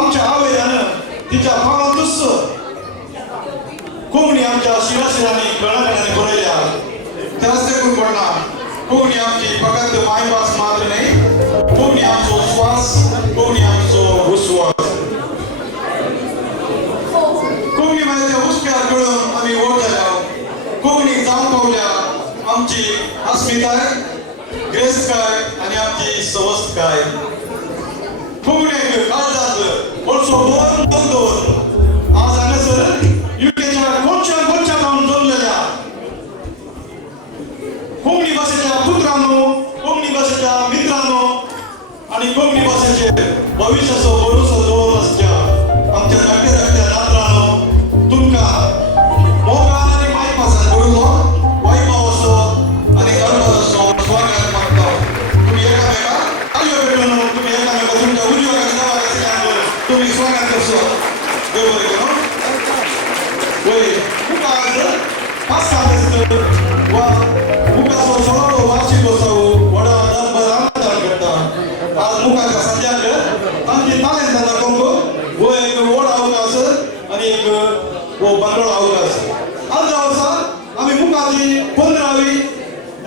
आमच्या आवयानं तिच्या पावलांतूच कोंकणी आमच्या शिराशिरांनी गणागणाने बरयल्या. त्याच देखून पडना कोंकणी आमची फकत मायभास मात्र नाही, कोंकणी आमचो श्वास, कोंकणी आमचो हुस्वास. कोंकणी माझ्या हुस्क्यार कळून आम्ही ओळ जाल्या, कोंकणी जावन पावल्या आमची अस्मिताय, गिरेस्तकाय आणि आमची सवस्तकाय. कोंकणीक काळजात वर्सो दोन आज हांगासर युकेच्या गोंयच्या जावन जमलेल्या कोंकणी भाशेच्या पुत्रांनो, कोंकणी भाशेच्या मित्रांनो आणि कोंकणी भाशेचे भविष्याचो भरोसो दवरून आसच्या आमच्या धाकट्या धाकट्या नातरांनो, तुमकां मोगान आनी मायपासान भरिल्लो वैभव असो आनी गरज असो स्वागत मागता. तुम्ही एकामेकाक ताळयो पेटोवन तुम्ही एकामेकाक तुमच्या उजव्या नावाक आसल्यान तुम्ही स्वागत करचो. देव बरें करूं. वय तुका आज 5-6 दीस वा मुखाचो सगळो वार्षिक उत्सव व्हडा दनभर आमंत्रण करता. आज मुखाच्या संध्याक तांची तालेंत दाखोवंक वो एक व्हड अवकाश आनी एक वो बांदोळ अवकाश. आज वर्सा आमी मुखाची 15वी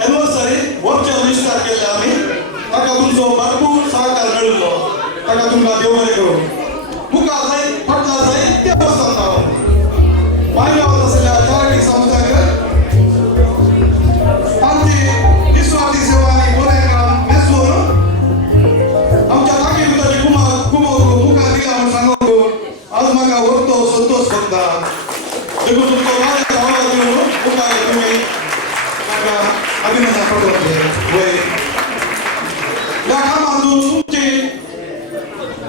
एनिवर्सरी वर्चुअल विस्तार केल्ले आमी. ताका तुमचो भरपूर सहकार मेळिल्लो. ताका तुमकां देव बरें करूं. मुखार जाय फाटल्यान जायते वस्तां मायगांवांत आसलेल्या चॅरिटी संस्थांक तांची निस्वार्थी सेवा आनी बरें काम मेजून आमच्या तांकी उदकाची मुखार दिल्या म्हूण सांगूंक आज म्हाका व्हडलो संतोश भोगता. देखून तुमचो वारें आवाज दिवन मुखार तुमी म्हाका अभिनंदन पाठोवपाचें. वय ह्या कामांत तुमची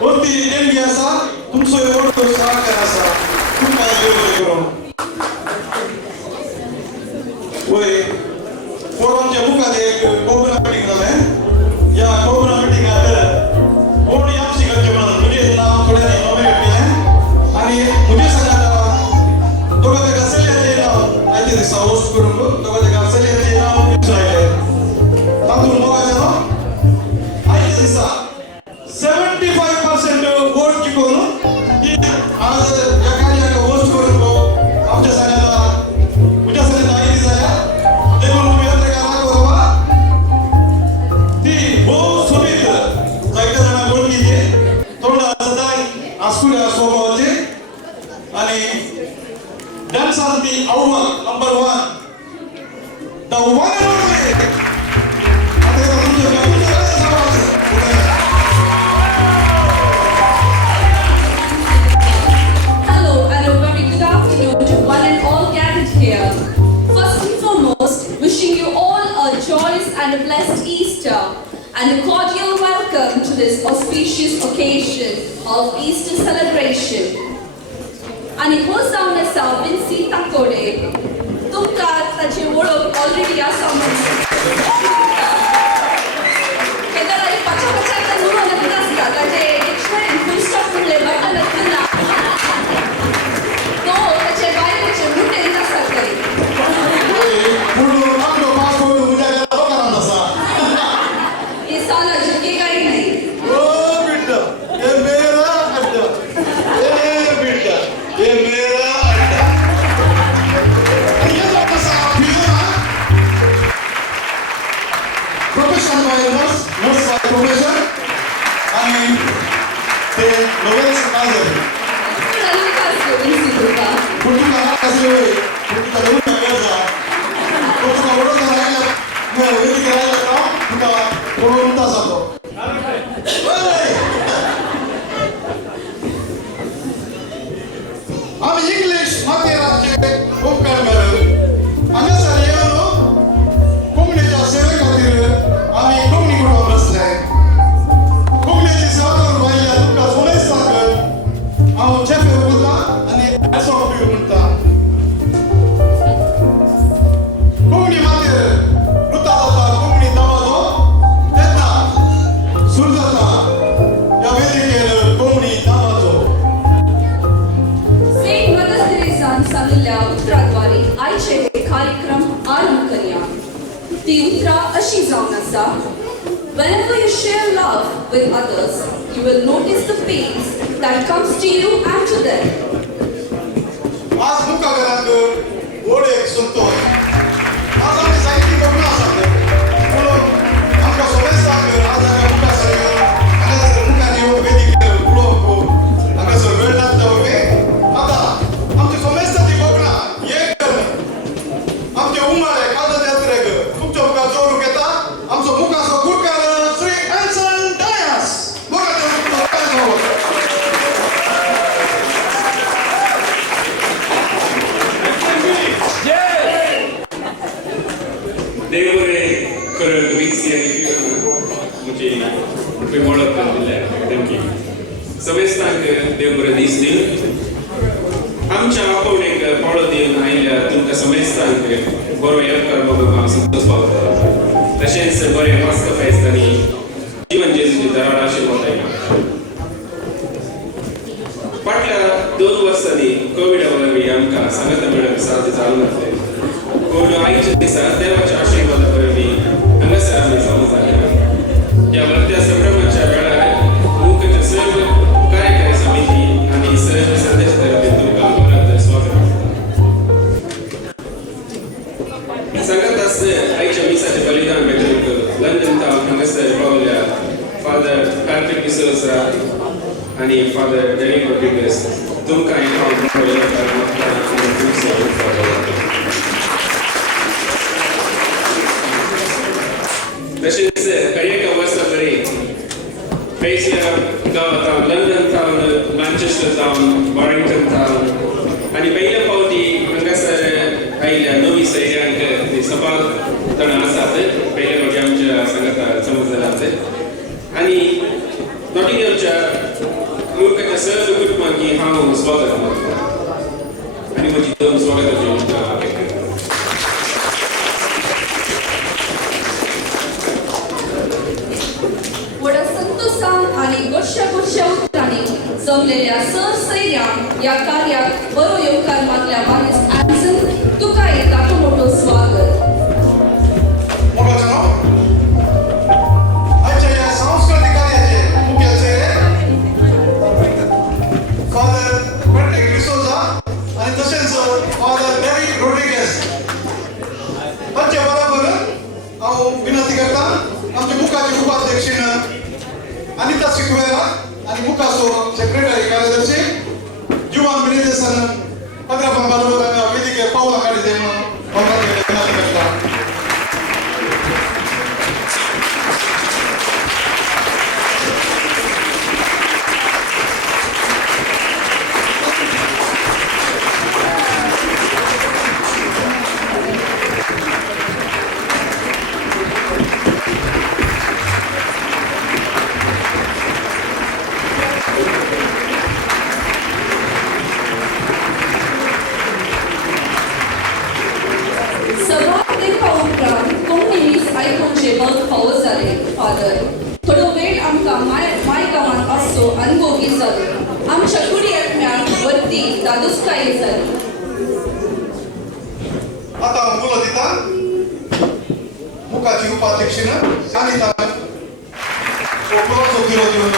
व्हडली देणगी आसा, तुमचो व्हडलो सहकार आसा. तुमकां देव बरें करूं. वय पोरांच्या मुखार एक कोबरा मिटींग जालें. ह्या कोबरा मिटींगांत कोण यापसी करचें म्हणून म्हजें नांव थोड्यांनी नॉमिनेट केलें आनी म्हजे सांगात दोगां तेका चलयांचें नांव आयच्या दिसा होस्ट करूंक दोगां तेका चलयांचें नांव दिवून आयलें. तातूंत मोगाचें नांव आयच्या दिसा 75% वोट जिखून ती आज ह्या कार्याक होस्ट करून आमच्या सांगात म्हज्या सगळ्या आयली जाल्या. देखून तुमी तेका राखोवा. ती भोव सोबीत जायत्या जाणांक वळखीची, तोंडार सदांय आसकुल्या स्वभावाची आनी डान्सान ती अव्वल number 1 the one end only. आता तुमच्या and a blessed Easter and a cordial welcome to this auspicious occasion of Easter celebration. आणि हो जावन आसा विन्सी ताकोडे. तुमकां ताची वळख ऑलरेडी आसा केदाराई पाच्या नुरो नक्की आसता. ताचे डिक्शनरीन फुल स्टॉप म्हणले बटन ना तो ताचे बायलेचे मुठेन आसा खंय. आम्ही इंग्लिश माध्यमाचे उपकार मेळून हांगासर येवन कोंकणीच्या सेवे खातीर आमी कोंकणी म्हणून बसले. कोंकणीची सेवा करून आयिल्ल्या तुमकां सोनेज सांगत हांव चेपे उरता आनी हॅट्स ऑफ टू यू म्हणटा. कोंकणी मातेर वृत्ता जाता कोंकणी दबाजो तेन्ना सूर जाता ह्या वेदिकेर कोंकणी दबाजो. सांगिल्ल्या उतराद्वारे आयचे हे कार्यक्रम आरंभ करूया. ती उतरां अशी जावन आसा. Whenever you share love with others, you will notice the pains that comes to you and to them. आज मुखागरांक व्हड एक संतोष आज आमी जायतीं भोगना आसात पूण आमकां समेस्तांक आज हांगा मुखासर हांगासर मुखार येवन वेदिकेर उलोवप हांगासर वेळ लागता ओके आतां आमची समेस्तांची भोगना एक करन आमचे उमाळे काजत यात्रेक तुमच्या मुखार दवरूंक येता आमचो मुखाचो कुडकार श्री एन्सन डायस देवरे करत विकसी आणि म्हणजे ओळख दिल्या थँक्यू समेस्तांक देव बरें दीस दिवन आमच्या आपोवणेक पावलो दिवन आयल्या तुमकां समेस्तांक बरो येवकार बघूंक हांव संतोश पावता तशेंच बरें मस्त फेस्त आनी जीवन जेजूची दराड आशिर्वाद आयला फाटल्या 2 वर्सांनी कोविडा वरवीं आमकां सांगता मेळप सारकें चालू नासलें पूण आयच्या दिसा देवाच्या आशिर्वादा वरवीं हांगासर आमी जावन जाल्या ह्या वर्त्या संभ्रमाच्या वेळार मुखेल सर्व कार्यकारी समिती आनी सर्व सदस्य तर्फे तुमकां परत स्वागत सांगत आसतना आयच्या मिसाचें बलिदान मेळटूंक लंडन टावन हांगासर पावल्या फादर कार्तिक डिसोजा आनी फादर डेनिक रॉड्रिगेज तुमकां हांव येवकार मागता आनी तुमचो तशेंच करियेका वर्सा मेरेन पेसिया गांवांत लंडन टावन मॅन्चेस्टर टावन वॉरिंग्टन टावन आनी पयल्या फावटी हांगासर आयल्या नवी सैर्यांक सभा जाणां आसात पयले फावटी आमच्या संघात समज जाल्यात आनी नॉटिंगहॅमच्या मुखाच्या सर्व कुटुंबांक हांव स्वागत करता आनी म्हजी 2 स्वागताची उक्तां व्हड संतोषान आनी गोडश्या उतरांनी जमलेल्या सर सैर्यांक ह्या कार्याक बरो येवकार मागल्या मारिस एन्सन तुका एक ताको मोठो स्वागत आजच्या या सांस्कृतिक कार्याचे मुखेल सोयरे फादर कार्तिक डिसोजा आणि तसेच फादर डेनिक रॉड्रिगेज हाचे बरोबर हांव विनंती करता आमचे मुखाचे उपाध्यक्षीण अनिता सिक्वेरा आणि मुखाचो सेक्रेटरी कार्यदर्शी जुवान बेनेदेसन पत्रापण बरोबर हांगा वेदिकेर पावलां काडी दे म्हणून विनंती करता फादर थोडो वेळ आमकां माय गांवांत आसचो अनुभवी जालो आमच्या कुडी एकम्याक वर्ती दादोसकाय जाली आता मुलं दिता मुखाची उपाध्यक्षीण अनिता ओपराचो किरो दिवन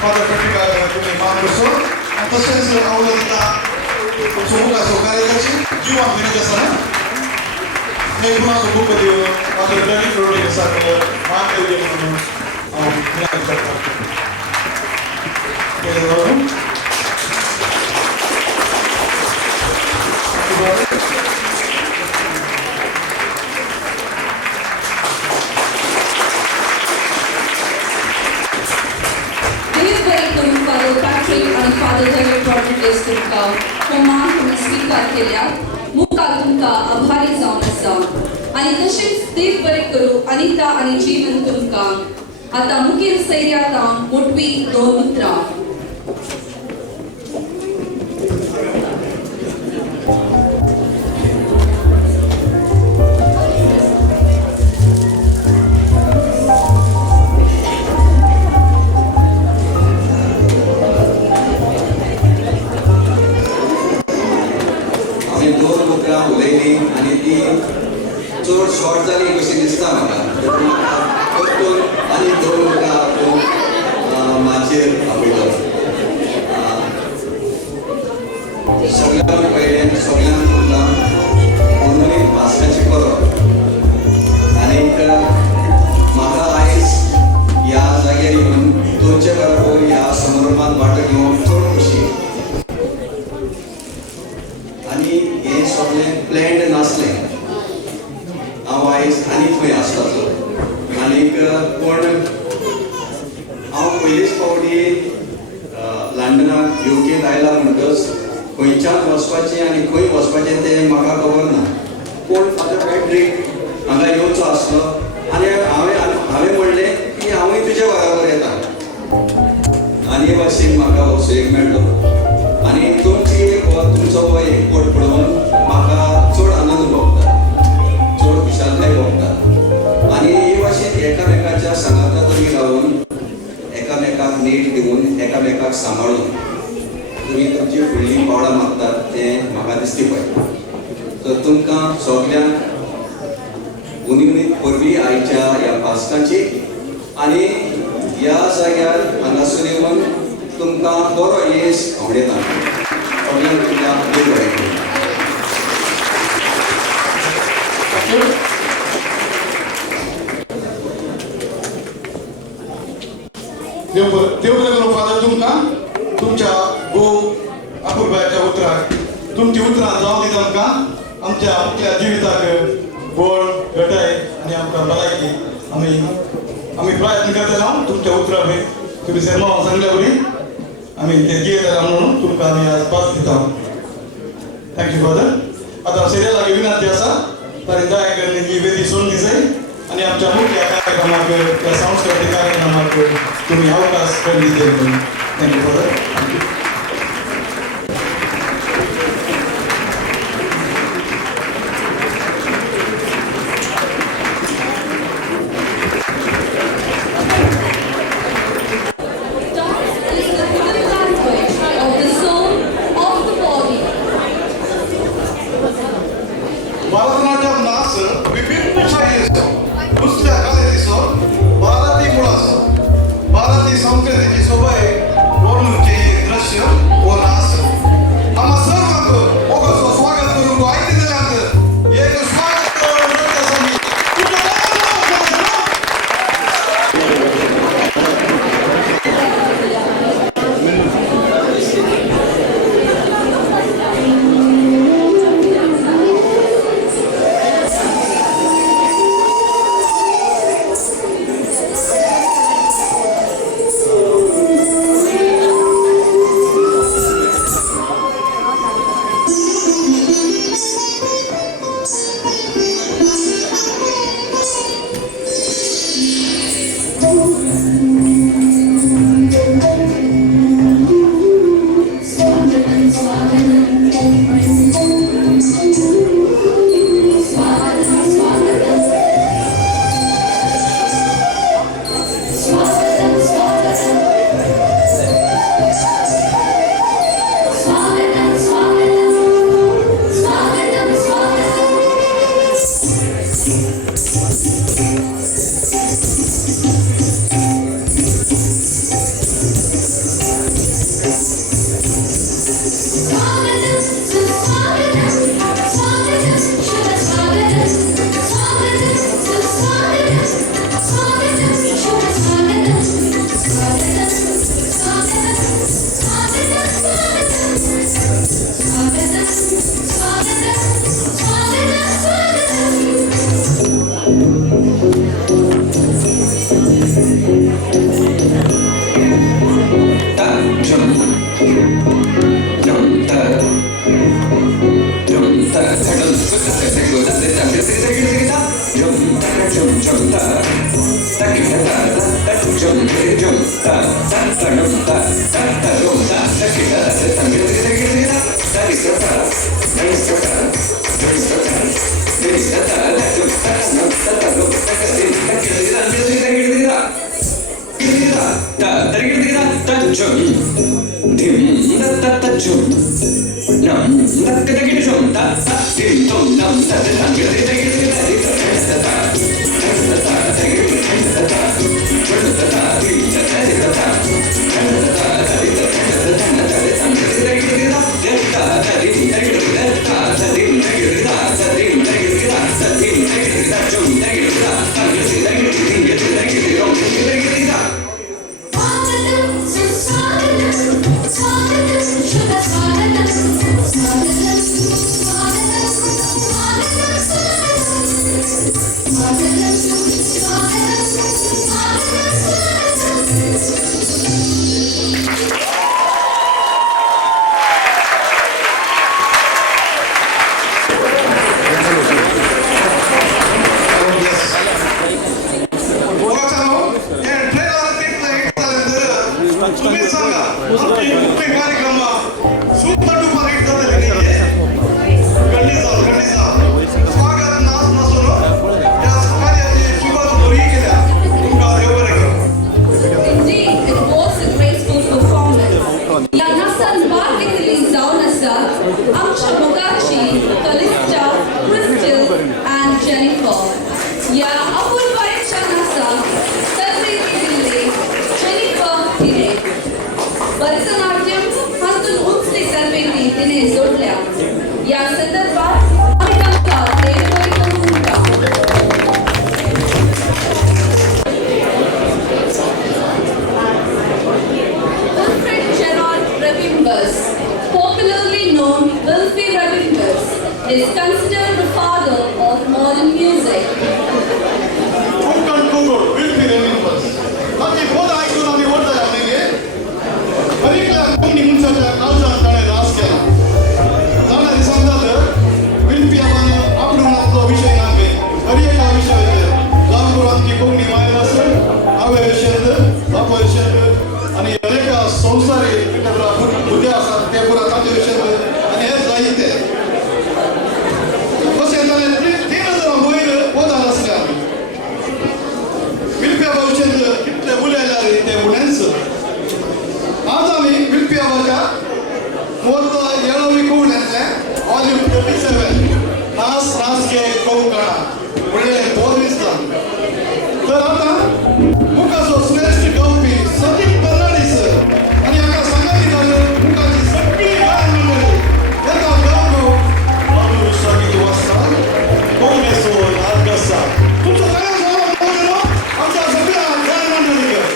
फादर कटिका तुम्ही मान करचो आणि तशेंच हांव दिता मुखाचो कार्यदर्शी जुवान बेनेदेसन एक गुणाचो बुक दिवन फादर डेनिक रॉड्रिगेजाक मान दिवचे म्हणून हांव विनंती करता Father Patrick and Father David Rodriguez तुमकां हो मान तुम्ही स्वीकार केल्या मुखार तुमकां आभारी जावन आसा आनी तशेंच देव बरें करूं अनिता आनी जीवन तुमकां आतां मुखेल सैर्यातां मोटवी 2 उतरां आणि ती चड शॉर्ट जाली कशी दिसता म्हाका आणि 2 उरता गोंयचे बारको ह्या समारंभात वांटो घेवंक चड खोशी आनी हें सगळें प्लॅन्ड नासलें. हांव आयज आनी खंय आसतालो आनीक पूण हांव पयलीच फावटी लंडनाक UKत आयला म्हणटच खंयच्यान वचपाचें आनी खंय वचपाचें तें म्हाका खबर ना. पूण फादर पॅट्रीक हांगा येवचो आसलो आनी हांवें म्हणलें की हांवूय तुजे बरोबर येता आनी भाशेन म्हाका हो सुयोग मेळ्ळो. आनी तुमचो हो एकवट पळोवन म्हाका चड आनंद भोगता, चड खुशालकाय भोगता. आनी हे भाशेन एकामेकाच्या सांगातातरी रावून एकामेकाक नीट दिवन एकामेकाक सांबाळून तुमी तुमची फुडलीं पावलां मागतात तें म्हाका दिसती पडटा. तर तुमकां सगळ्यांक उनी परबीं आयच्या ह्या पास्कांची आनी ह्या जाग्यार हांगासर येवन तुमकां बरो येस आवडयता. सगळ्यांक तुमकां देव बरें करूं. देव बरें करूं फादर तुमकां तुमच्या घोव आपुरबायच्या उतराक तुमची उतरां जावं दिता आमकां आमच्या आपल्या जिविताक बळ घटाय आनी आमकां भलायकी आमी प्रयत्न करतले हांव तुमच्या उतरा बी तुमी सेमा सांगल्या बरी आमी ते जियेतले म्हणून तुमकां आमी आज पास दिता. Thank you father. आतां सिरियल लागी विनंती आसा ताणें दया करून ही वेदी सोडली जाय आनी आमच्या मुख्य कार्यक्रमाक त्या सांस्कृतीक कार्यक्रमाक तुम्ही अवकाश करून दिले. Thank you father. भरतनाट्यम नाच विभिन्न शैली आसा. दुसऱ्या कलेचो भारतीय मुळाचो भारतीय संस्कृतीची सोबय वर्णूचे एक दृश्य व नाच आम्हा सर्वांक ओगसो स्वागत करूंक आयते दिल्याक एक स्वागत नृत्य संगीत तुम्हीच सांगा आमचे मुख्य कार्यक्रम सुपर डुपर हिट झालेले नाहीये. खंडे साहेब स्वागत नाच नसून या कार्याची सुरुवात बरी केल्या तुमका देव बरें करूं. Indeed, it was a graceful performance. या नाचान भाग घेतली जावन आसा आमच्या मोगाची कलिस्टा, क्रिस्टल and Jennifer. या अपूर्वाच्या नाचाक तरबेती दिल्ली जेनिफर हिरे. भरतनाट्यम हातून उंचली तरबेती तिने जोडल्या. या संदर्भात आम्ही तांकां देव बरें करूं म्हणटा. Wilfred Gerard Rebimbus, popularly known Wilfie Rebimbus, is considered the father of modern music. Konkan कोगोड विल्फी रेमिंबस ताची बोध ऐकून आम्ही ओढता आपल्यागे बरीकल्या कोंकणी मनशाच्या काळजात ताणें रास केला. ताणें समजात विल्फी आपण आपणून आपलो विषय नांगे बरी एका विषयाचेर जावन करून आमची कोंकणी मायभास आवय शेत बापाय शेत आणि अनेक संवसारी भुरगे आसात ते पुरा तांचे शेत आणि हे जायते तशें ताणें 3000 वयर पोदार आसल्या. विल्फी भविष्यात कितले उलयल्यार ते उणेंच. आज आमी विल्फी बाबाच्या 37वी कुवड्यांतले वॉल्यूम 37 नाच नाच गे कोंकणा म्हणलें बोधविस्तान. तर आतां मुखाचो श्रेश्ठ गावपी सतीश फर्नांडीस आनी हाका सांगाती घालून मुखाची सगळी गाय मंडळी येता गावलो बाबू स्वागत वाचता कोंकणीचो नाच आसा. तुमचो सगळ्यांचो आमच्या सगळ्या गाय मंडळीक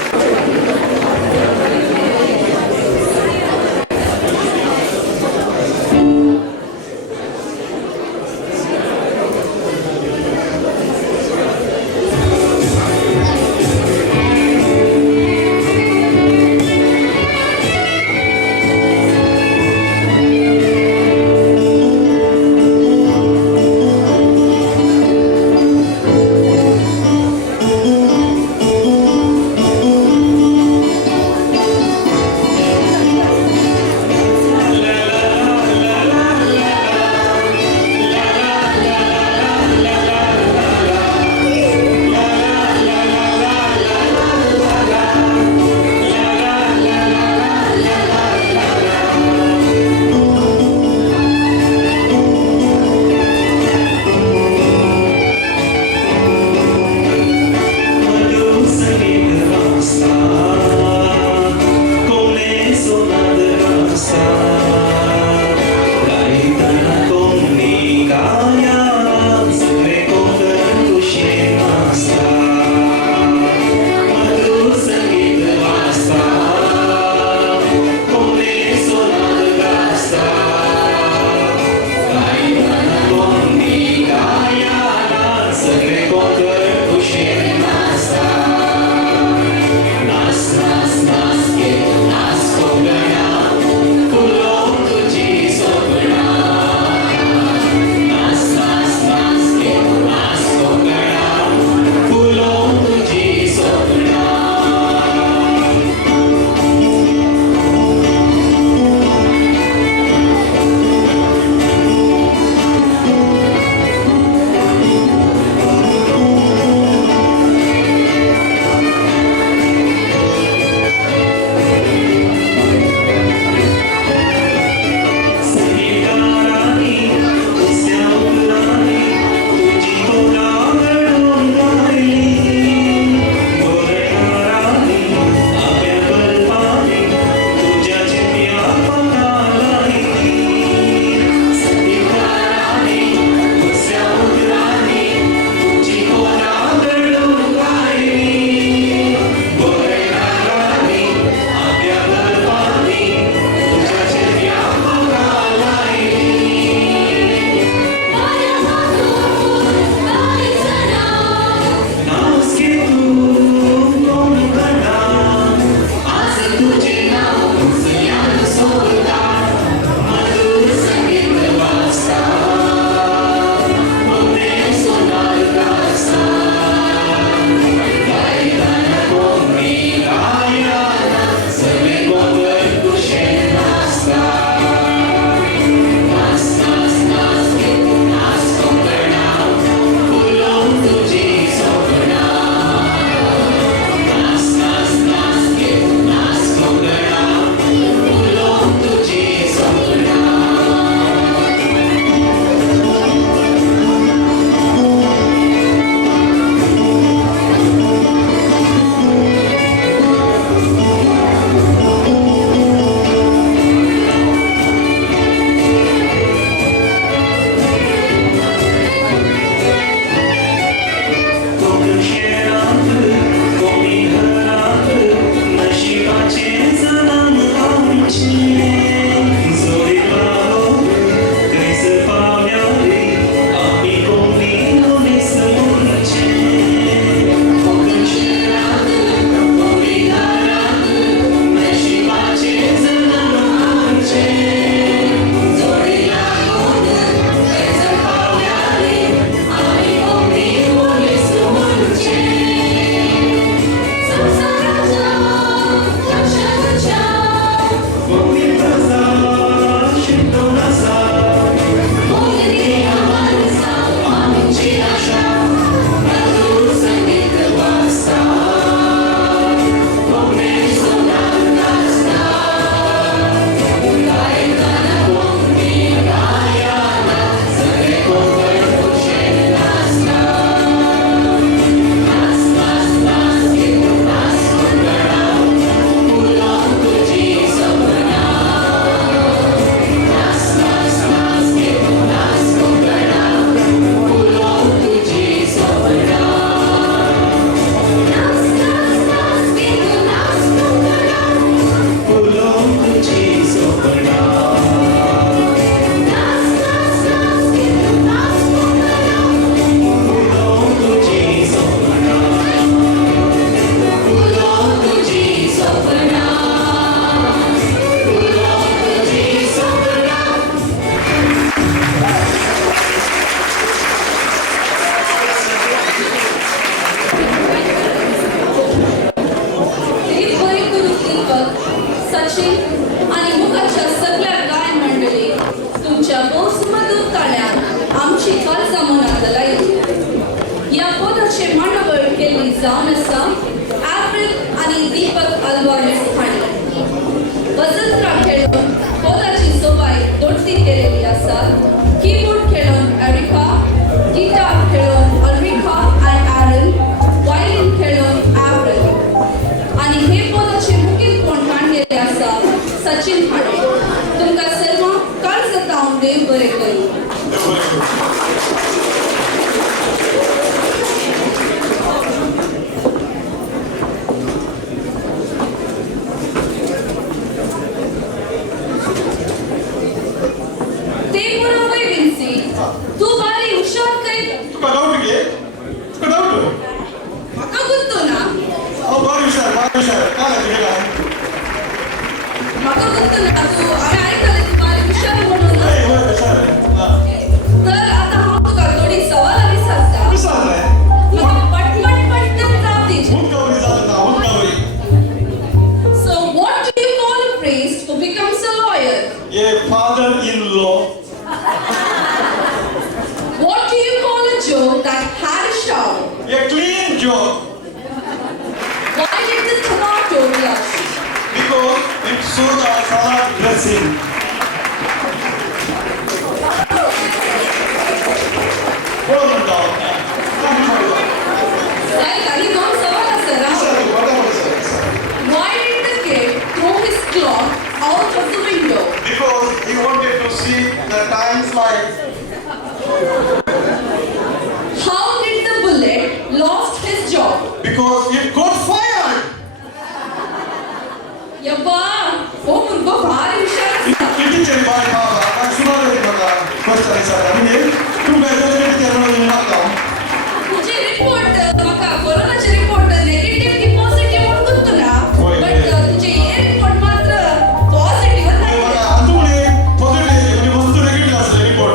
सचिन आणि मुखाच्या सगळ्या गायन मंडळी तुमच्या बहुसुमधुर ताळ्यात आमची काल जमवण्यात लायली. या पदाचे मांडवळ केली जावन आसा ॲप्रिल आणि दीपक अल्वारेस हांणी. वसंतराव खेळून पदाची सोबाय दोट्टी केलेली आसा. कीबोर्ड खेळून एरिका, गिटार खेळून अल्रिका आणि ॲरन, वायलिन खेळून ॲव्रिल आणि हे पदाचे मुखेल कोण हाणलेले आसा सचिन हांणे. तुमकां सर्वांक काल जाता देव बरें करूं. ते पुरावे विन्सी तू बारी हुशार करीत तुका डाऊट घे, तुका डाऊट म्हाका गुत्तो ना. बारी हुशार काय लागते काय म्हाका गुत्तो ना तू हांवें आयकलें तू बारी हुशार म्हणून. नाही होय हुशार आहे. तर आता हांव तुका थोडी सवालां विचारता. विचारलंय म्हाका पटपट पटकन जाप दिवची. उदकावरी जाता उदकावरी. So what do you call a priest who becomes a lawyer? ये father in law. What do you call a joke that had a shower? ये clean job. Why did the tomato blush? Because it shows a salad dressing. बोल म्हणतो. Right, आणि दोन सवाल आसा रा. Why did the kid throw his clock out of the window? Because he wanted to see the times like. How did the bullet lost his job? Because it got fired. यब्बा, हो मुलगो भारी हुशार आसा. Teacher bye बाबा आणि सुनाले बघा question विचारला म्हणजे तू काय तरी विचारलं मागता. तुझे रिपोर्ट म्हाका कोरोनाचे रिपोर्ट नेगेटिव्ह की पॉझिटिव्ह म्हणून गुत्तो ना. होय, बट होय. तुझे हे रिपोर्ट मात्र पॉझिटिव्ह बघा नाही. अंतुळे पॉझिटिव्ह म्हणजे वस्तू नेगेटिव्ह असले रिपोर्ट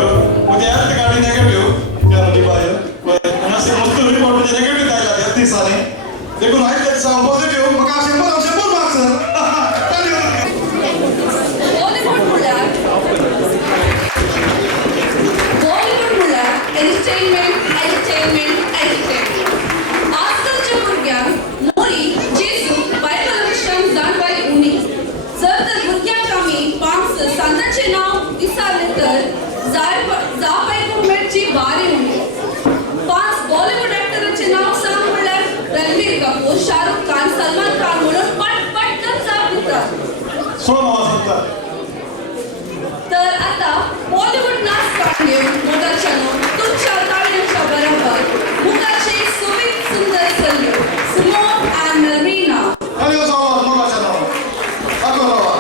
म्हणजे यात गाडी नेगेटिव्ह त्यामध्ये बाहेर आणि असे वस्तू रिपोर्ट म्हणजे नेगेटिव्ह काय लागते ती साने देखून आहे त्याचा पॉझिटिव्ह मग 100 मार्क्स. बॉलिवूड म्हणल्यार एंटरटेनमेंट. आजकालच्या भुरग्यांक मोरी, जेजू, बायबल विशयान जाणवायली उणी. जर तर भुरग्यांक आमी 5 संतांचे नांव विचारले तर जावपायकूंक मेळची बारी उणी. 5 बॉलिवूड एक्टरांचे नांव सांग म्हणल्यार रणबीर कपूर, शाहरुख खान, सलमान खान म्हणून पटकन जाप दितात. सोमा सांगतात. तर आता बॉलिवूड नाच काढून मोगाच्यानो तुमच्या ताळ्यांच्या बरोबर मुखाचे सुविक सुंदर सल्यो सिमोन अँड मेरिना. खाली बसावा मगाच्या नाव आलो बाबा.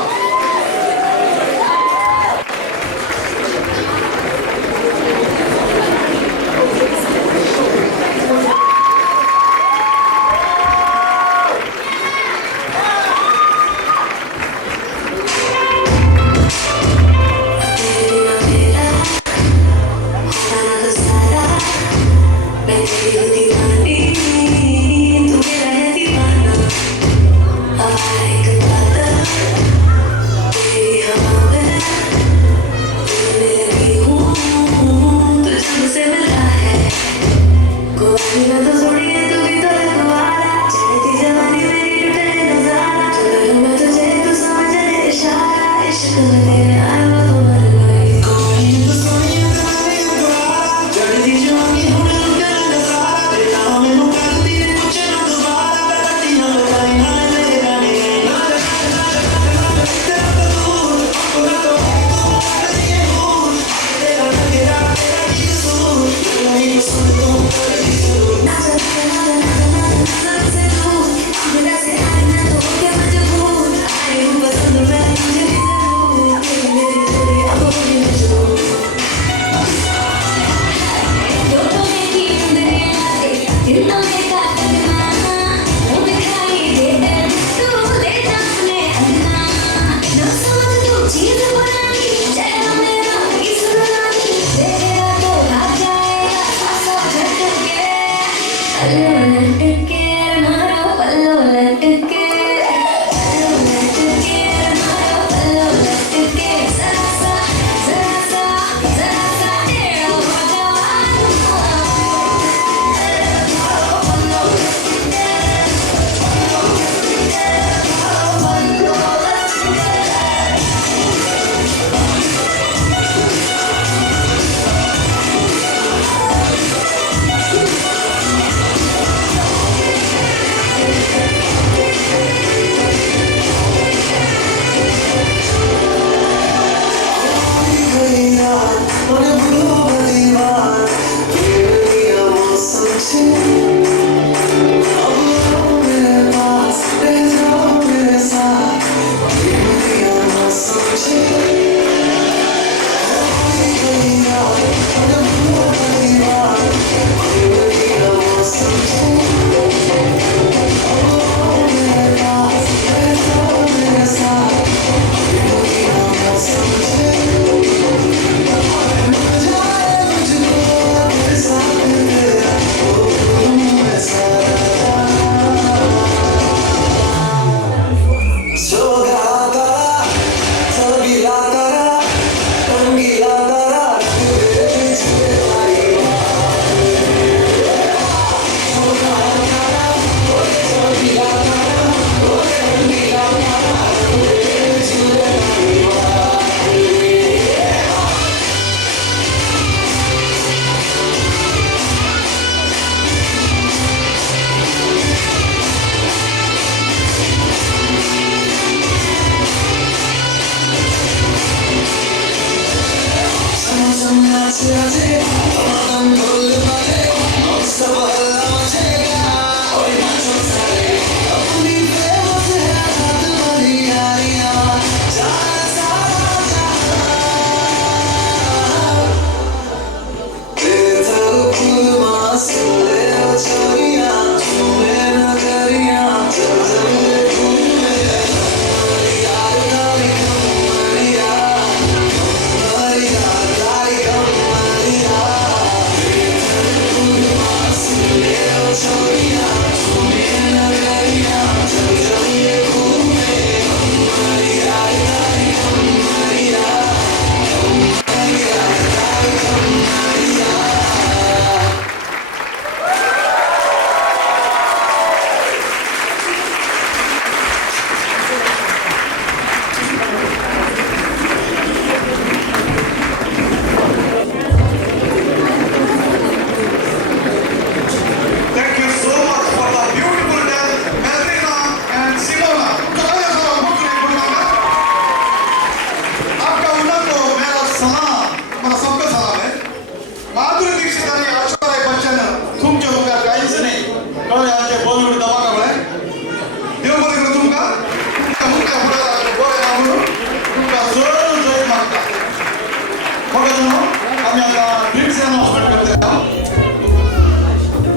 आम्ही आता ड्रिंक्स अनाउन्समेंट करतोय का?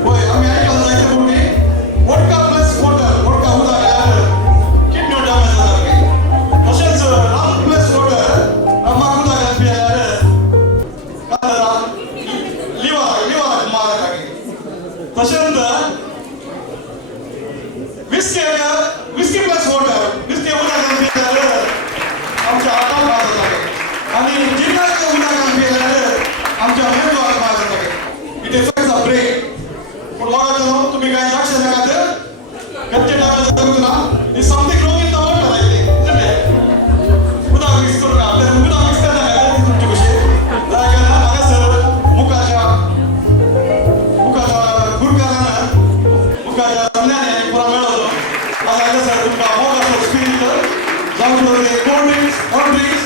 होय, आम्ही ऐकलं जायचं पूर्वी वोडका प्लस वॉटर, वोडका उदाहरण किडनी डॅमेज जातात की तसेच राम प्लस वॉटर आम्हा उदाहरण पियार कादरा लिव्हर मारा की तसेच विस्की प्लस वॉटर विस्की उदाहरण पियार आमच्या आटा भाजत आहे आणि जिल्ह्याचं उदाहरण पियार आमच्या मेंदूवर भाजत आहे. इथे फक्त ब्रेक पण बघायचं तुम्ही काय लक्ष नका तर कच्चे डॅमेज करू ना ही something wrong in the water आहे ते उदा मिक्स करू नका तर उदा मिक्स करता का तुमची कशी जागा ना मला सर मुखाच्या गुरकारानं मुखाच्या ज्ञाने पुरा मिळवलं आता कसं तुमचा मोगाचं स्पिरिट जाऊन ते कोल्ड ड्रिंक्स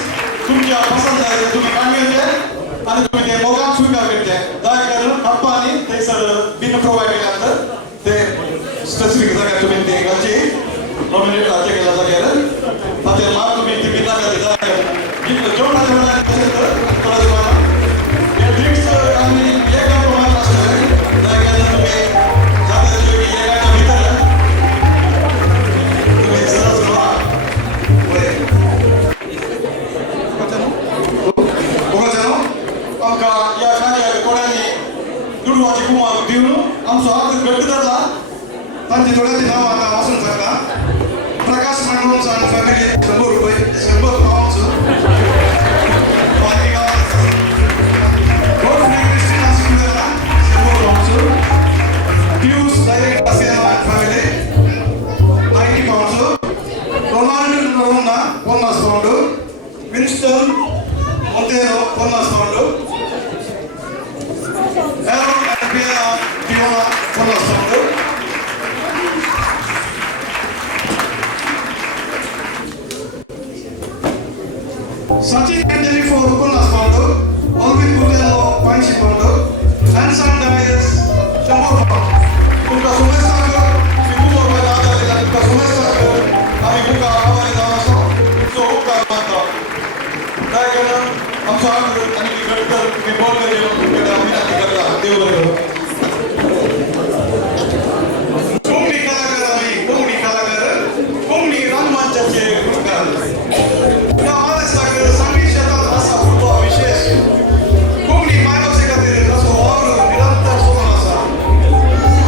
तुमच्या पसंत आहे तुम्ही काढून घेते आणि तुम्ही ते मोगात स्वीकार करते दया करून हप्पा आणि ते सर बिन प्रोव्हाइड केल्यानंतर ते स्पेसिफिक जागा तुम्ही ते घरचे नॉमिनेट राज्य केला जागेवर आता मार तुम्ही ते बिना करते जागा जेवढा जेवढा असेल तर थोडा तुम्हाला हे ड्रिंक्स आणि एक प्रमाणात असतं दया करून तुम्ही जागा योगी एका भीतर तुम्ही सरळ सरळ आमका या कार्य कोणाने दुडवाची कुमार देऊन आमचा हात गट्ट धरला त्यांची थोड्याची नाव आता वाचून सांगा. प्रकाश मांडवचा आणि फॅमिली 100 रुपये 100 पाऊंड वाणी गावात क्रिस्टिना सिंगरला 100 पाऊंड पियुष डायरेक्ट असेल फॅमिली 90 पाऊंड रोनाल्ड रोना 50 pound Winston Montero 50 pound Aaron and Fiona 50 pound Sachin and Jennifer 50 pound Olvin Butello 50 pound Hanson Dias 100 pound तुमका सुमेसागर सिंगूर वर आधार दिला तुमका सुमेसागर आम्ही तुमका आभारी जावसो तुमचो उपकार मानतो काय करणं आमचा आणि घडतर मी बॉल करेल तुमच्याकडे विनंती करता देव बरोबर कोंगणी कलाकार कोंगणी रंगमंचाचे गुणगान या महाराष्ट्राकडे संगीत क्षेत्रात असा फुटवा विशेष कोंगणी मायबाचे खातीर कसो वावर निरंतर सोडून असा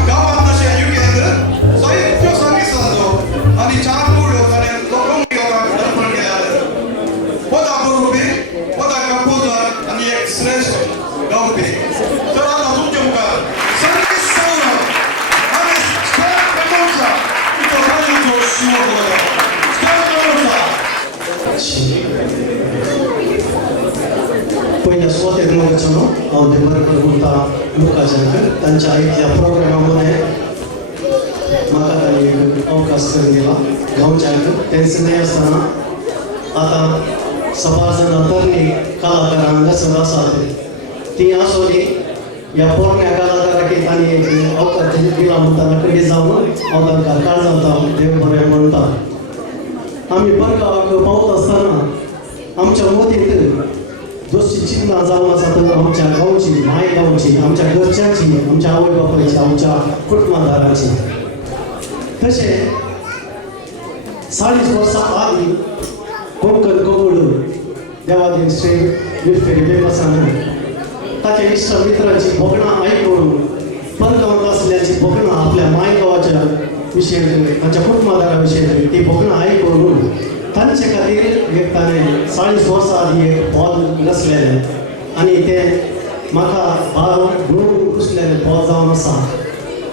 गावात तशें युकेंद्र साहित्य संगीत सांजो आणि 4 मूळ ताणें कोंगणी लोकांक अर्पण केल्यात पदा बरोवपी पदा कंपोजर आणि एक श्रेष्ठ गावपी तर आता तुमच्या मुखार संगीत सौरभ आणि स्टॅप कंपोजर इथं राजूचो शिव बोलता स्टॅप कंपोजर पहिल्या स्वातेक मोगाचो हांव देवबरें करता मुखाचें तांच्या इतल्या प्रोग्रामामध्ये म्हाका तांणी एक अवकाश करून दिला गांवच्यांक तेंच नाही आसतना आतां समाज तरणी कलाकार हांगासर आसात ती आसोली ह्या पोरण्या कलाकाराक तांणी एक अवकाश दिला म्हणटाना कडेन जावन हांव तांकां काळजांता देव बरें म्हणटा. आमी परगांवाक पावता आसतना आमच्या मतींत जशी चिंतना जावन आसा आमच्या गांवची माय गांवची आमच्या घरच्यांची आमच्या आवय बापायची आमच्या कुटुंबादारांची तशें 40 वर्सां आदीं कोंकण कोंगोळू देवादेव श्री विठ्ठल बेमसानं ताच्या इश्ट मित्रांची भोगणां आयकून परगांवांत आसल्याची भोगणां आपल्या मायगांवाच्या विशयी तांच्या कुटुंबादारा विशयी ती भोगणां आयकून तांचे खातीर एक ताणें 40 वर्सां आदीं एक पद रचलेलें आनी तें म्हाका भाव गुरू कुसलेलें पद जावन आसा.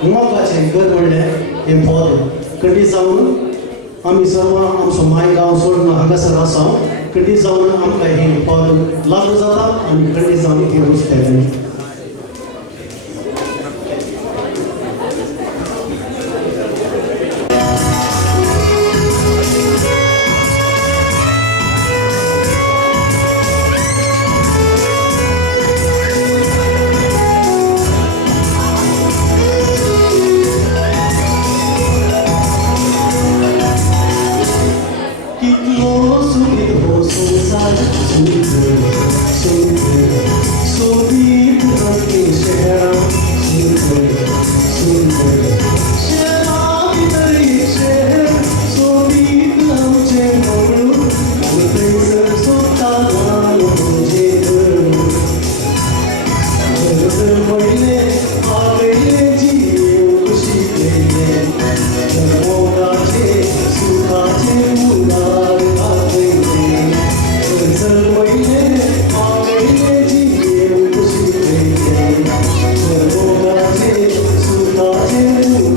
मोगाचें घर म्हणलें हें पद कडी जावन आमी सर्व आमचो मायगांव सोडून हांगासर आसा कडी जावन आमकां हें पद लागू जाता आनी कडी जावन ती रुजतलें. Suka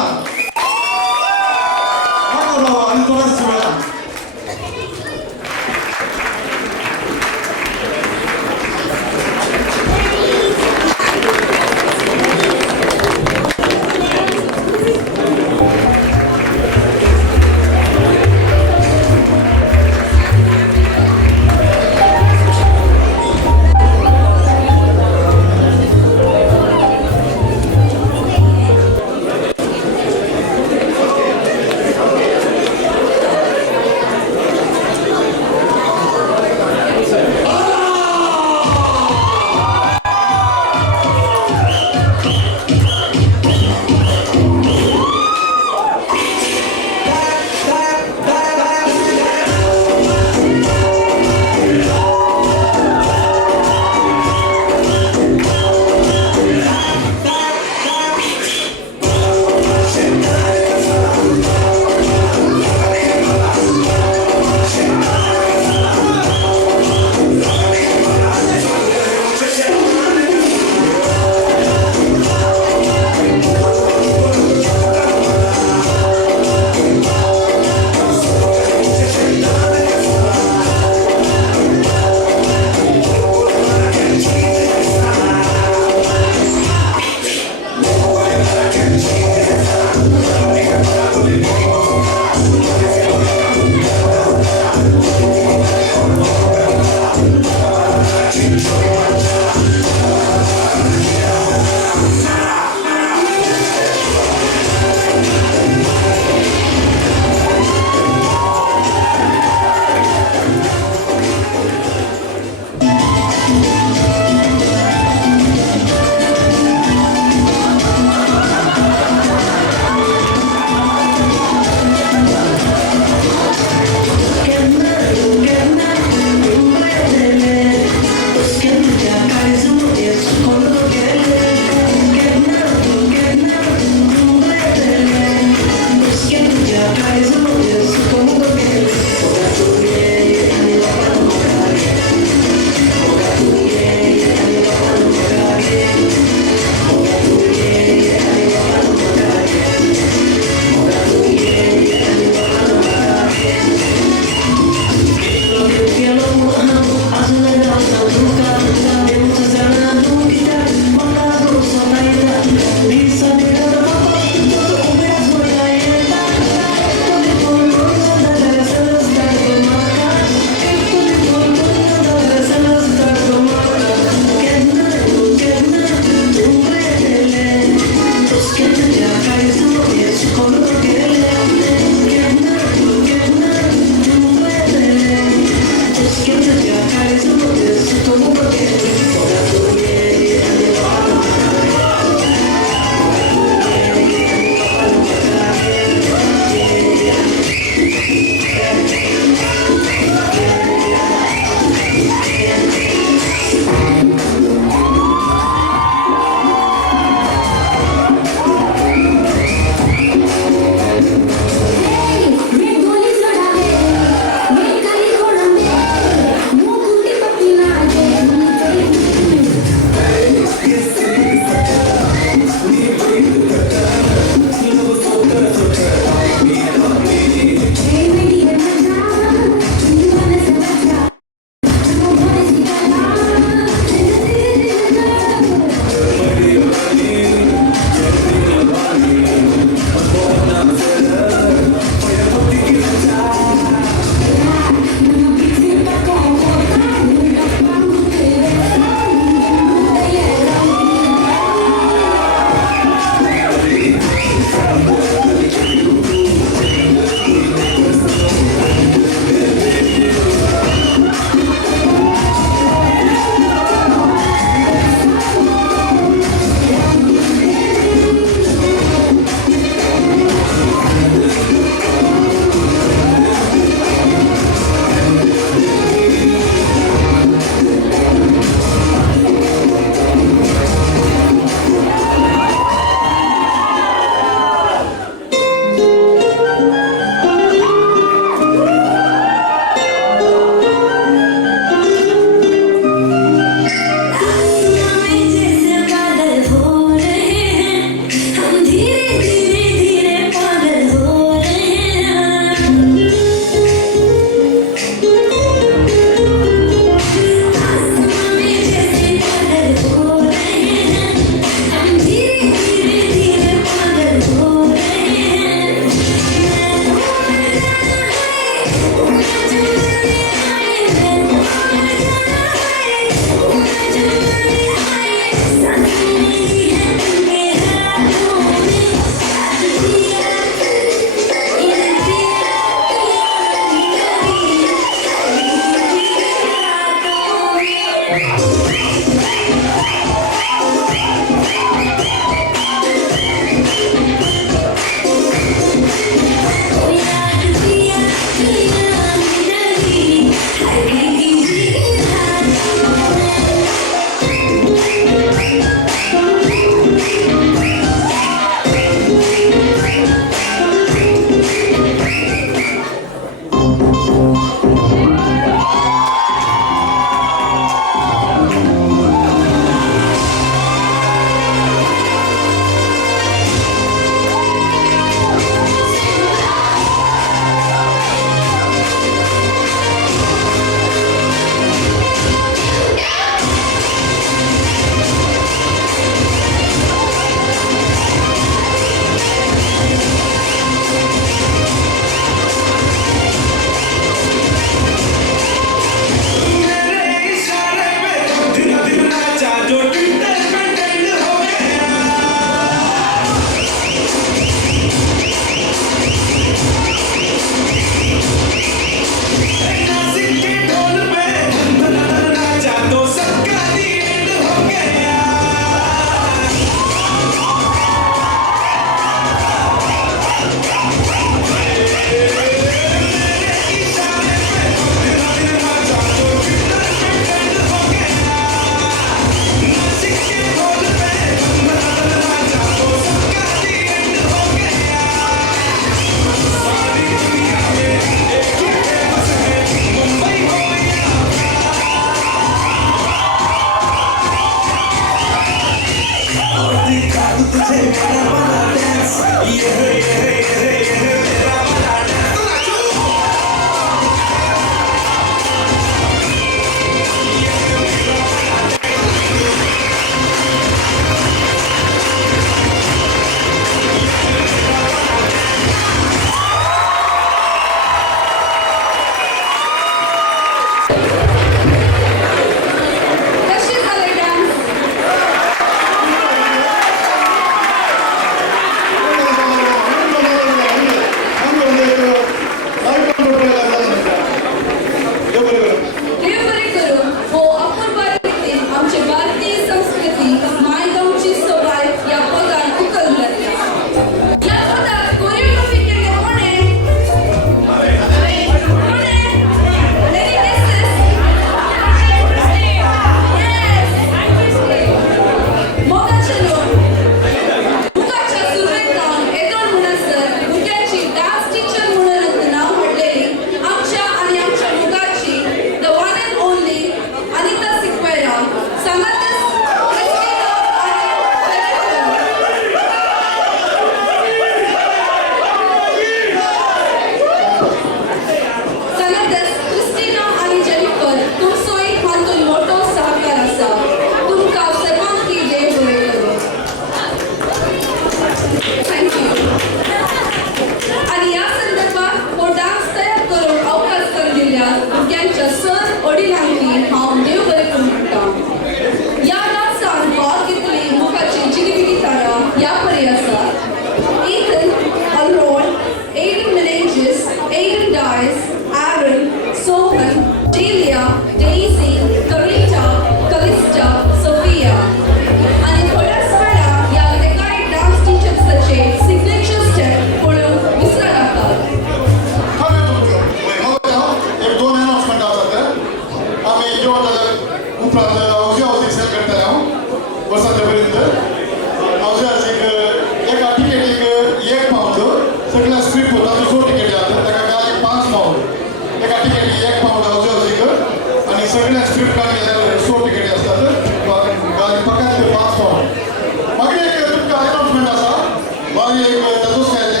एक तातूंच खेळते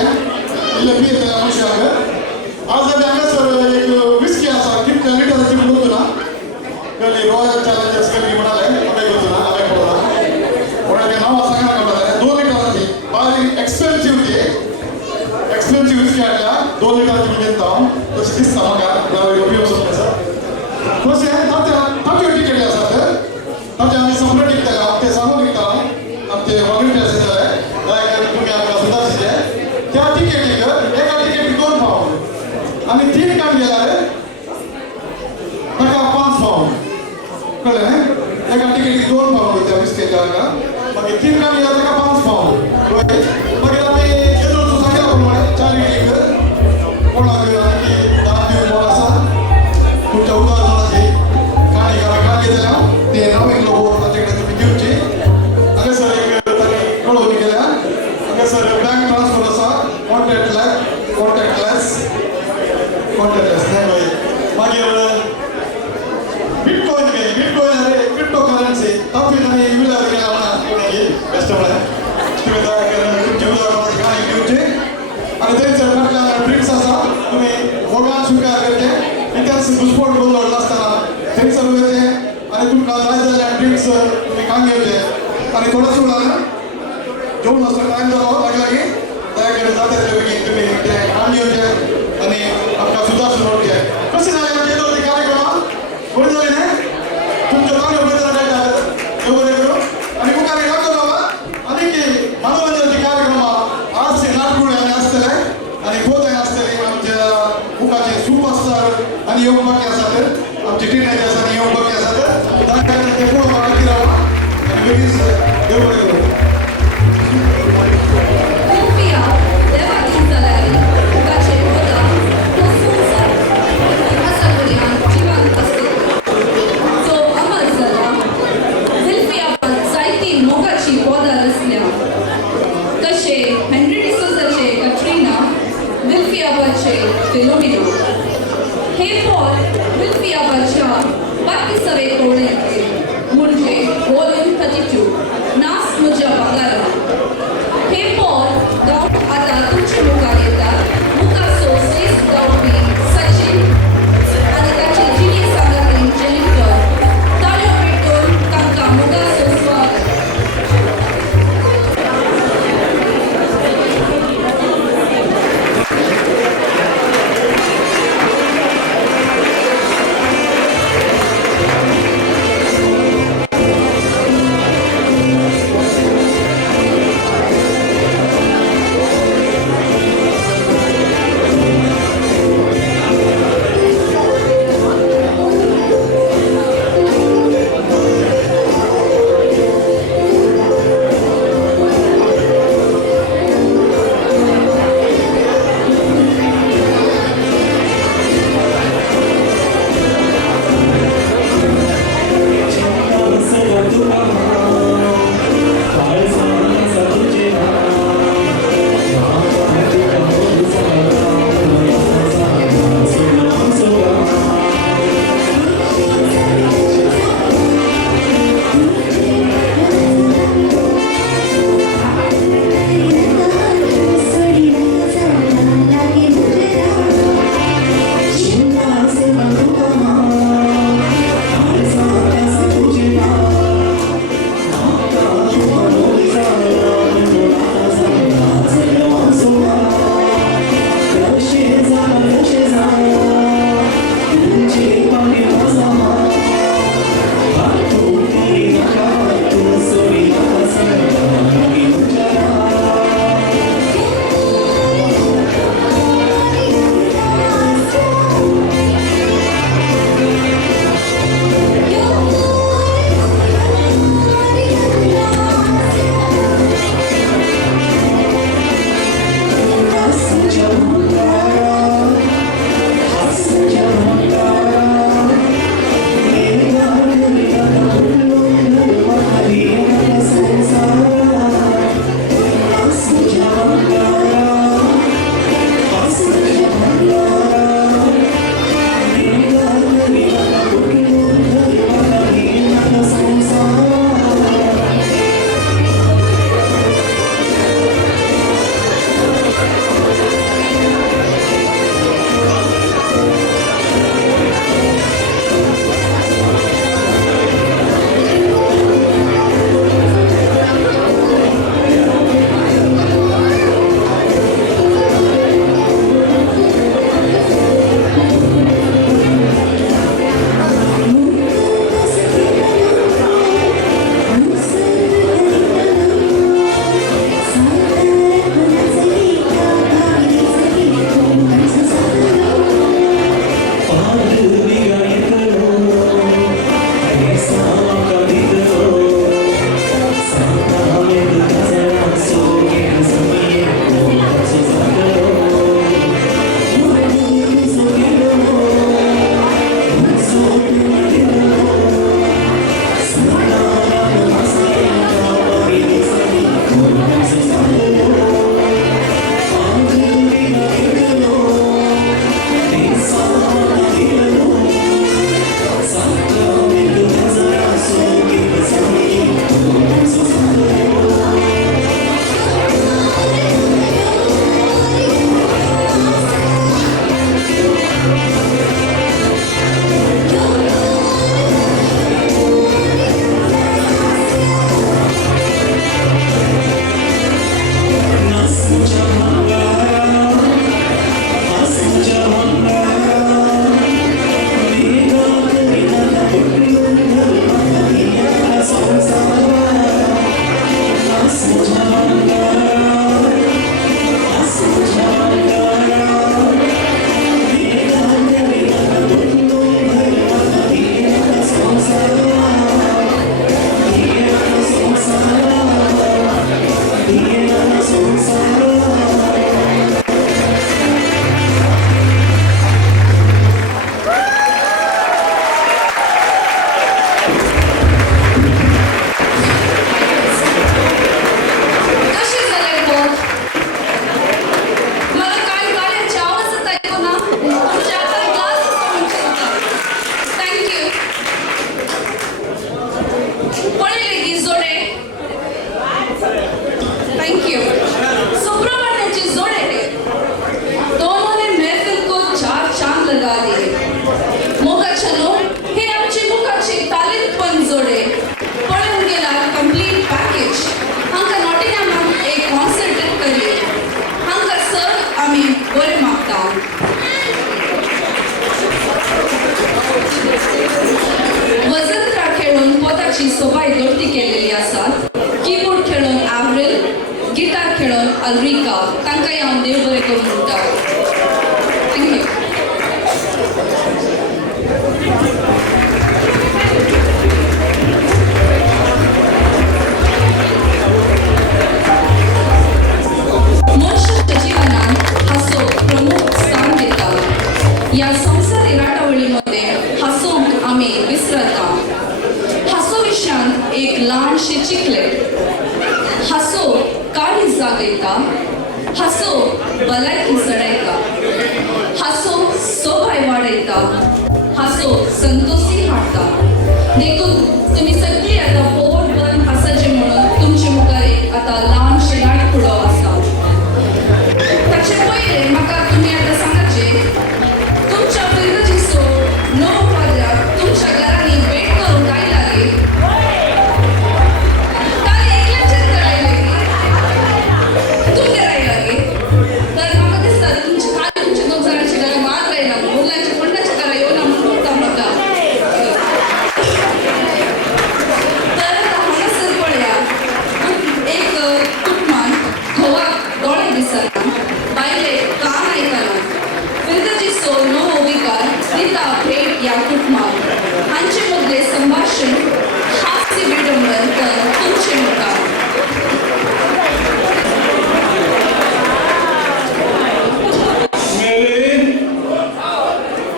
इल्ले बी येतले मनशांक आज हांगासर एक विस्की आसा कितल्या लिटराची म्हणून ना कली रॉयल चॅलेंजर्स कली म्हणाले म्हाका येवचना हांवें पळोवना कोणाचें नांव सांगना कळटा 2 लिटराची बारीक एक्सपेन्सिव्ह ती एक्सपेन्सिव्ह विस्की हाडल्या 2 लिटराची म्हणजे हांव तशें दिसता म्हाका येवपी वचप आसा तशें ताच्यो टिकेटी आसात ताचे आमी सेपरेट विकताले हांव ते सांगून विकतालो आमचे वॉलंटियर्स येताले लायक तुमी आमकां सुदारचे त्या टिकेटीक एका टिकेटीक 2 पावंड आनी 3 काम गेल्यार ताका 5 पावंड कळ्ळें न्ही एका टिकेटीक 2 पावंड त्या बिस्केटा हाका मागीर 3 काम गेल्यार ताका 5 पावंड मागीर आमी येदो सांगल्या प्रमाणे चारिटीक कोणाक आनी दान दिवंक कोण आसा तुमच्या उदाहरणाची काणी काणी घेतल्या ते नवीन लोक ताचे कडेन तुमी दिवची हांगासर एक ताणी कळोवणी केल्या हांगासर बँक ट्रान्सफर आसा कॉन्टॅक्टलेस नाही मागीर बिटकॉइन अरे क्रिप्टो करन्सी तातूंत आमी विचार केला कोणाकी कस्टमर तुमी तुमच्या उदाहरणाची काणी दिवची आनी थंयसर फाटल्यान ड्रिंक्स आसा तुमी मोगान स्विकार करचे इतिहास घुसपोट बोलवड नासतना थंयसर वयचे आनी तुमकां जाय जाल्यार ड्रिंक्स तुमी कान घेवचे आनी थोड्याच वेळान जेवण असो टायम जालो ताका लागीं ताचे जाता तितले बेगीन तुमी ते कान घेवचे आनी आमकां सुदारसून व्हरचे कशें जालें आमचे येदो ते कार्यक्रमां बरें जालें न्ही तुमच्यो कांयो बरें जाल्यार कळटात देव बरें करूं आनी मुखार येता बाबा आनीक मनोरंजनाची कार्यक्रमां आजचे नाटकुळे आनी आसतले आनी गोंय आसतली आमच्या मुखाचे सुपरस्टार आनी येवंक बाकी आसात आमचे टिनेज आसा आनी येवंक बाकी आसात तांकां ते पुढे बाकी रावा आनी बेगीन देव बरें करूं Sofia, देवाची जाल्यारी मुखाचे बोधा तो संवसार आसापुऱ्यान जिवंत आसतलो जो अमर जाला झिल्फिया जायतीं मोगाची बोधां रचल्या तशे हेनरी डिसोजाचे कट्रिना विल्फियाबाचे फिलोमिना हे पॉल विल्फियाबाच्या 22वे कोवळ्यांतले म्हणजे वॉल्यूम 32 नास म्हज्या भागारा हे पॉल गांव आतां तुमच्या मुखार येतात मुखारचो श्रेश्ठ गावपी सचिन आनी ताचे जिणे सांगातीन जेनिफर ताळयो पेटोवन तांकां मुखारचो स्वागत या संसारी राटावळीमध्ये हसूंक आम्ही विसरता. हसो विशांत एक ल्हानशे चिकले. हसो काळी जागयता. हसो भलायकी चडयता. हसो सोबाय वाडयता. हसो संतोषी हाडटा. देखून तुम्ही सगळी आता पोट भरून हसाचे म्हणून तुमचे मुखार एक आता ल्हानशे नाट फुडो आसा. ताचे पयले म्हाका तुम्ही आता सांगाचे तुमच्या पिरगजीचो णव पाद्र्याक तुमच्या घरांनी भेट करूंक आयला गे. काल एकल्याचेच घर आयले तुमगेर आयला गे. तर म्हाका दिसता तुमच्या दोग जाणांच्या घरा मात रायना मुलांच्या पंडाच्या घरा येवना म्हणून म्हणटा म्हाका. तर आता हांगासर पळया एक कुटुंबान घोवाक दोळे दिसना बायले कान आयकना. पिरगजीचो णव विकार दिता भेट या कुटुंबाक. हांचे मदले संभाषण हास्य विडंबन तर तुमचे मुखार.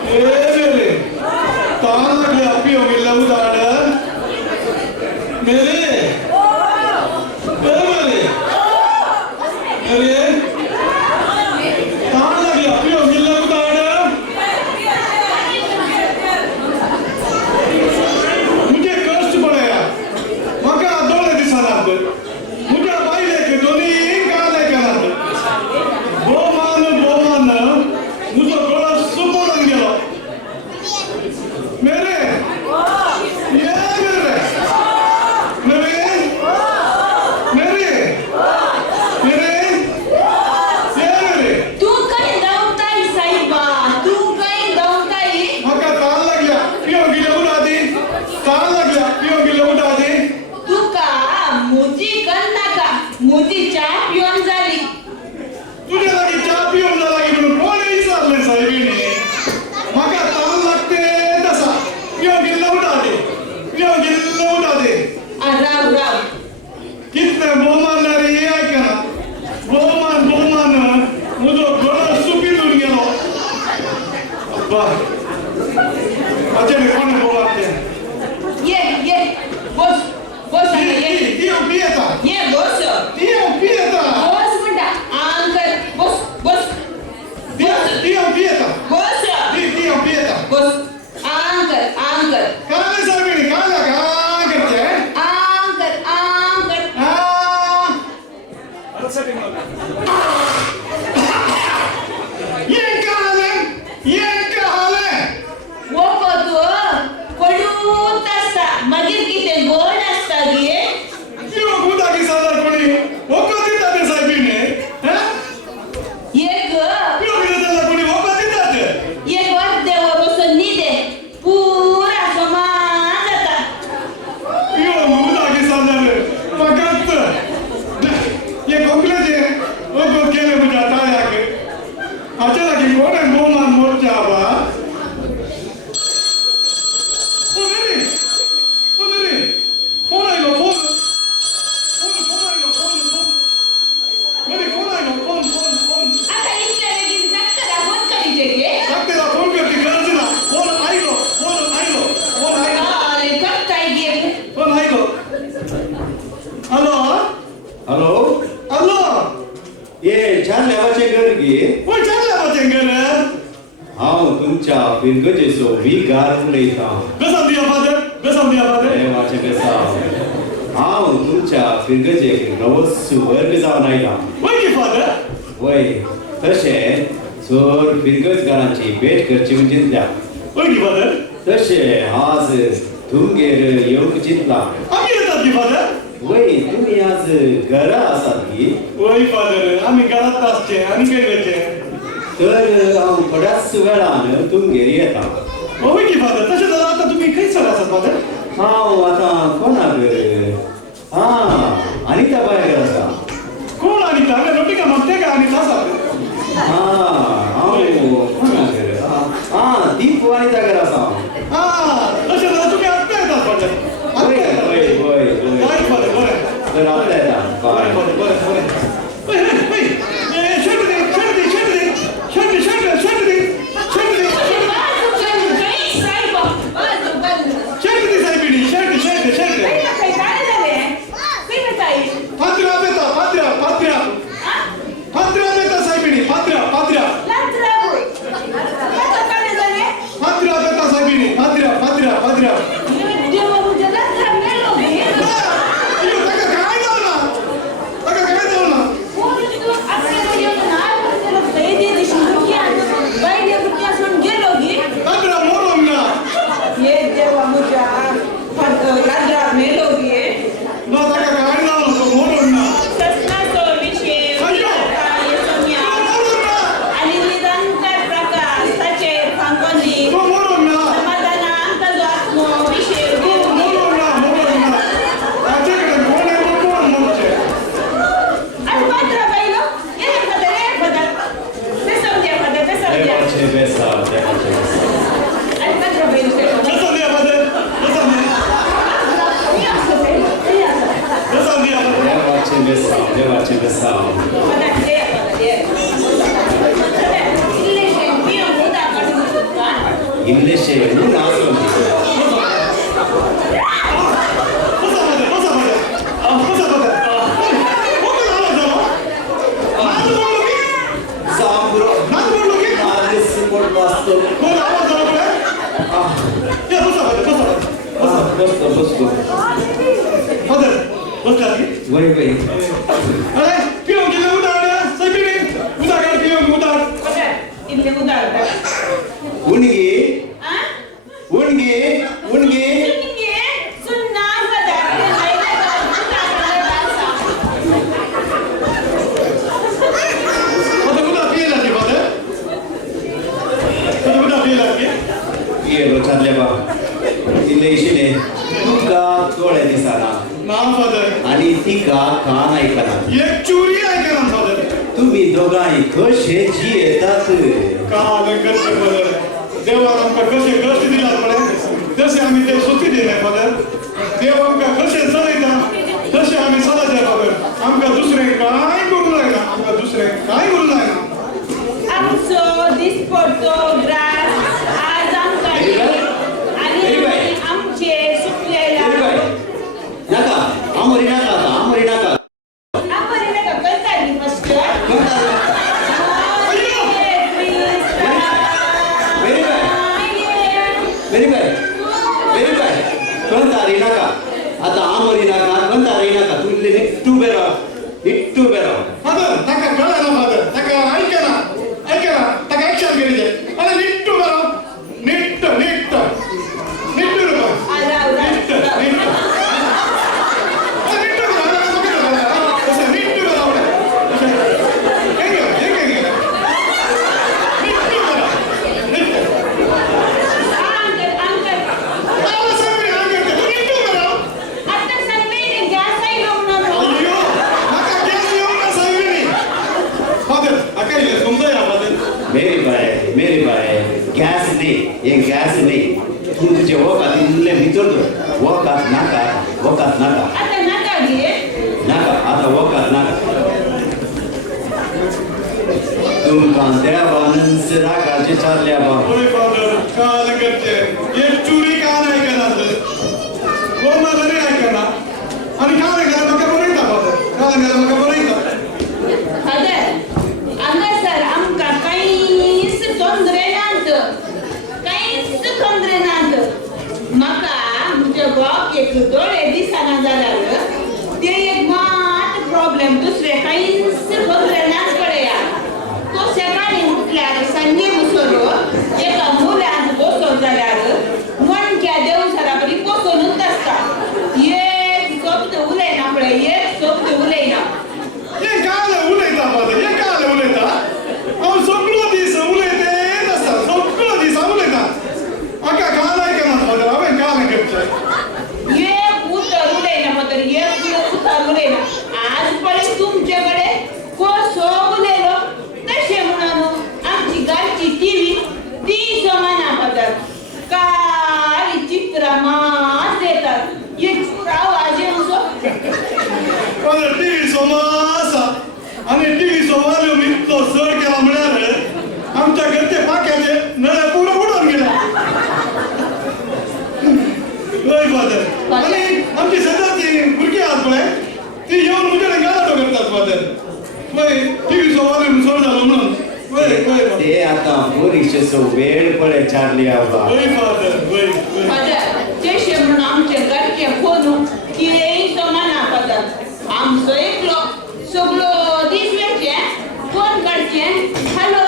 मेरे तान लगे अपी हो मिला उदाहरण मेरे तान लगे अपी हो मिला उदाहरण मुझे कष्ट पड़ेगा मका दोले दिसना मुझे बाई लेके दोनी का लेके ना बोमान मुझे गोड़ा सुपोड़न गेलो मेरे ये मेरे मेरे मेरे मेरे ये मेरे तू काही धावताय साहेबा, तू काही धावताय. मका तान लागल्या पिओ गिले उडा दे तान लागल्या पिओ गिले उडा दे तुका मोती करता का मोती चहा पिऊन झाली. तुझ्या लागी चहा पिऊन जा लागी म्हणून कोण विचारलंय साहेबीने मका तान लागते तसा पिओ गिले उडा दे पिओ गिले उडा दे राव राव कितने बोमान रे ऐकना बोमान मुझो गळा सुपीरून गेलो अब्बा अजय कोण बोलते ये बस बस आता ये ती पियता ये बस ती पियता बस म्हणता अंकल बस बस ती पियता बस ती पियता बस अंकल काय साहेबीने काय करते अंकल ये काले वो तो कडून असता मागीर कितें गोड असता गे. किंवा गुदागी सादर कोणी ओका दिता ते साहेबीने एक किंवा दिता कोणी ओका दिता ते एक देवा बसून निदे पुरा समाज जाता. किंवा गुदागी सादर फकत ये कोकलेचे ओको केले म्हणजे टाळ्याक हाच्या लागी कोणे बोमान मोर्चा बा ओ मेरे फोन आयलो फोन आता इतल्या बेगीन डॉक्टरा फोन करीचे गे. डॉक्टरला फोन करते गरज ना फोन आयलो अरे करताय गे. हॅलो हॅलो ये छान लेवाचे घर गे कोण चालला माझ्या घर हांव तुमच्या पिरगजेचो विकार उलयता. बेसन दिया फादर देवाचे बेसा हांव तुमच्या पिरगजेक नवस वर्ग जावन आयला. वय की फादर वय तशें चोर पिरगजकारांची भेट करची म्हणजे चिंतल्या. वय की फादर तशें आज तुमगेर येवंक चिंतला. आम्ही येतात की फादर वय तुम्ही आज घरा आसात की वय फादर आम्ही घरात असते आणि काय करते तर हांव थोड्याच वेळान तुमगेर येता. वय की फादर तशें जाल्यार आता तुम्ही खंय सर आसात फादर हांव आतां कोणागेर अनिता बायगेर आसा. कोण आणि हांगा रोटिका मागते का आणि आसात हांव कोणागेर दीप अनितागेर आसा. तशें जाल्यार तुम्ही आत्ता येतात फादर वय काय फादर बरें तर आत्ता येता. बरें बरें बरें बरें शर्ट दे इंग्लिश म्हणून असं आणि ती का कान ऐकना एक चोरी ऐकना फादर तुम्ही दोघांनी कसे जी येतात काल करते फादर देवा आमका कसे कष्ट दिला पडे तसे आम्ही ते सुखी दिले फादर देव आमका कसे चलयता तसे आम्ही चलायचे फादर आमका दुसरे काय करू लागला आमका दुसरे काय करू लागला आमचो दिसपडतो ग्रास आज आमका आणि आमचे सुकलेला नका आमरी नका आता आमरी नका कंतारी नका आता आमरी नका कंतारी नका तुझे निट्टू बेरा फादर ताका कळना फादर ताका ऐकना ताका ऍक्शन करीजे अरे निट्टू बेरा निट्ट मेरी बाय गॅस नाही ये गॅस नाही तू तुझे वकात इल्ले विचारतो वकात नाका आता वकात नाका तुमकां देवानंद रागाचे चालल्या बा ओय फादर काल करते एक चोरी कान ऐकनात कोणा जरी ऐकना आणि काल ऐकना म्हाका बरयता फादर काल ऐकना म्हाका बरयता हांगासर आमकां कांयच तोंदरे नात म्हाका म्हजे बाप एक दोळे दिसना जाल्यार ते एक मात प्रॉब्लेम दुसरे कांयच तोंदरे नात पळया तो सकाळी उठल्यार संजे मुसलो एका मुलांत बसो जाल्यार मणक्या देवसरा बरी बसोनूच आसता एक शब्द उलयना पळय एक शब्द उलयना हे काल उलयता फादर हे काल उलयता हांव सगळो दीस उलयतेच आसता सगळो दीस हांव उलयता म्हाका काल ऐकना फादर हांवें काल करचें एक उतर उलयना फादर एक उतर उलयना आज पळय तुमचे कडेन कसो उलयलो तशें म्हणून आमची गांवची टीव्ही ती जमाना फादर काळी चित्रां मात येतात एक आवाज येवचो फादर टीव्ही आसा आनी टीव्हीचो वॉल्यूम इतलो चड केला म्हळ्यार आमच्या घरचे पाक्याचे नळे पुरो उडोवन गेला ओय फादर आनी आमची शेजारची भुरगीं आसात पळय ती येवन म्हजे कडेन गालाटो करतात फादर पळय टीव्हीचो वॉल्यूम चड जालो म्हणून ते आता पोरीचेचो वेळ पळय चालली आबा ओय फादर ओय फादर तशें म्हणून आमचे घरचे फोन कितेंय जमाना फादर आमचो एकलो सगळो दीस वेळचे फोन करचे हॅलो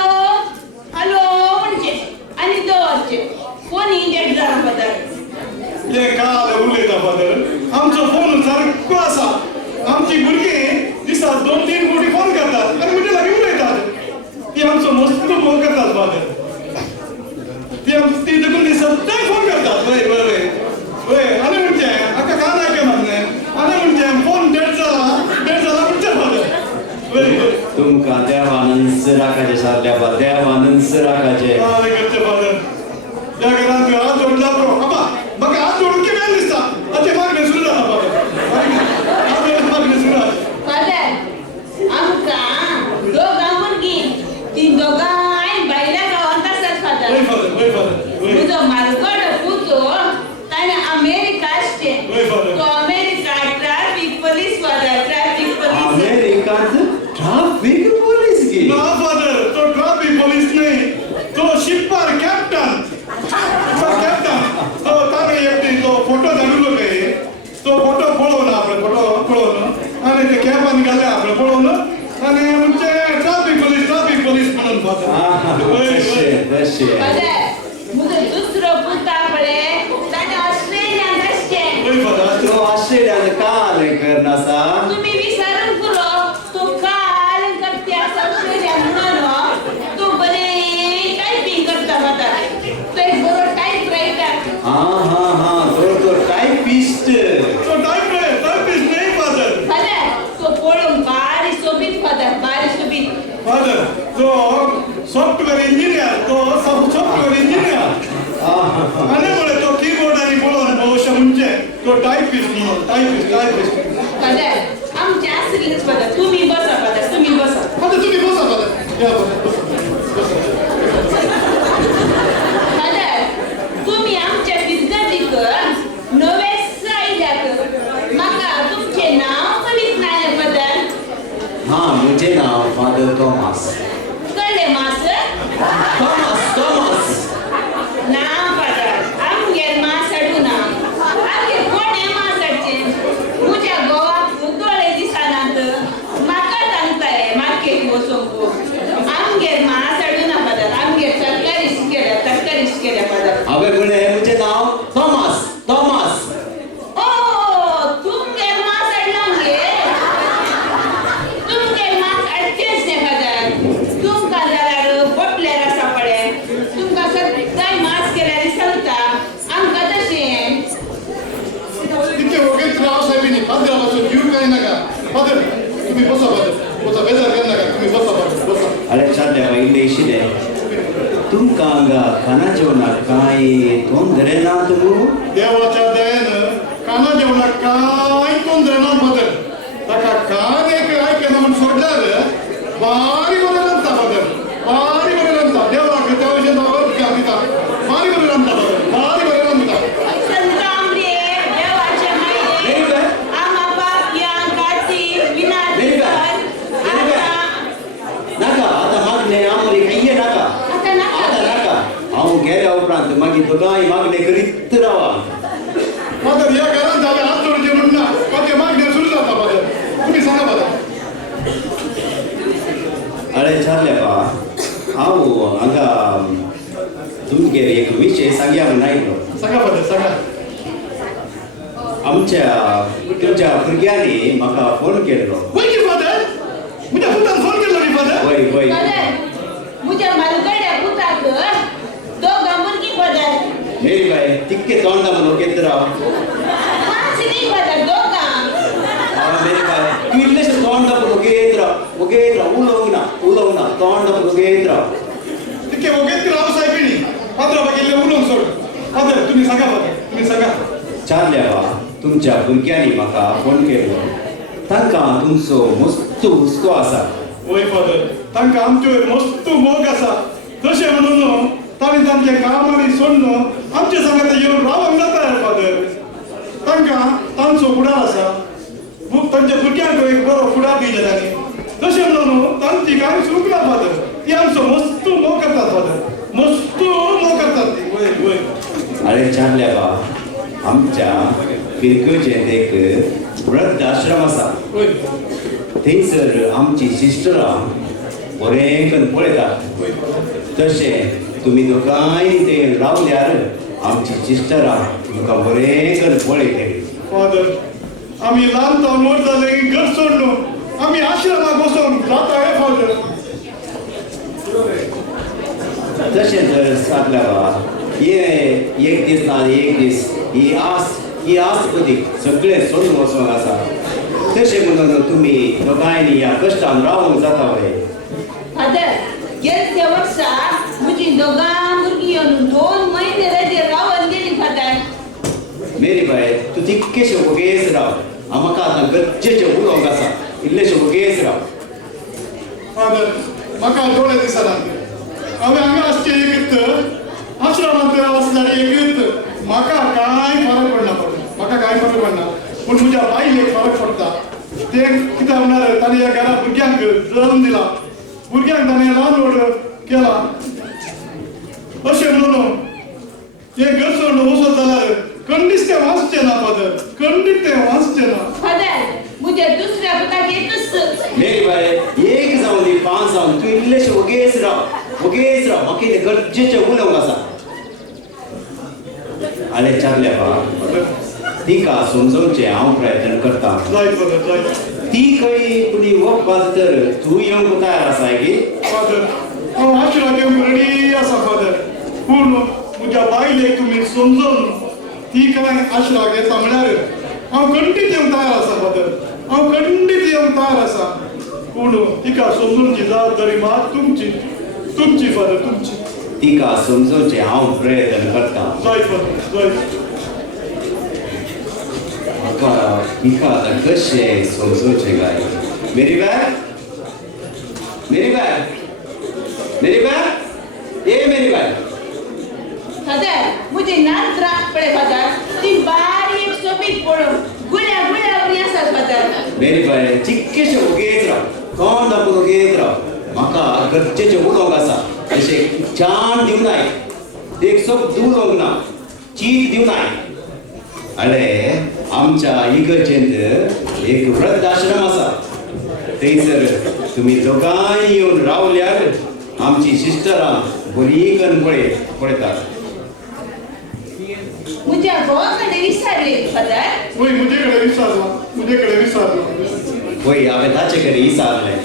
म्हणचे आनी दवरचे फोन इंडेट जाला फादर हे काल उलयता फादर आमचो फोन सारको आसा आमची भुरगीं दिसा 2-3 फावटी फोन करतात आनी म्हजे लागीं उलयतात ती आमचो मस्त फोन करतात फादर ती देखून ती सदांच फोन करतात वय आनी म्हणचे आका कान ऐकनात न्ही आनी म्हणचे फोन डेड जाला म्हणचे फादर तुमकां देवानंद राखाचे सारल्या बा देवानंद राखाचे काल करचे फादर त्या घरांत तुवें हात जोडला बरो आबा म्हाका हात जोडून कितें दिसता आतां मागणें सुरू जाता फादर हात जोडून मागणें सुरू जाता फादर आमकां दोगां भुरगीं ती दोगांय भायल्या गांवांत आसात फादर वय फादर म्हजो मालगड पुतो ताने अमेरिका असते वय फादर. तो America traffic police father traffic police अमेरिकात ट्रॅफिक पोलीस की ना फादर तो ट्रॅफिक पोलीस नाही तो शिप्पर कॅप्टन तो ताने एकटी तो फोटो धाडलो काय तो फोटो पळवला आपले फोटो पळवलं आणि ते कॅपान घाले आपले पळवलं आणि आमचे ट्रॅफिक पोलीस म्हणून फादर वय, वय. तसे फादर मुझे दुसरो पुता पळे ताने ऑस्ट्रेलियान असते वय फादर तो ऑस्ट्रेलियात काल करनासा तुम्ही विचारून पुरो तो काल करते असं ऑस्ट्रेलिया म्हणून तो बरे टायपिंग करता फादर तो एक बरो टाईप रायटर हा तो टायपिस्ट तो टाइपिस्ट नाही फादर फादर तो पळून बारी सोबीत फादर बारी सोबीत फादर तो सॉफ्टवेअर इंजिनियर आणि मुळे तो कीबोर्ड आणि पळवून बहुशा म्हणजे तो टायपिस्ट फादर आमच्या असलीच फादर तुम्ही बसा फादर तुम्ही बसा फादर तुम्ही बसा फादर या फादर फादर तुम्ही आमच्या विद्यार्थीक नवे सायल्याक म्हाका तुमचे नाव कळीत नाही फादर हाँ मुझे नाम फादर थॉमस कळले मास थॉमस ना फादर आमगेर मास हाडू ना आमगे कोणे मास हाडचे तुझ्या गोवाक उदोळे दिसानांत म्हाका सांगताय मार्केट वचोंक आमगेर मास हाडू ना फादर आमगेर तरकारी शिकेल्या फादर हांवें म्हळें मुझे नाव थॉमस ओ तुमगेर मास हाडला तुमगेर मास हाडचेच न्ही फादर तुमकां जाल्यार बोटलेर आसा पळय तुमकां सदांय मास केल्यार चलता आमकां तशें इतके वगैरे त्रास आहे बिनी फादर बसून जीव काही नका फादर तुम्ही बसा बसा बेजार कर नका तुम्ही बसा बसा अरे चालले इल्ले इशिले तुमकां हांगा खाना जेवणाक कांय तोंदरे ना तुमू देवाच्या दयेनं काना जेवणाक कांय तोंदरे ना फादर ताका कान एक आयकेना म्हण सोडल्यार बारी बरें रांदता फादर बारी बरें रांदता देवाक त्या भशेन दिता बारी बरें रांदता फादर बारी बरें रांदता संत आमरे देवाचे माये आमा पापया काची विनाश नाका आतां मागणे आमरी खाइये नाका आता नाका हांव गेल्या उपरांत मागीर दोगांय मागणे करीत रावा फादर या घरात जाल्यार हात जोडचे म्हणना फादर मागणे सुरू जाता फादर तुम्ही सांगा फादर अरे चालले बा हांव हांगा तुमगेर एक विशय सांगया म्हण आयलो सांगा फादर सांगा तुमच्या भुरग्यांनी म्हाका फोन केल्लो वय की फादर म्हज्या पुतान फोन केल्लो न्ही फादर वय फादर मुझ्या मालगड्या पुताक दोघां भुरगीं फादर मेरी बाय तिक्के तोंडा म्हणून घेत राव मानसी न्ही फादर दोघां मेरी बाय तू इल्लेशें तोंडा म्हणून घेत राव उलोवंक ना तोंडा म्हणून घेत राव तितके वगैरे राव साहेबिणी फादर बागिल्ले उलोवंक सोड फादर तुम्ही सांगा फादर तुम्ही सांगा चालल्या बा तुमच्या भुरग्यांनी म्हाका फोन केल्लो तांकां तुमचो मस्त हुस्को आसा वय फादर तांकां आमचे वयर मस्त मोग आसा तशें म्हणून तांणी तांचे काम आनी सोडून आमचे सांगात येवन रावंक जाता फादर तांकां तांचो फुडार आसा तांच्या भुरग्यांक एक बरो फुडार दिले तांणी तशें म्हणून तांची कांय चुकना फादर ती आमचो मस्त मोग करतात फादर मस्त मोग करतात ती वय वय अरे चालल्या बा आमच्या पिरकळचें एक वृद्ध आश्रम आसा वय थंयसर आमची सिस्टरां बरें करून पळयतात तशें तुमी दोगांय ते रावल्यार आमची सिस्टरां तुमकां बरें करून पळयतली फादर आमी ल्हान जावन व्हड जाले की घर सोडलो आमी आश्रमाक वचोन जाता हे फादर तशें जर सांगल्या बा हे एक दीस ना एक दीस ही आस्त पदी सगळें सोडून वचोंक आसा तशें म्हणून तुमी दोगांयनी ह्या कश्टान रावंक जाता वय फादर गेल्या वर्सा म्हजी दोगां भुरगीं येवन 2 म्हयने रजेर रावन गेलीं फादर मेरी बाय तू तितकेशें वगेच राव म्हाका आतां गरजेचें उलोवंक आसा इल्लेशें वगेच राव फादर म्हाका दोळे दिसना हांवें हांगा आसचे एक आश्रमांत आसल्यार म्हाका कांय फरक पडना म्हाका कांय फरक पडना पूण म्हज्या बायलेक फरक पडटा ते कितें म्हणल्यार ताणें ह्या घरा भुरग्यांक जल्म दिला भुरग्यांक ताणें ल्हान व्हड केला अशें म्हणून हे घर सोडून वचत जाल्यार खंडीत तें वाचचें ना फादर खंडीत तें वाचचें ना फादर मुझे दुसऱ्या पुताक एकच मेरी बाय एक जावन दी 5 जावन तूं इल्लेशें वगेच राव म्हाका कितें गरजेचें उलोवंक आसा आले चारल्या बा तिका समजोवचें हांव प्रयत्न करतां जायत फादर जायत ती खंय कुणी वखपास तर तूं येवंक तयार आसा की फादर हांव आशिर्वाद दिवंक रेडी आसा फादर पूण म्हज्या बायलेक तुमी समजोवन ती कांय आशिर्वाद घेता म्हळ्यार हांव खंडीत येवंक तयार आसा फादर हांव खंडीत येवंक तयार आसा पूण तिका समजोवची जबाबदारी मात तुमची फादर तुमची तिका समजोवचें हांव प्रयत्न करतां जायत फादर जायत म्हाका तिका आतां कशें समजोवचें काय मेरी बाय ए मेरी बाय फादर मुझे नाक त्रास पडे फादर ती बारीक सोबीत पडून गुळ्या गुळ्यावरी आसात फादर मेरी बाय चिक्केशें वगेच राव तोंड दाखोवन वगेत राव म्हाका गरजेचें उलोवंक आसा अशें चान दिवं नाय एक शब्द उलोवंक ना चीत दिवं नाय अरे आमच्या इगर्जेंत एक वृद्ध आश्रम आसा थंयसर तुमी दोगांय येवन रावल्यार आमची सिस्टरां बरी करून पळयतात मुझ्या भावाकडे विचारले फादर वय म्हजे कडेन विचारला पळय हांवें ताचे कडेन विचारलें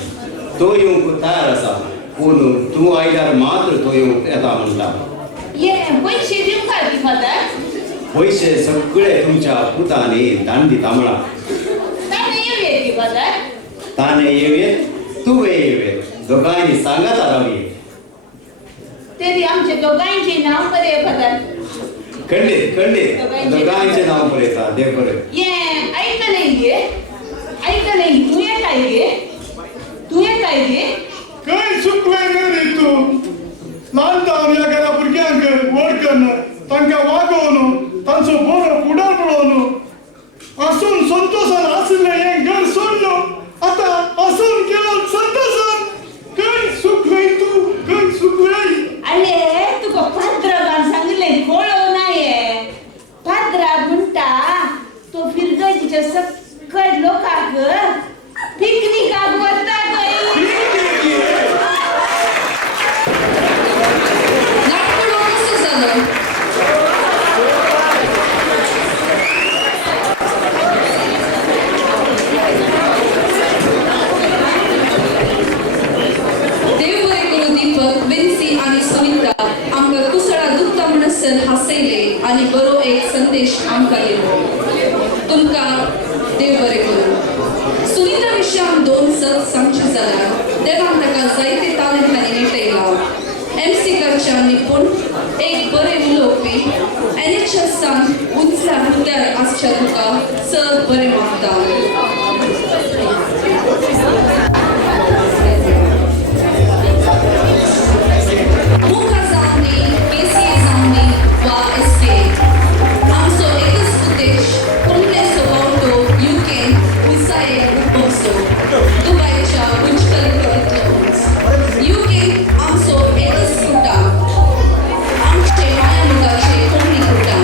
तो येवंक तयार आसा पूण तूं आयल्यार मात्र तो येवंक येता म्हणटा ये पैसे दिवंक खाती फादर पयशे सगळे तुमच्या पुतांनी धाडून दिता म्हणा ताणे येऊया की फादर ताणे येवेत तुवें येवेत दोगांयनी सांगात रावये तरी आमचे दोघांचे नाव बरे फादर खंडीत दोगांयचें नांव पळयता देव बरें ये ऐकले तू येताय गे खंय चुकलें रे तूं ल्हानपण ह्या घरा भुरग्यांक व्हड करून तांकां वागोवन तांचो बरो फुडार पळोवन आसून संतोशान आशिल्लें हें घर सोडलो आतां आसून केलो संतोशान खंय चुकलें अरे तुका पात्रावान सांगले कळो नाये पात्रा म्हणटा तो फिरगतीच्या सकयल लोकांक पिकनिकाक वता नागपूर कसं झालं देव बरे करू दीपक विन्सी आणि सुनीता आमकां कुसळा दुखता म्हणसर हासयले आणि बरो एक संदेश आमकां दिलो तुमकां देव बरे करू सुनीता विशयान 2 सत सांगचे जाल्यार देवान ताका जायते तालंतांनी नेटयला MC कडच्यान निपूण एक बरे उलोवपी NHSसान उंचल्या हुद्द्यार आसच्या तुका चड बरें मागता मुखार जावन दी KCA जावन दी वा SPA आमचो एकच उद्देश कोंकणे सभावटो UK उंचायेक उपसो दुबयच्या बुर्ज खलिफांतलो UK आमचो एकच फुटा आमचे मायामुगाचे कोंकणी फुटा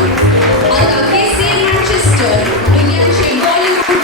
आता KCA मँचेस्टर भुरग्यांचे बॉलिवूड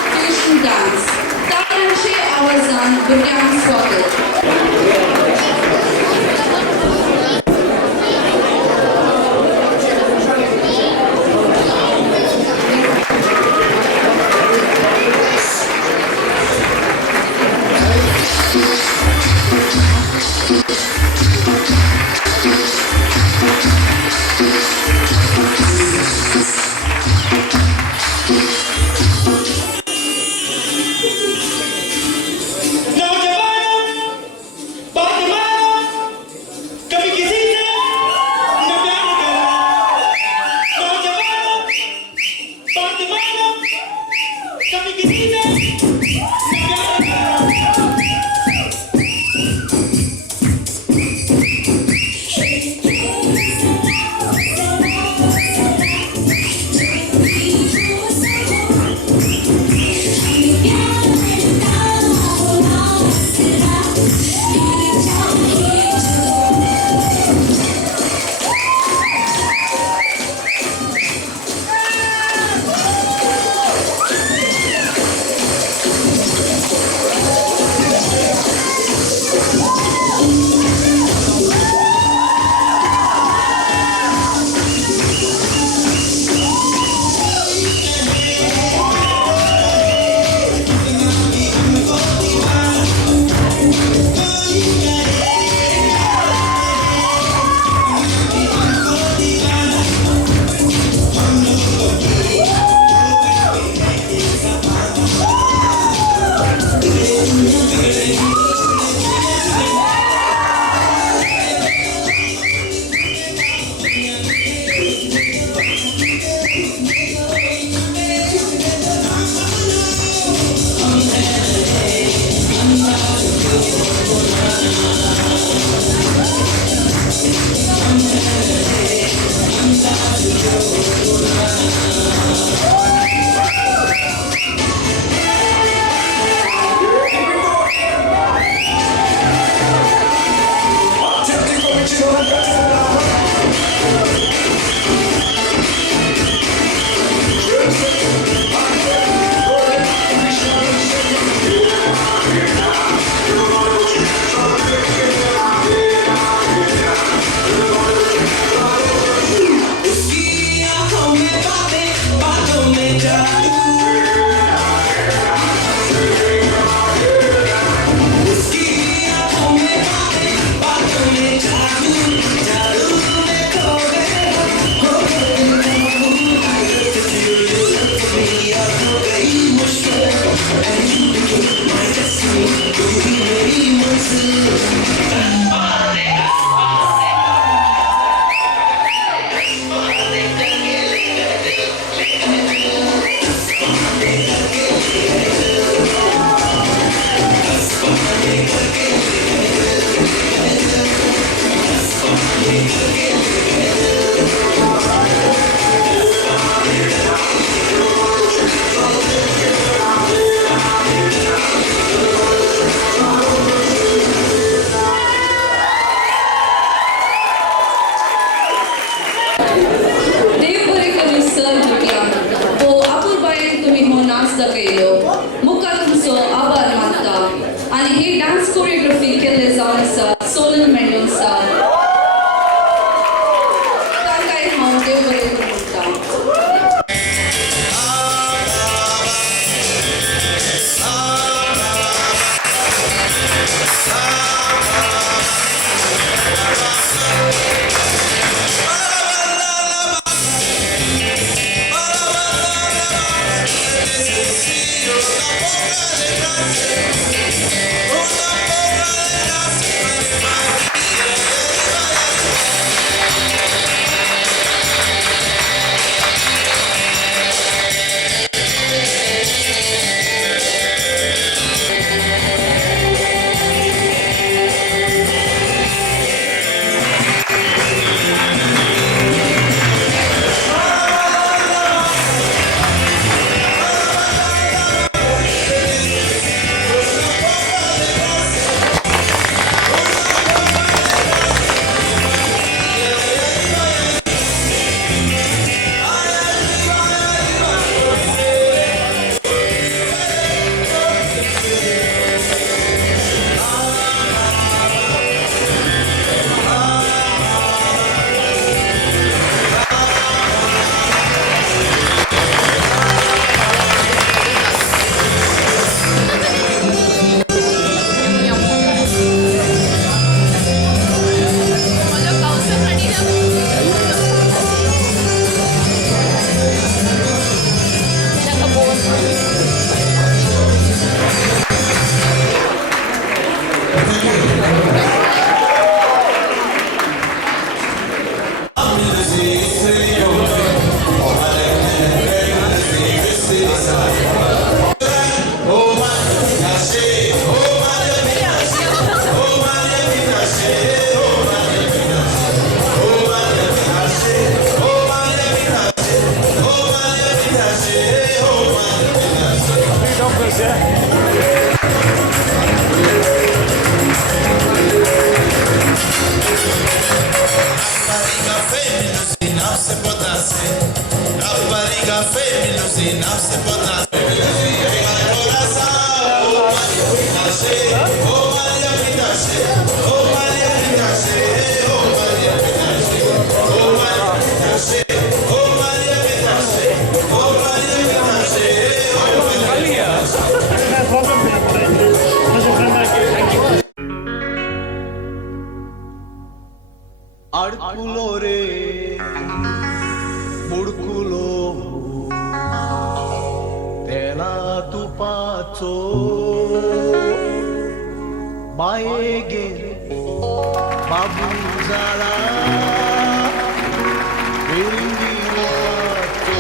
అడుకులో రే ముడుకులో तेला तुपाचो बाये गेर बाबू जाला वेळी रोपाचो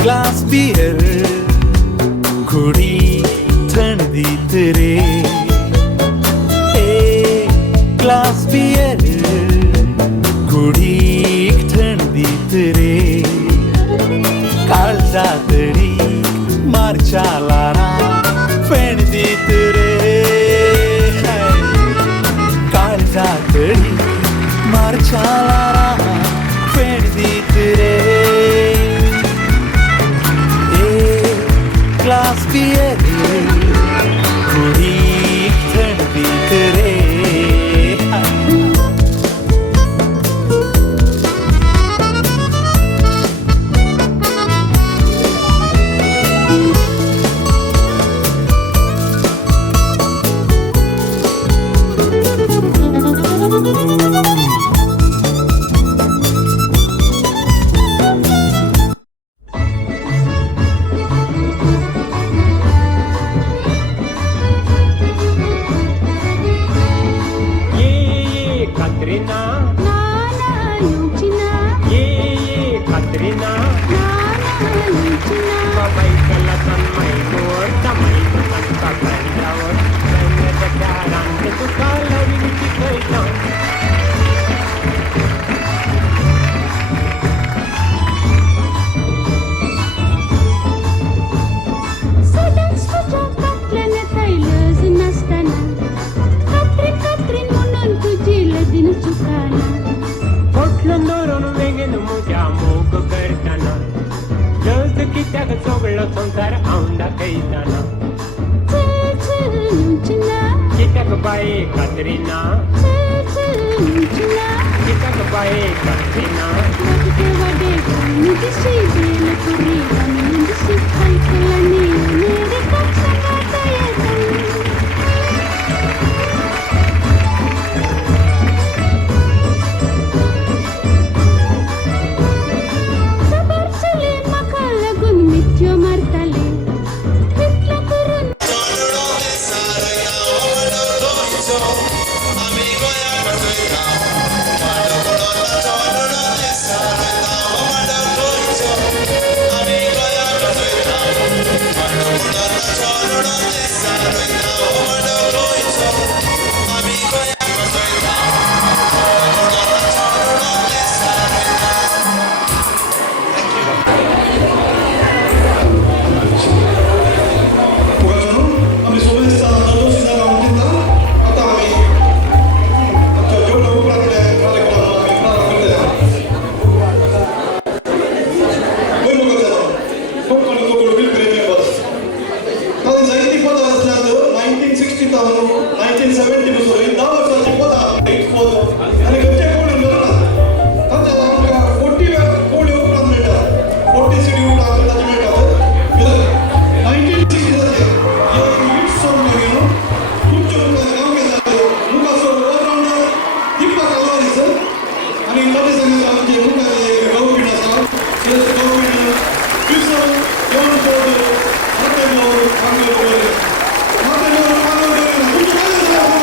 ग्लास बियर घुड़ी थंडीत रे एक ग्लास बियर घुड़ी थंडीत रे काळजातडी मार्चालारा फेणदीत रे काळजातडी मार्चालारा फेणदीत रे ग्लास बियर घुड़ी थंडीत रे Amigo ya मोठे संगीत आमचे मुखारी गौपीण आसा श्रेष्ठ गौपीण विष्णू येवन बोर्ड माते मोर माते तुमचे काय झालं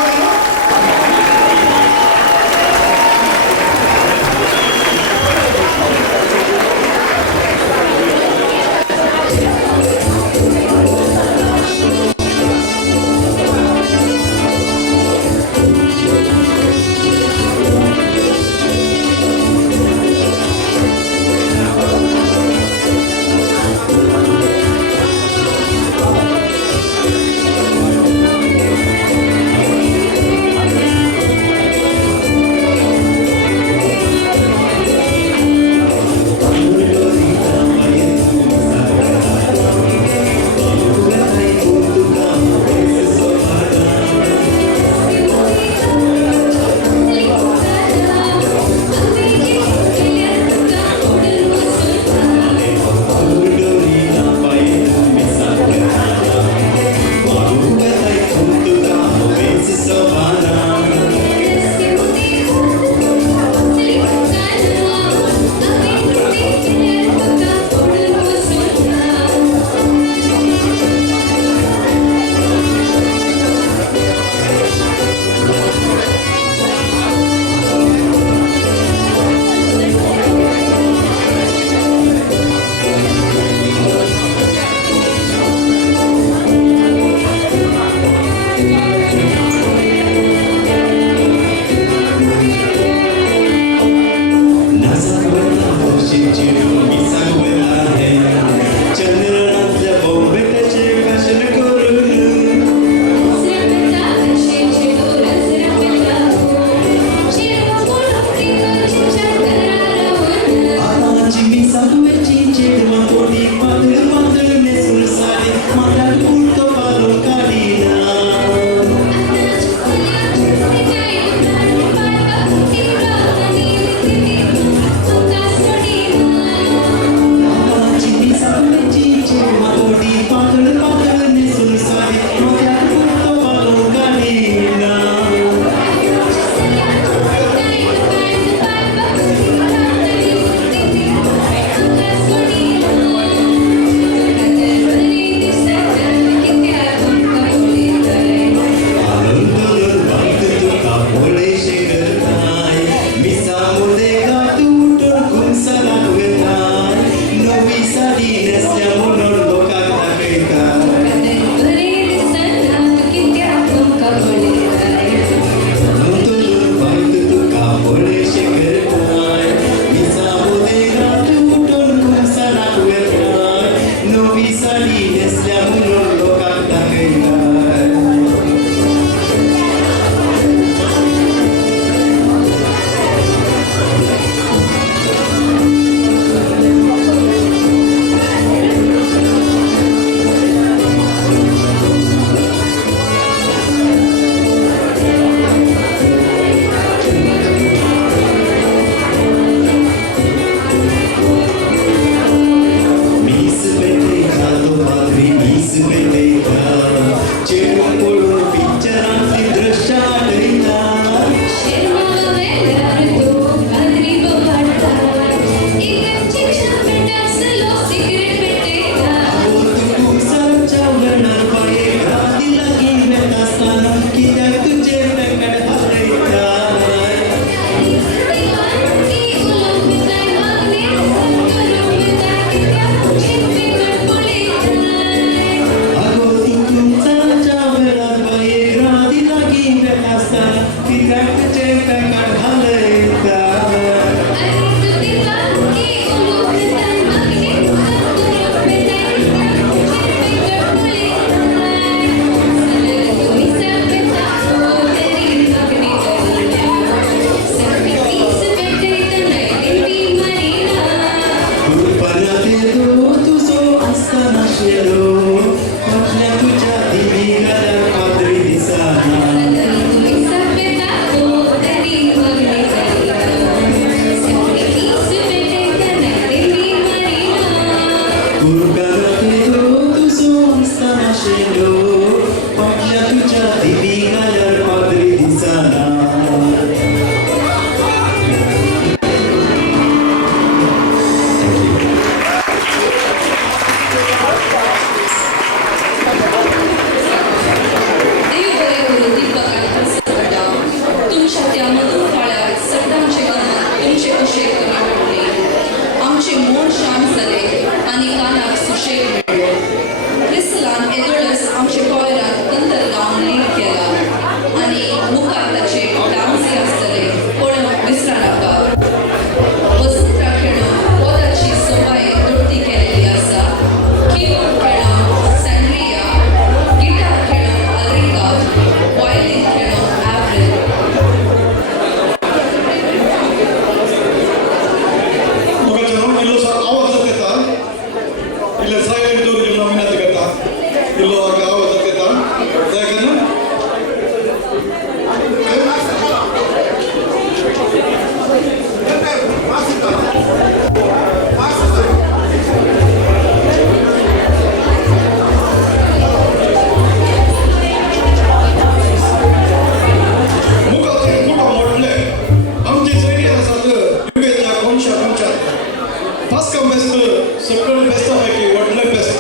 सगळं बेस्टापैकी वाटलं बेस्ट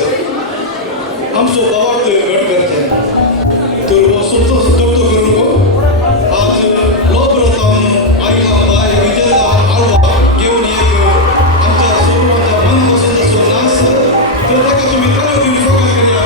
आमचो गावात घट करते तर हो सोचो सुचवतो करू नको आज लोक रतावन आईला बाय विजयला आळवा घेऊन एक आमच्या सोबत मनापासून जसो नाच तर ताका तुम्ही करा तुम्ही फोकस करूया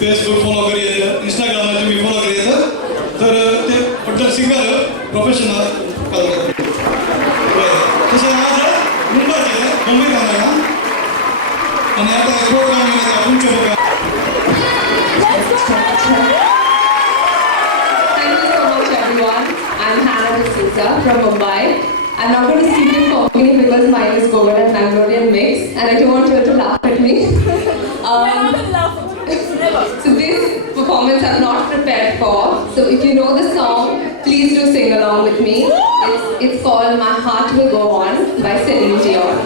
फेसबुक फॉलो करीत इंस्टाग्राम तुम्ही फॉलो करीत तर ते पड्डल सिंगर प्रोफेशनल तशें आज मुंबय घालना आनी आतां प्रोग्राम तुमचे बघा. Thank you so much everyone. I'm Hannah D'Souza from Mumbai. I'm not going to speak in Konkani because mine is Goan and Mangalorean mix and I don't want you to laugh at me. So this performance I'm not prepared for. So if you know the song, please do sing along with me. It's called My Heart Will Go On by Celine Dion.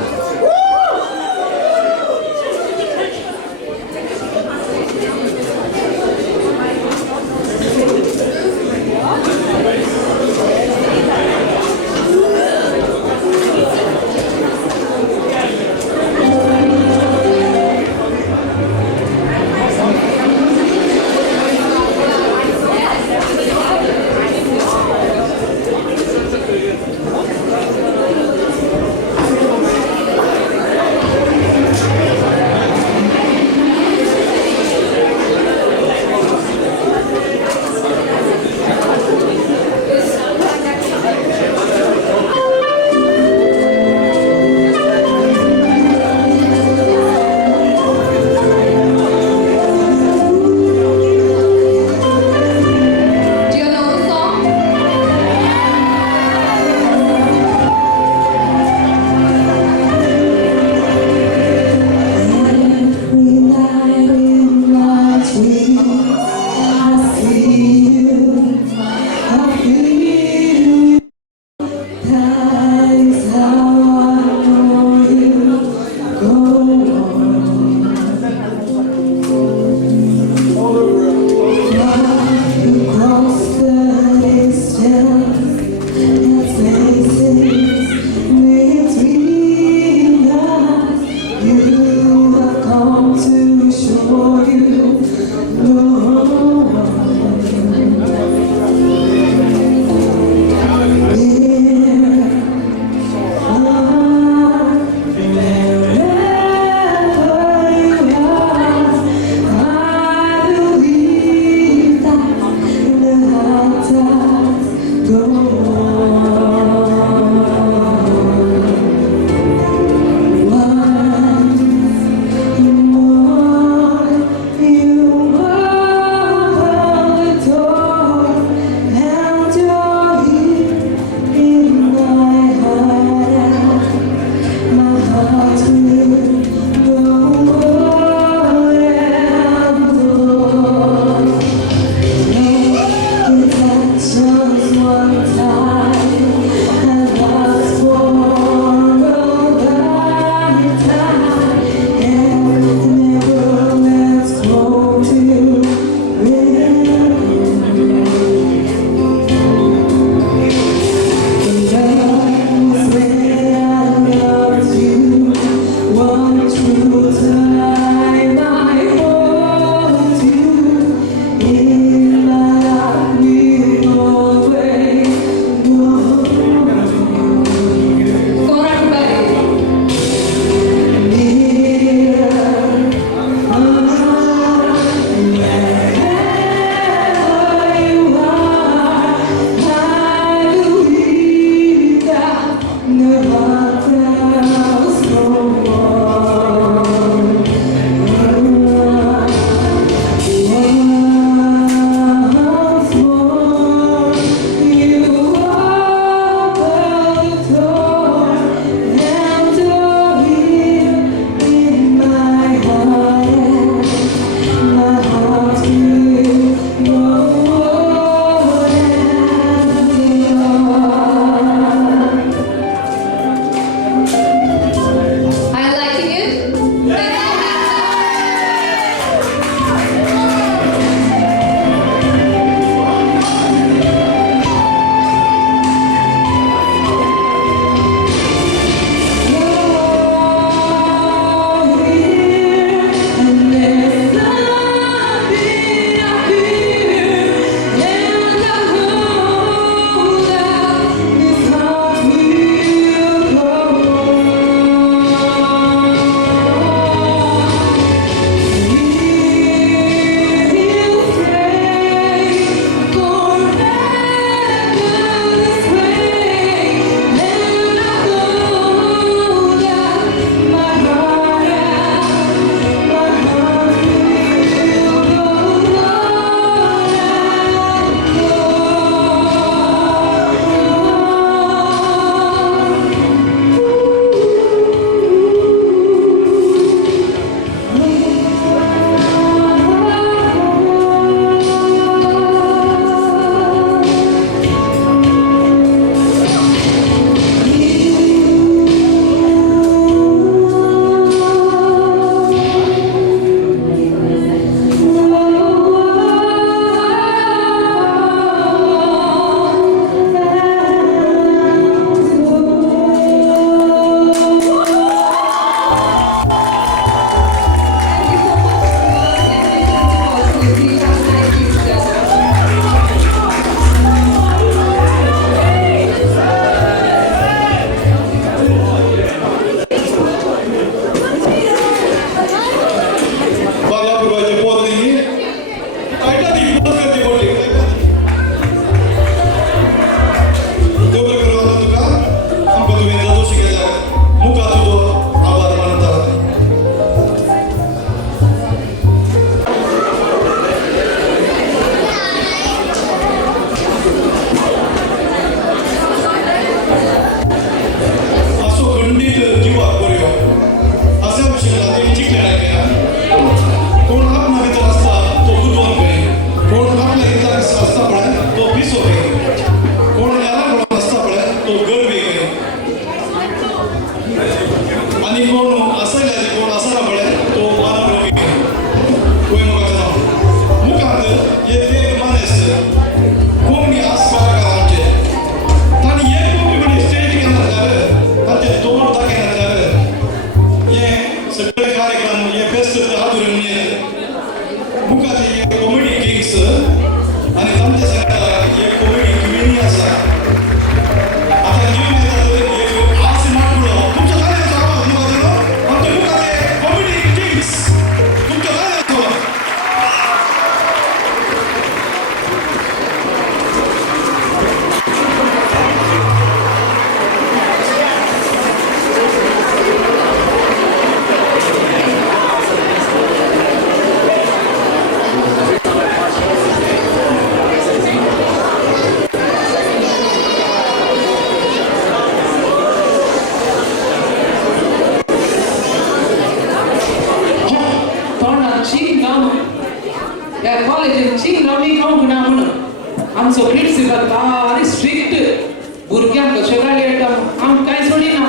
आमचो principal भारी strict भुरग्यांक कशें गाडी येता आम कांय सोडिना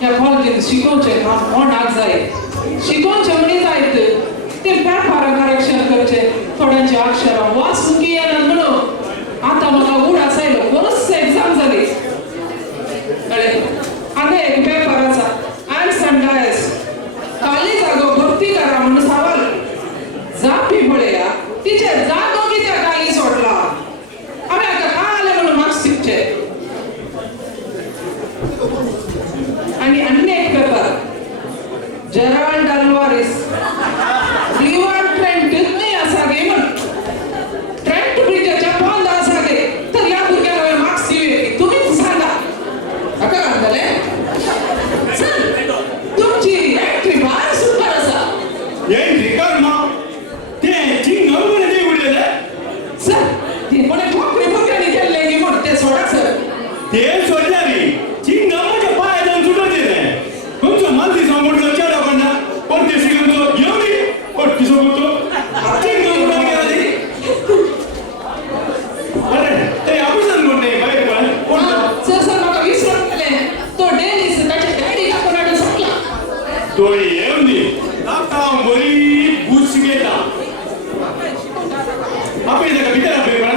ह्या कॉलेजीन शिकोवचें काम कोणाक जाय शिकोवचें म्हणी जायत ते पेपरां करेक्शन करचें थोड्यांचे अक्षरां वाचूंक येना म्हणून आतां म्हाका उड आसायलो बरोच एग्जाम जाली कळ्ळें आतां एक पेपर आसा arts and Dias Gerald Alvares river Trent नाही असा गे म्हण ट्रेंट ब्रिजच्या बंद असा गे तर या भुरग्याला मार्क्स दिवे तुम्हीच सांगा अका कांदले सर तुमची एंट्री फार सुपर असा एंट्री कर ना ते चिंग नवरे दे उडले सर ते कोणी ठोकरे भुरग्याने केले गे म्हण ते सोडा सर ते सोडल्यारी चिंग नवरे पाय जाऊन सुटत दिले तुमचं मालती सांगून चढा पण पण ते शिकवतो एवढी पण ती सांगतो चिंग नवरे गेला ती अरे ते आपण म्हणते बाहेर पण सर सर मला विसरून गेले तो डेनिस त्याच्या डॅडीला कोणाला सांगला तो एवढी आता बरी बुश घेता आपण इथे किती आपले पण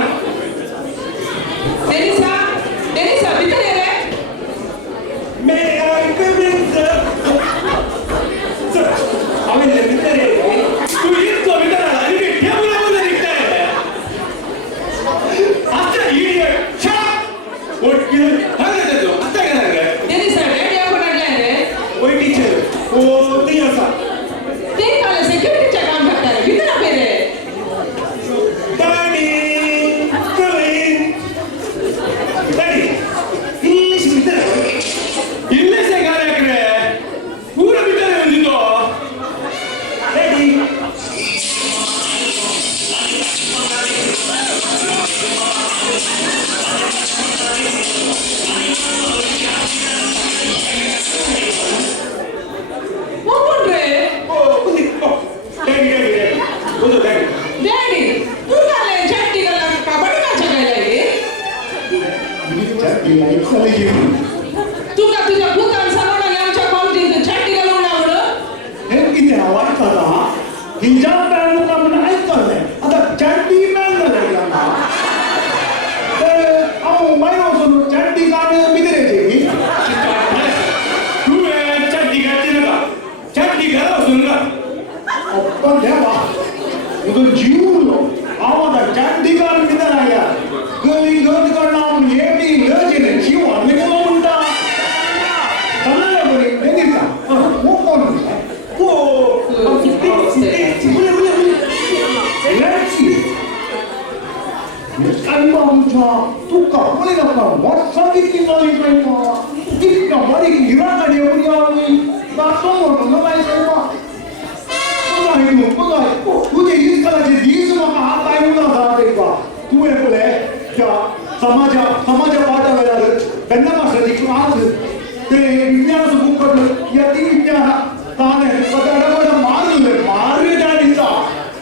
डेनिसा भीतर ये रे मे आय कम इन सर आम्ही भीतर ये तू इथं भीतर आला आणि मी टेबलावर निघताय आता इडियट छाप व्हाट किल हॅलो देतो आता काय झालं डेनिसा डॅडी आपण आणलाय रे ओय टीचर ओ ती असा ते काल सिक्युरिटीच्या काम करतात भीतर आपे रे डॅडी कमिंग डॅडी प्लीज भीतर इल्ले से गाने करे पूरा भीतर येऊन दितो डॅडी कोण रे डॅडी तू काल चट्टी गला कबड्डी मॅच खेळायला गे तू का तुझ्या भूतान सांगून आमच्या कॉलेजीत चट्टी घालून आवड समाजा पाठावेला त्यांना मास्टर आज ते विज्ञान बुक करलं या ती विज्ञान ताने पदार्थ मारले डॅडीचा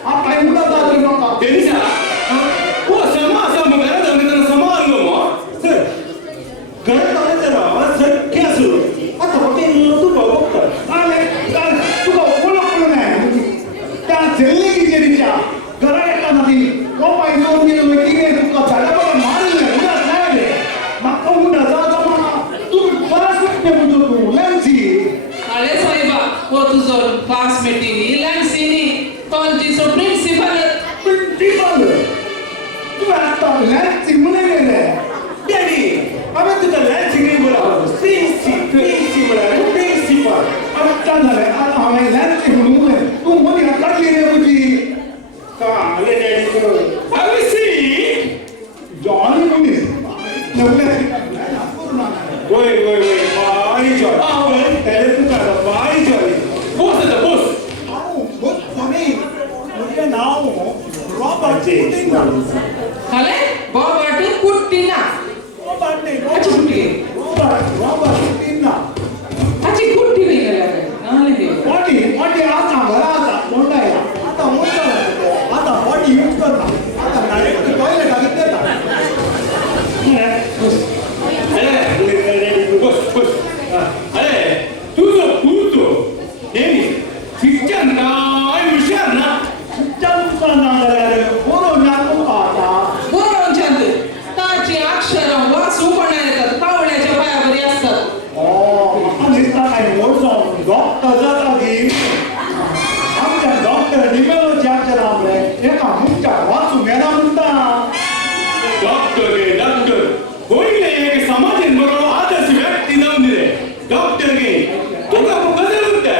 हा काय मुला दादर नका डेनिसा ओ समा सम घरात जाऊन त्यांना समान मग सर घरात आले तर आवाज सर क्या सुरू आता होते तू बघ आले तू बोला नाही त्या जेल्ले की जेरीच्या घरात येता नाही तो पाहिजे होती की नाही तुका झाडा पण मारले उडा नाही रे मग उडा जा मला तू बराच वाटते म्हणजे तू लॅन्सी अरे साहेबा वो तुझो क्लासमेटीनी लॅन्सीनी कॉलेजीचो प्रिन्सिपल तू आता लॅन्सी म्हणे रे डॅडी आम्ही तुझा लॅन्सी नाही बोला प्रिन्सिपल आता झालं आता आम्ही लॅन्सी म्हणून तू म्हणे काढली रे तुझी का आले डॅडी तो आम्ही सी जॉनी म्हणे Wait, why Johnny? Oh, well, tell it to God. Why Johnny? Boss is the boss. Oh, boss for me. Look at now. Robert Kutina. हले बाबाटी कुट्टीना Robert नहीं. अच्छी कुट्टी Robert Kutina. अच्छी कुट्टी नहीं करे नाले दे What आता घरात मोठा आहे. आता मोठा आहे. आता body use करता. आता direct toilet आत देता. अरे तुझं पुरतो नेहमी शिक्षण काय विचार ना शिक्षण बोलो जातो आता बरोबर चंद ताची अक्षर वाचू पण येतात कावळ्याच्या पायावरी असतात निसता काय मोठं डॉक्टर जाता की आमच्या डॉक्टर निमेलोचे अक्षर आमले एका मुख्या वाचू मेला म्हणता डॉक्टर होईल एक समाजीन बरोबर आदर्श व्यक्ती जाऊन दिले डॉक्टर गे तुका कसं होतं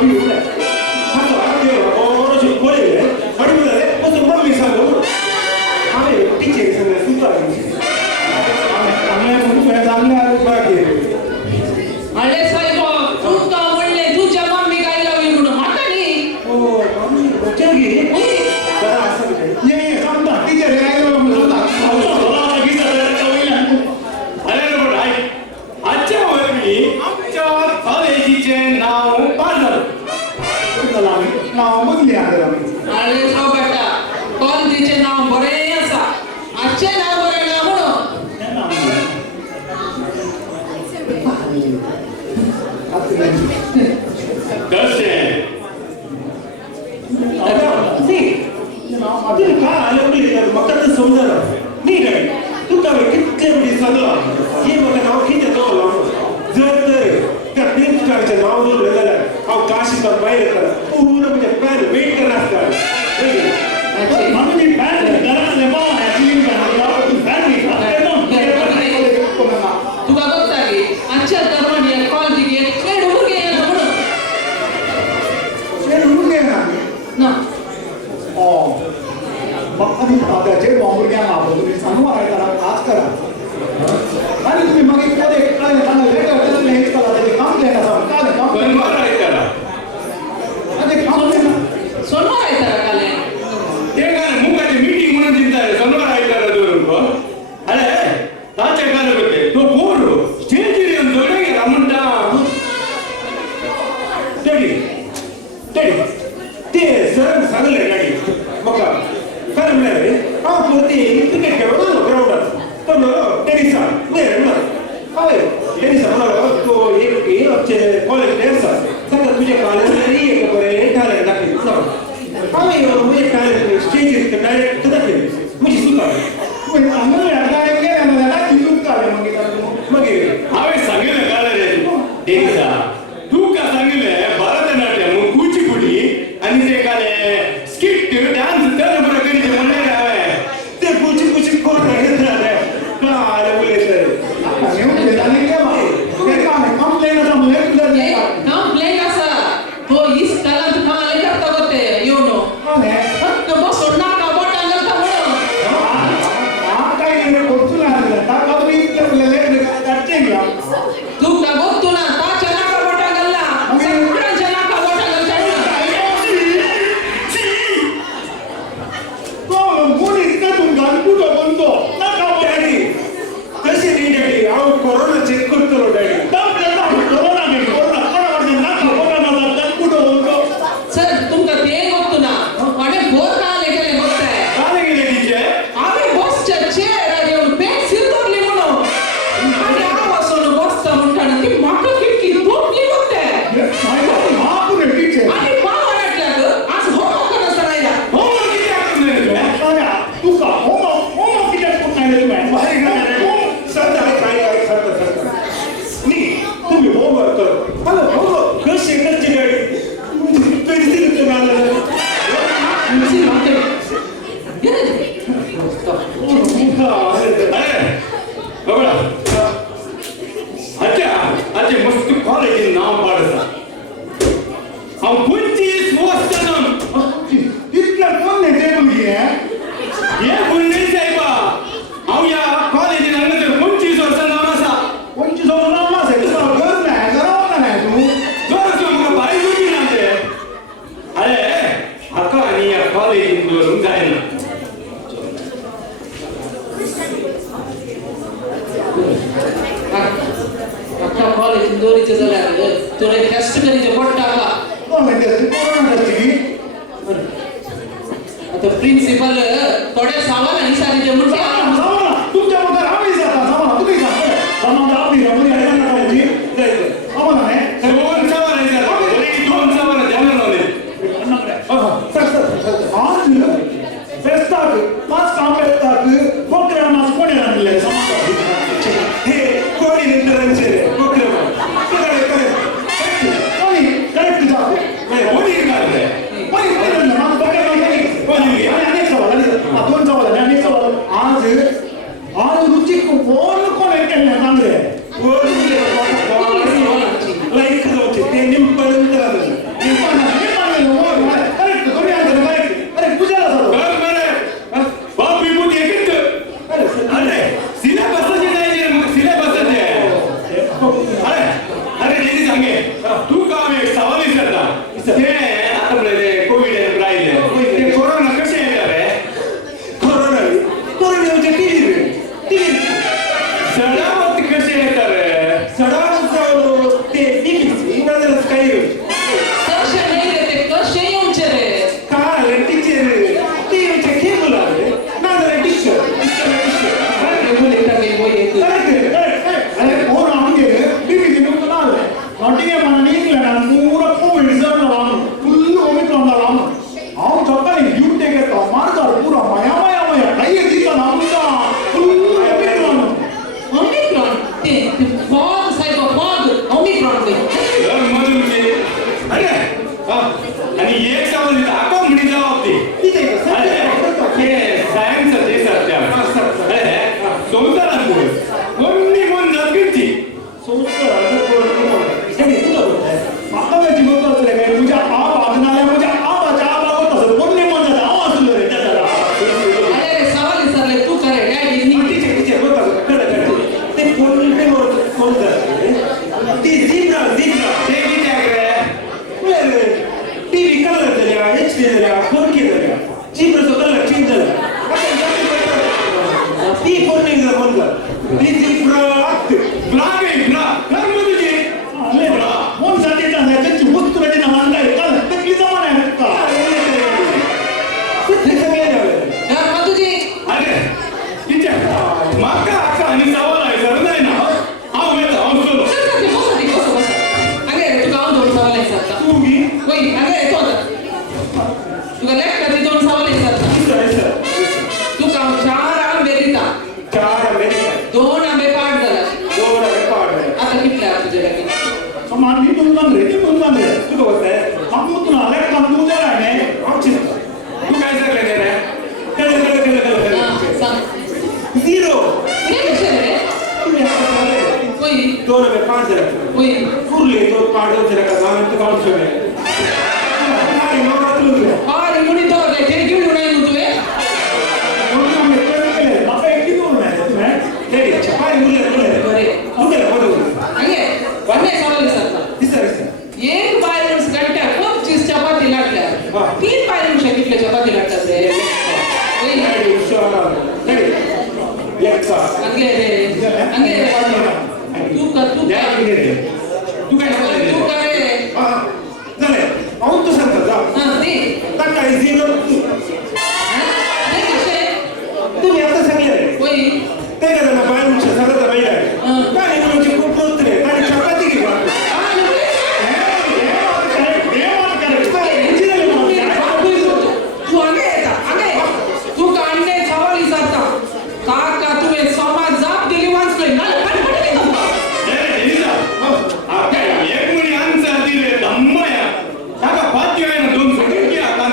아니 원래 한번 알게요. 어르신 머리에 머리보다에 무슨 몸이 사고 아니 빛이 있으면 순간이지. 아니 무슨 장난을 하게. अरे साहेब तू का बोलले तुझ्या मम्मी काय लावली म्हणून मातानी 저기 예 잠깐 이제 내가 이거 보면서 अरे बरं आहे आजच्या वर्षी आमच्या कॉलेजीचे नाव पाडलं नाव बदली आहे अरे सो बेटा कॉलेजीचे नाव बरे असा आजचे नाव बरे ना म्हणून कसे अरे काय आलं की मग तर समजा मी काय तू काय किती बडी सांगला हे मला नाव किती तो जर त्या प्रिन्सिपलचे नाव जर झालं अहो काशी तर बाहेर करा पूर्ण म्हणजे पॅन वेट करणार असतात म्हणून मी पॅन घरातले बा ऍक्च्युअली पॅन तुका बघता की आजच्या दरम्यान कॉलेजीಗೆ खेळ ಹುಡುಗಿ म्हणून ना मग आधी दादाचे बॉम्बुर्ग्या मागो तुम्ही सांगू करा आज करा आणि तुम्ही मग एक कधी काय सांगा लेटर त्याला हेच करा त्याचे काम द्या का काय काम बरोबर आहे त्याला आणि काम द्या सोनवार आहे तर काले ते काय मुखाची मीटिंग म्हणून चिंता समोर आहे त्याला दोन अरे ताच्या काय होते तो बोल स्टेज येऊन जोडे गेला म्हणता ते सर सांगले गाडी मग काय म्हणले हा पोती क्रिकेट खेळतो ग्राउंडात पण टेनिस काय टेनिस तो एक आमचे कॉलेज टेनिस सांगा तुझ्या कॉलेजला एक बरे टॅलेंट दाखवली काय म्हणजे टॅलेंट स्टेज डायरेक्ट दाखवली म्हणजे सुद्धा मग हावे सांगितलं का रे टेनिसा तू का सांगितलं भरतनाट्यम कुचिपुडी आणि ते काय स्किट डान्स तर बरं करीचे म्हणले हवे ते कुची कोण घेत राहते का आले बोलायचं कंप्लेंट असा तो इस कलंत काले करता होते योनो फक्त बसून नाका बोटा घालता म्हणून तू का गोतू ना ताच्या नाका बोटा घालला सगळ्यांच्या नाका बोटा घालता कशी नाही डॅडी अहो कोरोना चेक करतो डॅडी सर तुमका ते गोतू ना आणि बोर काले गेले गोताय काय गेले टीचर आम्ही बसच्या चेअर येऊन पेन्सिल धरली म्हणून आणि आवाजून बसता म्हणताना ती माका कितकी तोपली गोताय आणि पावा वाटल्या ग आज होमवर्क नसता राहिला होमवर्क किती आहे तू का होम किती तुम्ही होमवर्क कर मला होमवर्क कशी करते गाडी पेन्सिल अरे बघा अच्छा मस्त कॉलेज नाव पाडसा हम 25 वर्ष इतका कोण नाही ते मुलगी हे बोलले साहेबा अहो या कॉलेज नंतर 25 वर्ष नाव असा 25 वर्ष नाव असेल तुला घर नाही जरा नाही तू जोर समोर बाई जुटी नाते अरे हक्का आणि या कॉलेज वरून जायला आता कॉलेज दोरीचे झाल्यावर तुला टेस्ट करीचे पोट टाका कोण म्हणते कोरोना टेस्ट आता प्रिन्सिपल थोडे सवाल आणि सारीचे मुलगे तुमच्या मग आम्ही जाता सामान तुम्ही सामान आपली रमणी आहे ना काळजी जायचं आम्हाला नाही दोन सवाल आहे सर दोन सवाल द्यायला लावले आज बेस्ताक पाच काम बेस्ताक प्रोग्राम आज कोणी आणले हे कोणी निंदरांचे प्रोग्राम कोणी करेक्ट जाते होणी काढले कोणी कोणी बघा कोणी अनेक सवाल ओके तू काम एक सवाल विचारता ते आता कोविड राहिले ते कोरोना कसे येणार रे कोरोना म्हणजे टीव्ही सडावरती कसे येतात रे सडावर ते टीव्ही नादरच काही कसे नाही रे ते कसे येऊचे रे काय टीचर टीव्हीचे केबल आहे नादर टीचर अरे और आगे बीबी के नुकसान है नॉटिंग है माना नहीं लेना पूरा कोविड रिजर्व ना लाम फुल ओमिक्रॉन ना लाम आओ चक्का नहीं ड्यूटी के तो मार कर पूरा माया नहीं है जीता नाम का फुल ओमिक्रॉन ते फॉग साइड फॉग ओमिक्रॉन ते अरे आणि एक सवाल इथं आपण म्हणी जबाब दे सायन्स ते सत्या संसारात कोणी कोण जात करती माकाची गोष्ट असले काय तुझ्या आप वागणाऱ्या म्हणजे आबाच्या आबावत असं कोणी म्हणत आव असलं रे त्याला अरे सवाल विचारले तू करे डॅडी टीचर ते कोण ती झिब्रा ते टीव्ही कलर झाल्या HD झाल्या 4K झाल्या झिब्राचा कलर चेंज झाला ती कोण नाही म्हणलं ती झिब्रा ब्लॅक आहे ब्लॅक मध्ये अरे कोण साठी त्याची वस्तू त्याची नाव काय काल तकली जमान आहे का ते सगळे यार मधुजी अरे टीचर माका आका आणि सवाल आहे सर नाही ना आओ बेटा आओ चलो बस अगे तू गाव दोन सवाल विचारता तू भी वही अगे तो तुका लेफ्ट करते दोन सवाल विचारता तू काम 4 आंबे दिता 4 आंबे 2 आंबे पाड झाला 2 आंबे पाड आता कितले आहे तुझे लगे समान मी तुमचा रे तू होते हम तू आले काम तू जरा आहे आमची तू काय सांगले रे कळ सांग झिरो हे कसे रे तुम्ही आता सांगले वही 2 आंबे पाड झाले वही कुरले तो पाड झाले का जाण तू काढू शकले नाही मला तुझे और मुनी तो ले ते घेऊन नाही तुझे माका एकटी दोन आहे हे छपाई मुले बरे बरोबर अगे वन्ने सवाल विचारता दिसर एक बायरूस घंटा खूप चीज चपाती लाटल्या हा. 3 बायरूस कितले चपाती लाटतात रे वही गाडी शोरा लेक्सा अंगे रे तू या रे तू काय सांगले तू करे हां झाले आऊन तो सांगता जा हां दे टाका झिरो ते कसे तुम्ही आता सांगले वही ते का ना बाहेर उच्च सगळं तर आहे काय तुमची खूप होत रे आणि चपाती घे बा तू आगे येता आगे तू कांडे सवाल विचारता काका तुम्ही समाज जाप दिली वाचलोय मला पटपट एक मुली आमचा दिले धम्मया टाका पाच आहे ना 2 सेकंड की आता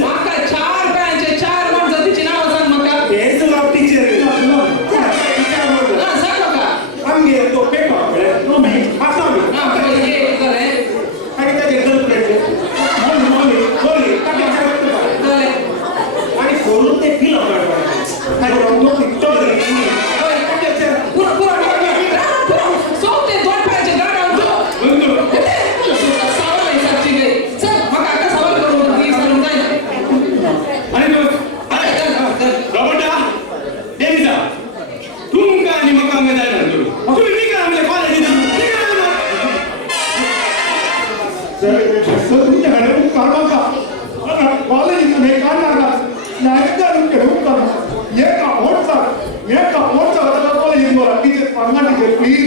माका 4 पॅनचे 4 माणसं तिची नाव सांग मका हेच लाव टीचर सांग मका आम्ही तो पेपर नो मी आता मी हे करे आणि त्याचे गर्लफ्रेंड बोली करे आणि खोलून ते फिल आवडतं आणि तो पिक्चर पुरा सोते 2 पॅनचे गाडा होतो सवाल विचारची गे चल मका आता सवाल करू ती सांगून जाय आणि रॉबर्टा देवीचा तुमका आणि मका मध्ये जाय म्हणतो तुम्ही निघा आमच्या कॉलेजला निघा सर तुमच्याकडे खूप काढा का कॉलेजमध्ये काढणार नाही घेऊन करणार एका होटचा कॉलेज बोला टीचर सांगा टीचर प्लीज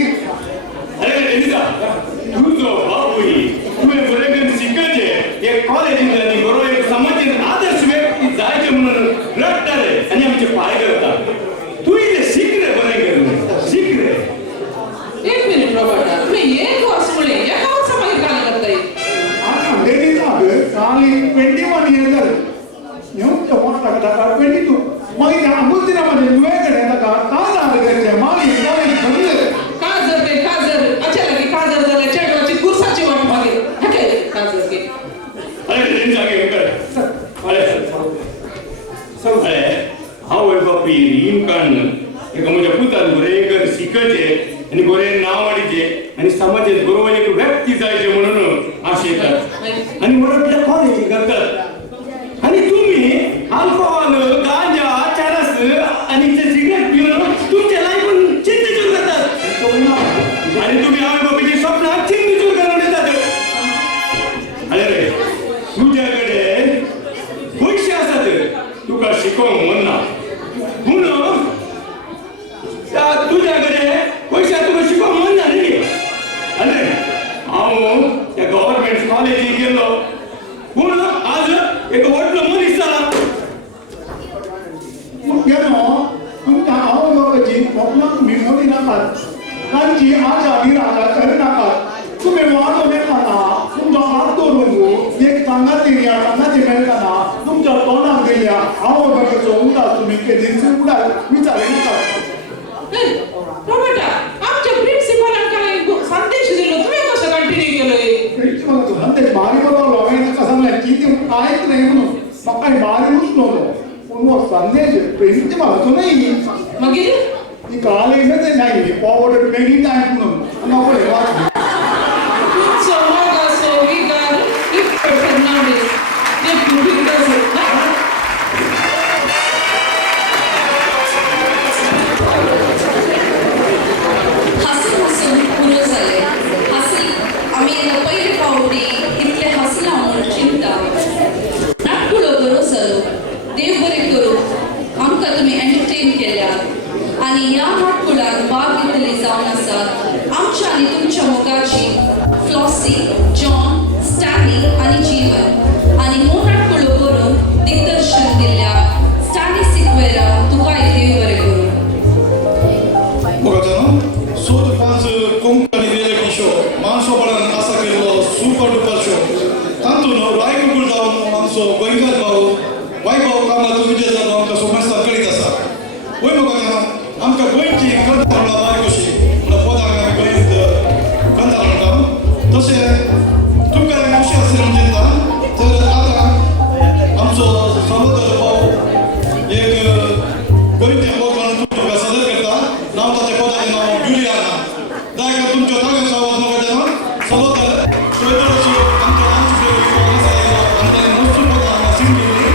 अरे देवीचा तुझो बाबूई तुम्ही बरेगन शिकायचे एक कॉलेजला आणि बरोबर एक समाजात आदर्श व्यक्ती जायचे म्हणून रट्टारे आणि आमचे पाय करतात तू इथे शिक रे बरेगन शिक रे एक मिनिट रॉबर्टा तुम्ही एक वर्ष मुळे एका वर्षामध्ये काय करताय खाली 21 years झाले नेऊन मोठा टाका 22 मग त्या अमृतीनामध्ये वेगळे टाका काय झालं घरचे माली कॉलेज बंद काय आणि बरे नाव वाढीचे आणि समाजात बरोबर एक व्यक्ती जायचे म्हणून असे येतात आणि म्हणून कॉलेज करतात आणि तुम्ही अल्कोहोल गांजा चरस आणि सिगरेट पिऊन तुमच्या लाईफ चिंतेचूर करतात आणि तुम्ही आई बाबाची स्वप्न चिंतेचूर करून येतात. अरे रे तुझ्याकडे पैसे असतात तुका शिकवून म्हणणार म्हणून तुझ्याकडे पैसे तुका शिकवून म्हणणार नाही. अरे हांव त्या गव्हर्नमेंट कॉलेजीक गेलो पूण आज एक व्हडलो मनीस जाला गेलो तुमच्या आवड लोकांची स्वप्नांक मिळवली नाकात तांची आशा निराशा करिनाकात. तुम्ही वाढवले खाना तुमचा हात धरून एक सांगाती या सांगाती मेळटाना तुमच्या तोंडाक दिल्या आवड लोकांचो उदास तुम्ही केदींचे उडाल विचार रोबर्टा आमच्या प्रिन्सिपलान काय संदेश दिलो तुम्ही कसं कंटिन्यू केलंय प्रिन्सिपलाचो संदेश भारी बरोवलो हांवें ताका सांगलें की तें कांयच न्हय म्हणून म्हाका भारी उचललो पूण हो संदेश प्रिन्सिपलाचो न्हय मागीर ती कॉलेजच नाही फॉरवर्ड मेनी टायम म्हणून म्हाका पळय वाचली तुमचो मोग असो विकार इतको फर्नांडीस जे पुढील हसून हसून पुरो जाले हसी आमी पयले फावटी इतले हसला म्हणून चिंता नाटकुलो बरो जालो देव बरें करूं आमकां तुमी एंटरटेन केल्यात आणि ह्या नाटकुलाक भाग घेतली जावन आसात आमच्या आनी तुमच्या मोगाची फ्लॉसी जॉन स्टॅनी आणि जीवन आणि हो नाटकुलो बरोवन दिग्दर्शन दिल्ल्या स्टॅनी सिक्वेरा तुकाय देव बरें करूं. बघा सोद पांच कोंकणी रियलिटी शो मानसोपडान आसा केल्लो सुपर डुपर शो तातूंत रायकुल जावन आमचो गोंयकार भाऊ वायभाव कामत विजय जावन आमकां सोमेस्तार करीत आसा. वय बघा आमकां गोंयची कंथा म्हणल्यार बारीक कशी पदाक आमी गोंयत कंथा म्हणटा तशें तुमकां खुशी आसली म्हणजे तर आतां आमचो सहोदर भाऊ एक गोंयचे लोक म्हणून तुमकां सादर करता. नांव ताचें पदाचें नांव जुलियाना. दयका तुमच्यो तागेचो आवाज म्हाका सहोदर चोयदोशी आमच्या डान्स आनी ताणें मस्त पदां हांगा सिंग केल्ली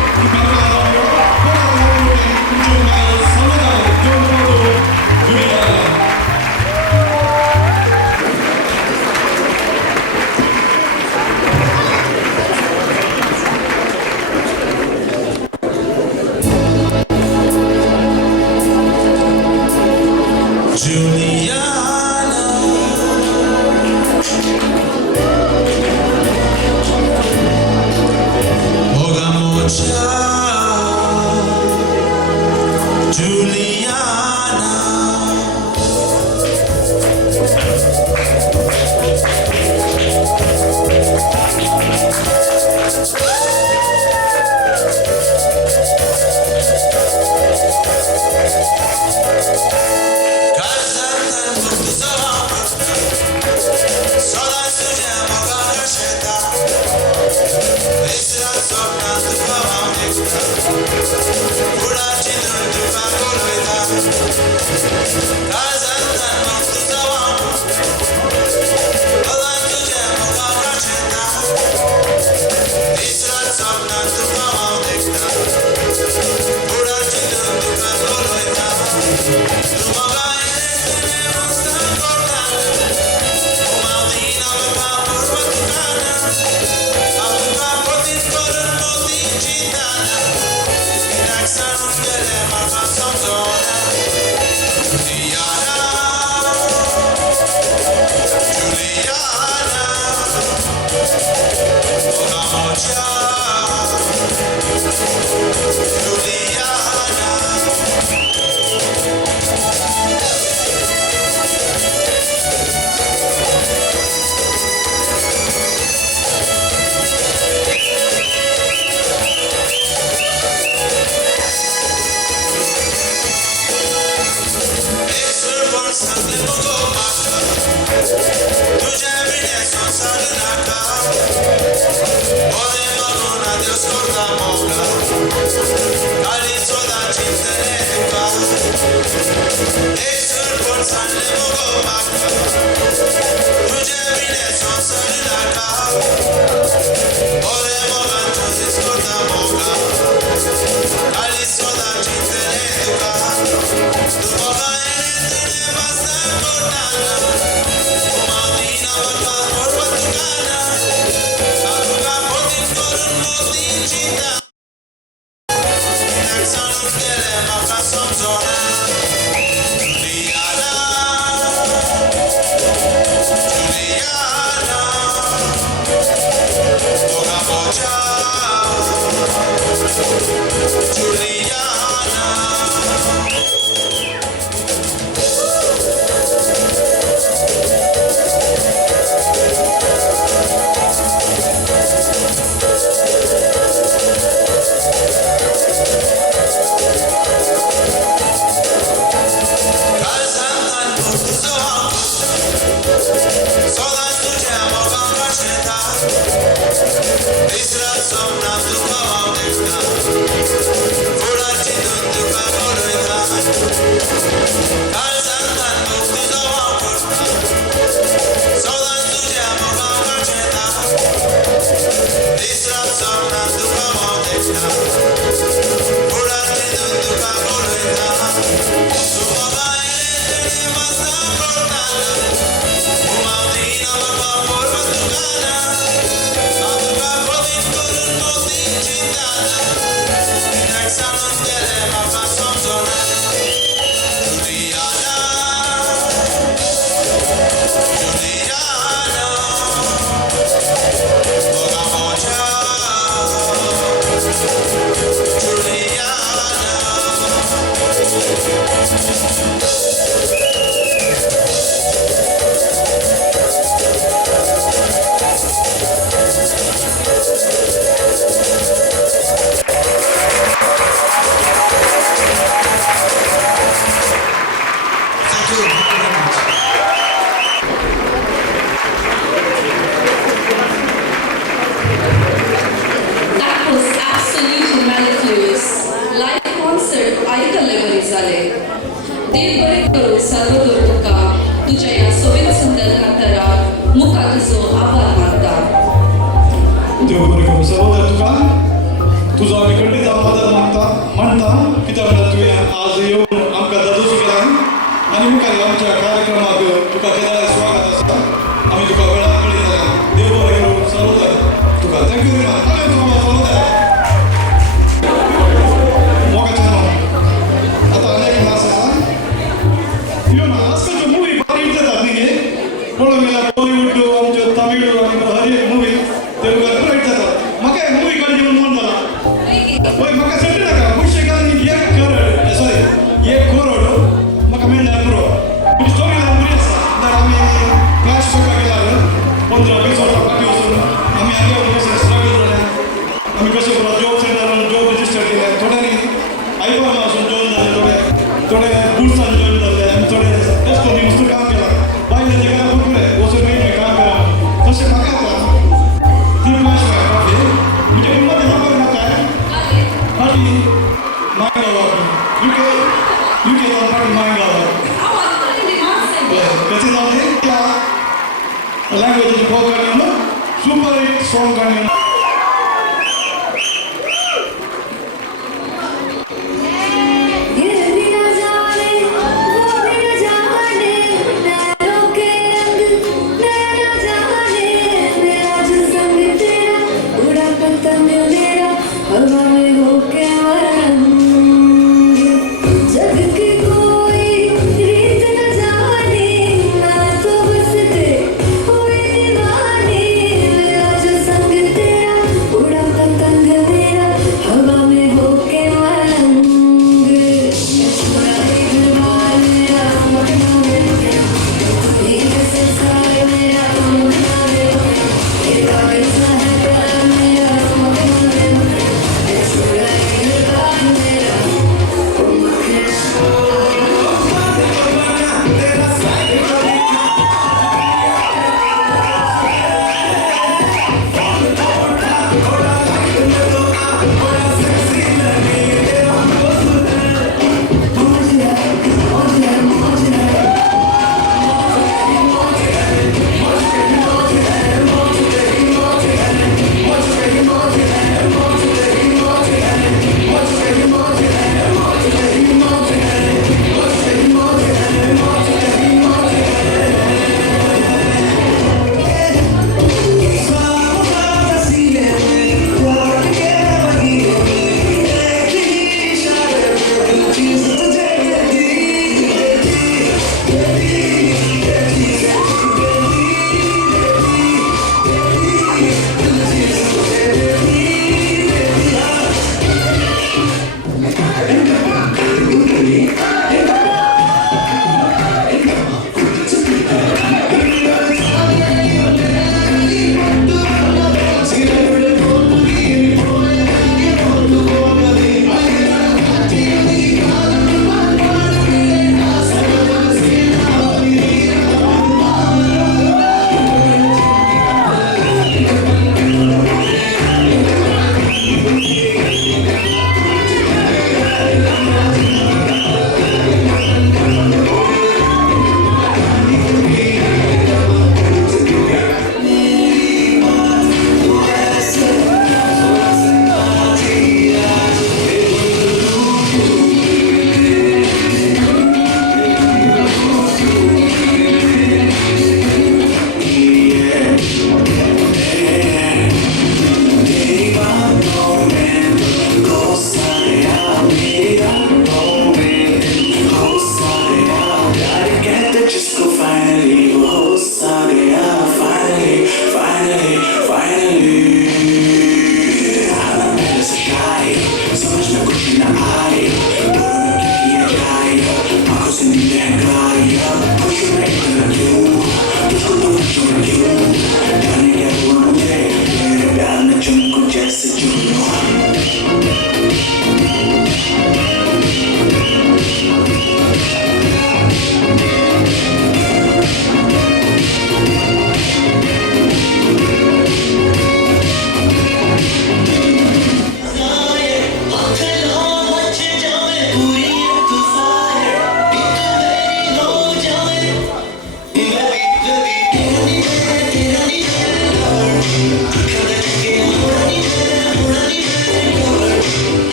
संग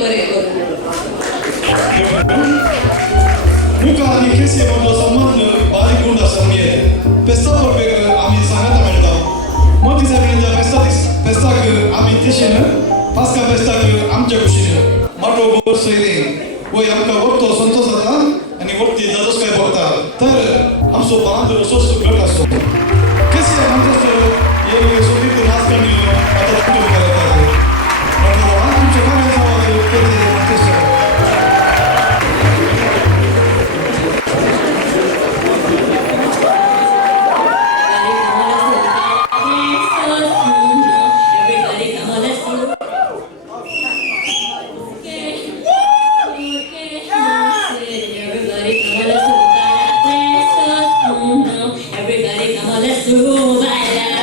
बरें करूं. मुका आनी केसी मधलो संबंध बारीक गुंड आसा म्हणजे फेस्ता परबेक आमी सांगाता मेळटा मग दिसा त्या फेस्ताक आमी दिशेन पास्का फेस्ताक आमच्या कुशीन माटो बोर सोयरी वय आमकां वरतो संतोष जाता आनी वरती जाजोस काय बघता तर आमचो बांद सोस घट आसतो केसी मॅन्चेस्टर हे सोबीत नाचकांनी आता तुमच्या करतात तुमच्या काय जावं केसी Manchester Everybody come on, let's do bailar.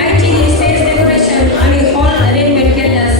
आयची स्टेज डेकोरेशन आणि हॉल अरेंजमेंट केल्यास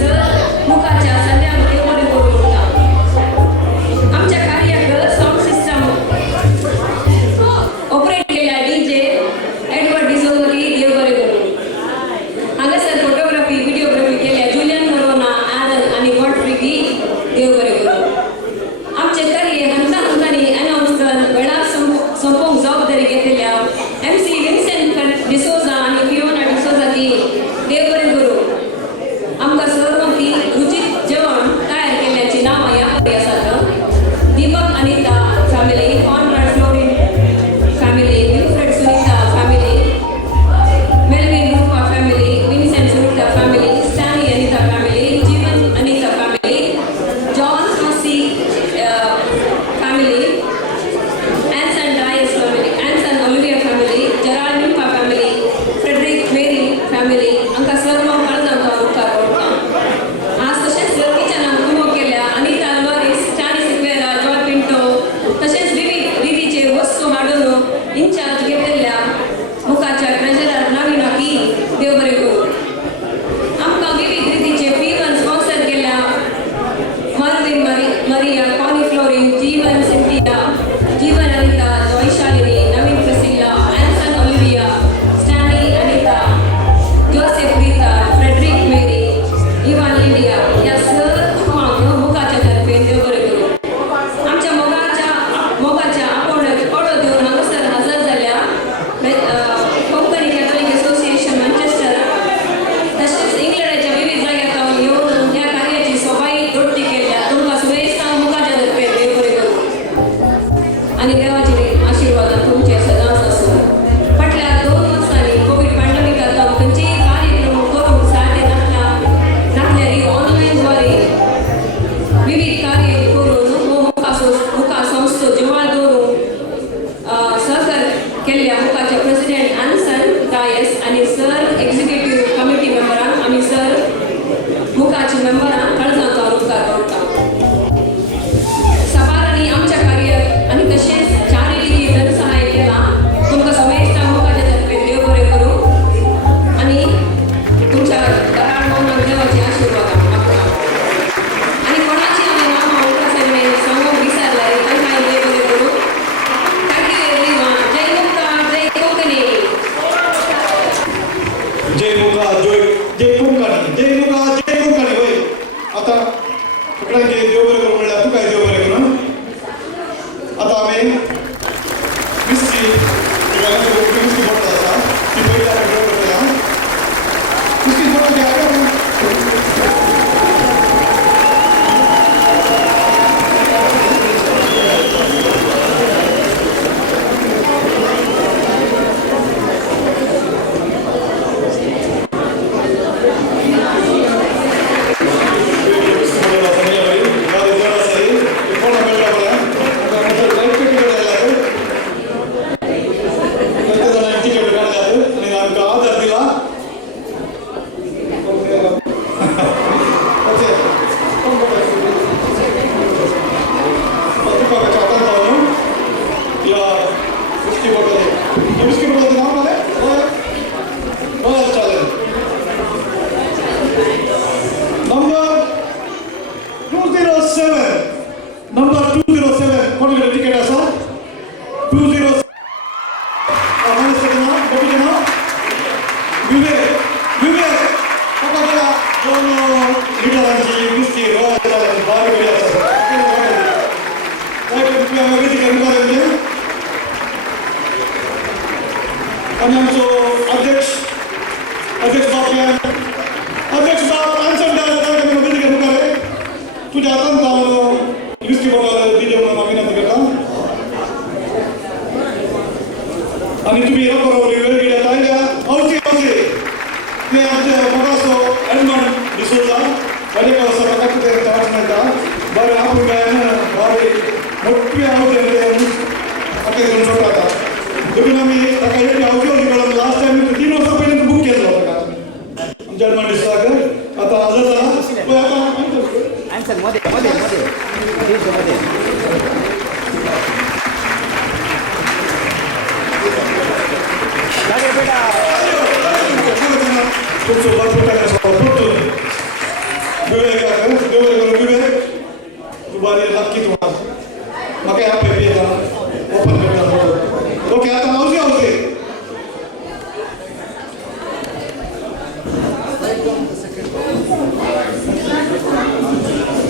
मुखाची मेंबरां काळजांचो उपकार करता. सभारांनी आमच्या कार्याक आणि तशेंच चारिटी जनसहाय केला. तुमकां समेस्ता मुखाच्या तर्फे देव बरें करूं आणि तुमच्या घरान भोवमाक देवाचे आशीर्वाद मागता. आणि कोणाची हांवें नांवां उल्कासेन सांगूंक विसरलें तांकांय देव बरें करूं. Thank you everyone. जय मुक्ता, जय कोंकणी. जय मुगा जय कोंकणी होय. आता सगळ्यांचे देव बरें करूं म्हणल्यार तुकाय देव बरें करूं. आता आमी मिस्त्री मिस्त्री बोट आसा ती पयली आमी देव करतले. मिस्त्री बोट Number 207 कोणाकडे तिकीट आसा? 207 विवेक ताका दोन लिटरांची मिस्त्री रोयची बारी बरी आसा. आणि आमचो अध्यक्ष बाब आन्सर मुखार तुझ्या हातान हांव मिस्त्री बोटाला दिले म्हणून हांव विनंती करता. आणि तुम्ही हे बरोबर वेळ दिल्यात आयल्या आवचे ते आमचे मोगासो एडमंड डिसोजा बरे सगळ्यांना कितें चान्स मेळटा. बरें आपूण गायन बरें मोठी आवचे ताका घेवन सोडटा. देखून आमी ताका एक आवचे कळम लास्ट टायम 3 वर्सां पयलीं बूक केल्लो ताका आमच्या एडमंड डिसोजाक. आतां हाजर जाला आन्सर मध्ये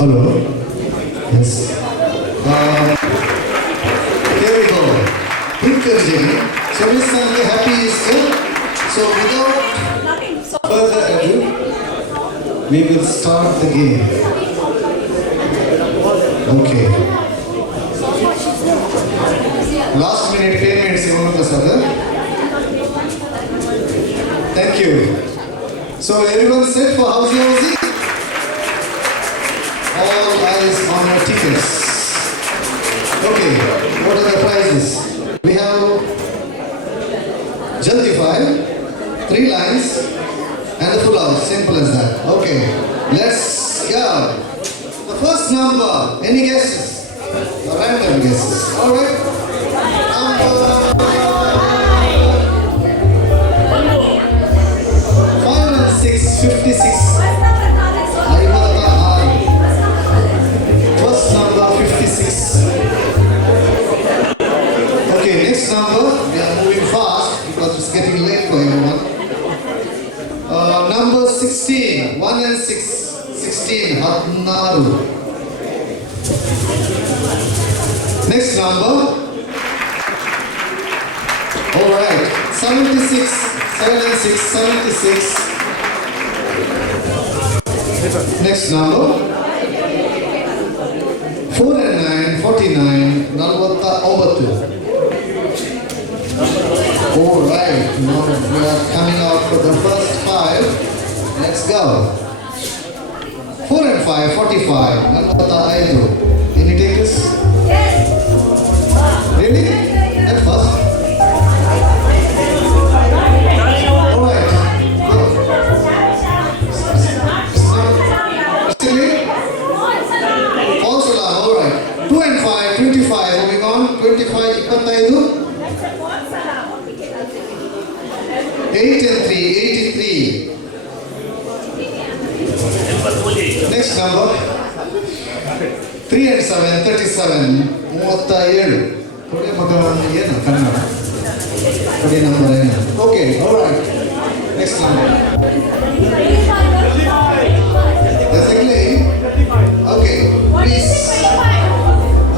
Hello. Yes. Here we go. Encouraging. So we sing Happy Easter. So without further ado, we will start the game. Okay. Last minute payments Thank you. So everyone set for housing? All eyes on your tickets. Okay, what are the prizes? We have Justify, 3 lines, and the full house. Simple as that. Okay, let's go. The first number, any guesses? Random guesses. All right. Number 5 and 6, 56. First number 56. Okay, next number. We are moving fast because it's getting late for everyone. Number 16. 1 and 6. 16. Hadnaru. Next number. Alright. 76. 7 and 6. 76. Next number. 4 and 9, 49, Nalwata Obatu. Alright, now we are coming out for the first 5. Let's go. 4 and 5, 45, Nalwata Aidu. Any takers? Yes. Really? At first? Alright. 37 ಕೊಡಿ ಮಗ ಏನು ಕನ್ನಡ ಕೊಡಿ number ಏನು okay alright next number Exactly. Okay, please.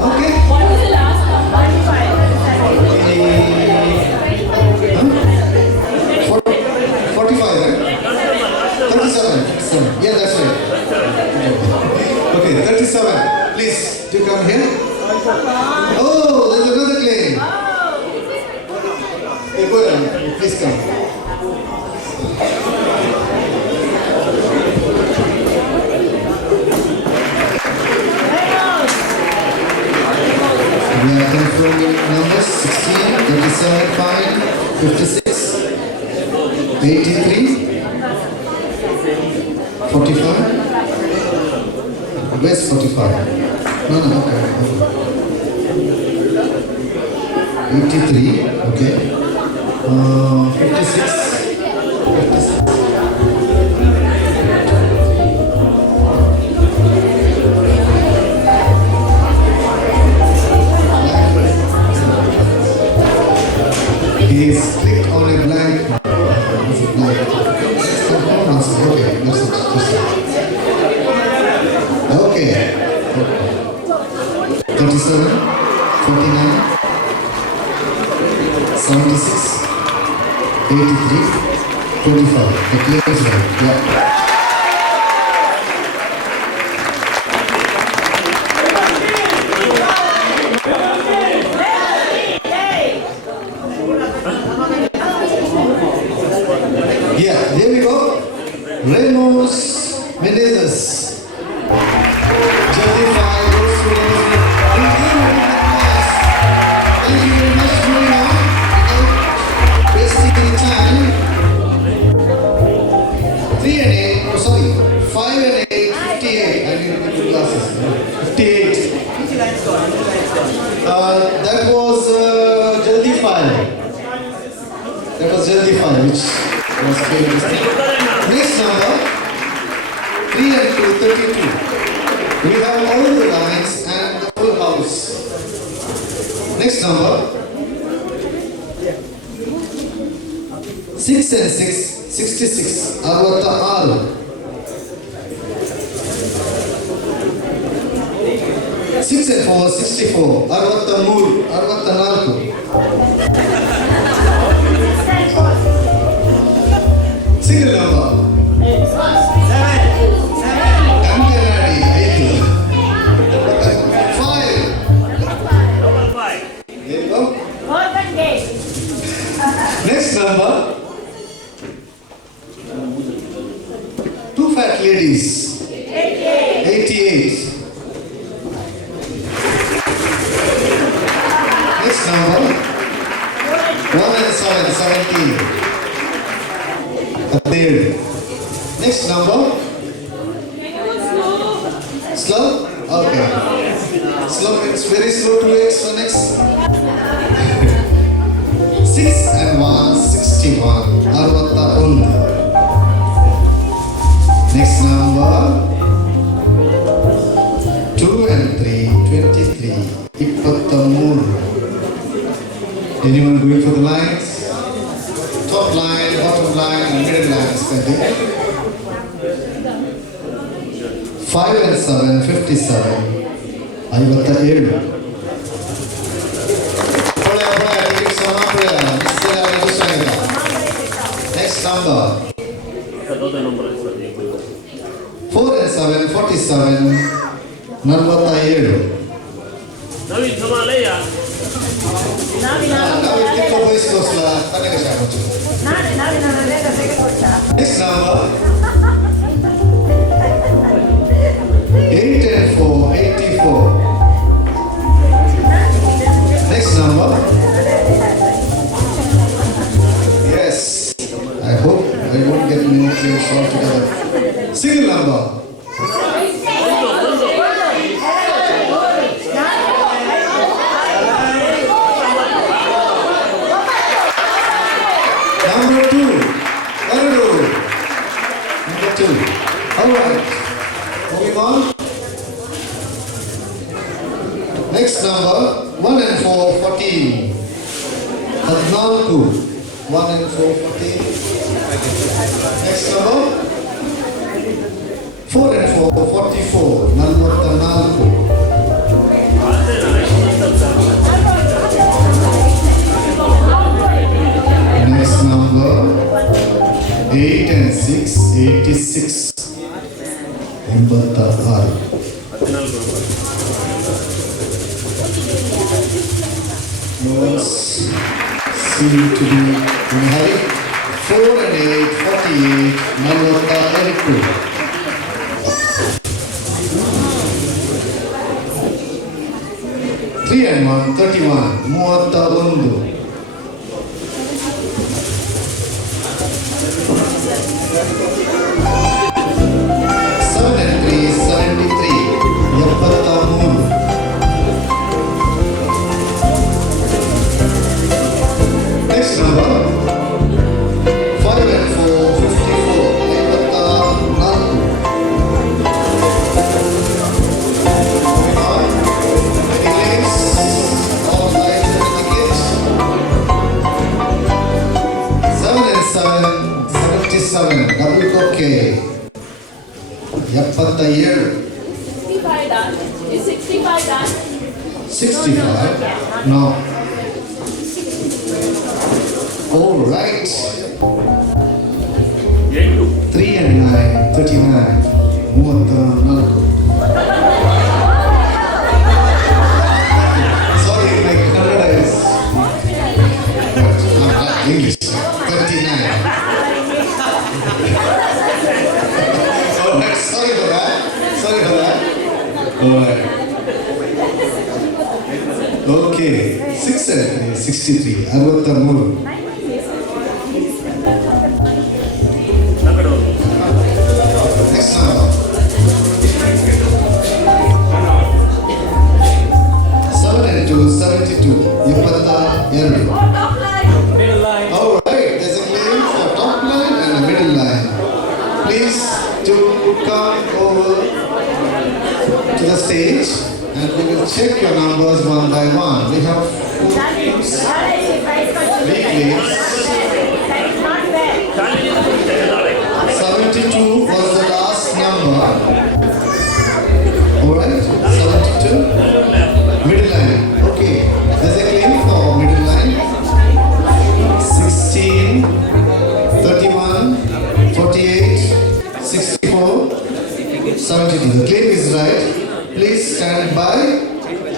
Okay. What was the last number? 45, right? 37. Yeah, that's right. Okay, 37. Please, do come here. Oh, there's another claim. Hey, go ahead. Please come. We are confirming numbers 16, 37, 5, 56, 83, 45. Where's 45? No, okay. 83, okay. 56. He's clicked on a blank. Okay. 37, 49, 76, 83, 25. The claim is right. Yeah. Yeah, there we go. Ramos Menezes. Thank you very much, moving on. Wasting the time. 3 and 8, oh sorry, 5 and 8, 58. I need to put glasses. 58. That was Jaldi file. That was Jaldi file, which was famous. Next number, 3 and 2, 32. We have all the lines and the full house. Next number, 6 and 6, 66. Arvata Aru. 6 and 4, 64. Arvata Moor, Arvata Narku. Single number. 5. There you go. Next number. 2 fat ladies. 88. Next number. 1 and 7, 17. A third. Next number. Slow? Okay. Slow, it's very slow to X. So next. 6 and 1, 61. Arvata Unda. Next number. 2 and 3, 23. Ippata Moor. Anyone going for the lines? Top line, bottom line, and middle lines. 5 and 7, 57. Arvata Eda. Next number. 4 and 7, 47. Narvata Eda. Next number. 8 and 4, 84. Next number. Yes. I hope I won't get more claims altogether. Single number. Number 2. Number 2. All right. Moving on. Next number 1 and 4, 14. 14. 1 and 4, 14. Next number 4 and 4, 44. 44. Next number 8 and 6, 86. 86. No one seem to be in a hurry. 4 and 8, 48. 42. 3 and 1, 31. 31. 7 and 3, 73. 73. Next number 5 and 4, 54. 77, double okay. 77. 65 done. Is 65 done? 65. No. All right. 3 and 9, 39. 34. Sorry, my Kannada is English. 39. Oh, sorry for that. All right. Okay. 6 and 63. 63. Next number. 7 and 2, 72. 72. All right. There's a claim for top line and a middle line. Please to come over to the stage and we will check your numbers one by one. We have 4 claims. 3 claims. 72 was the last number. Alright, 72. Middle line. Okay. There's a claim for middle line. 16, 31, 48, 64, 72. The claim is right. Please stand by.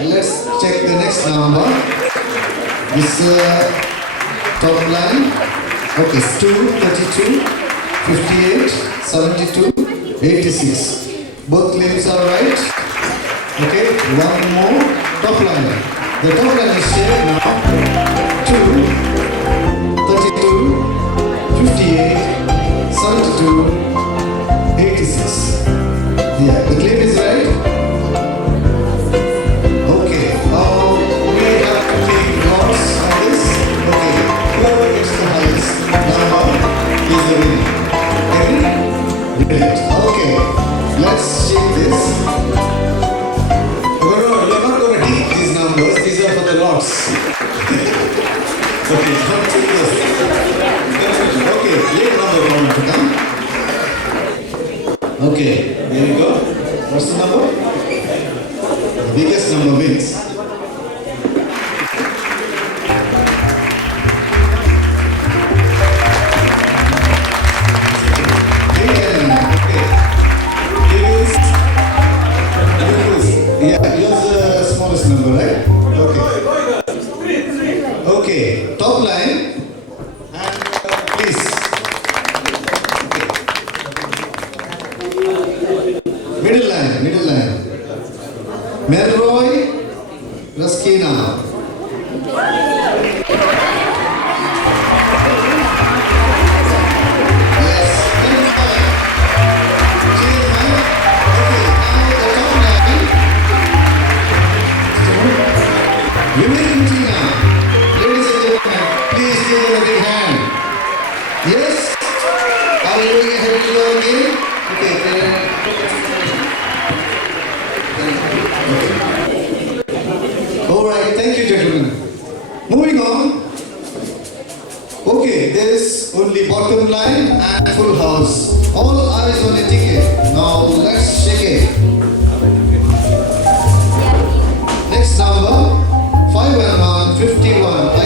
Let's check the next number. This top line. Okay, 2, 32, 58, 72, 86. Both claims are right. Okay, one more. Top line. The top line is shared now. 2, 32, 58, 72, 86. Yeah, the claim is right. Okay, we have to take lots on this. Okay, whoever gets the highest number is the winner. Brilliant. Okay, let's check this. You're not going to take these numbers, these are for the lots. Okay, come check this. Okay, late number going to come. Okay, there you go. What's the number? The biggest number wins. Number, right? Okay. Okay. Top line and please. Okay. Middle line. Melroy Raskina. Yes. Tina. Ladies and gentlemen, please give them a big hand. Yes? Are we going ahead to go again? Okay. the bottom line and full house. All eyes on the ticket. Now let's check it. Next number 551. I'm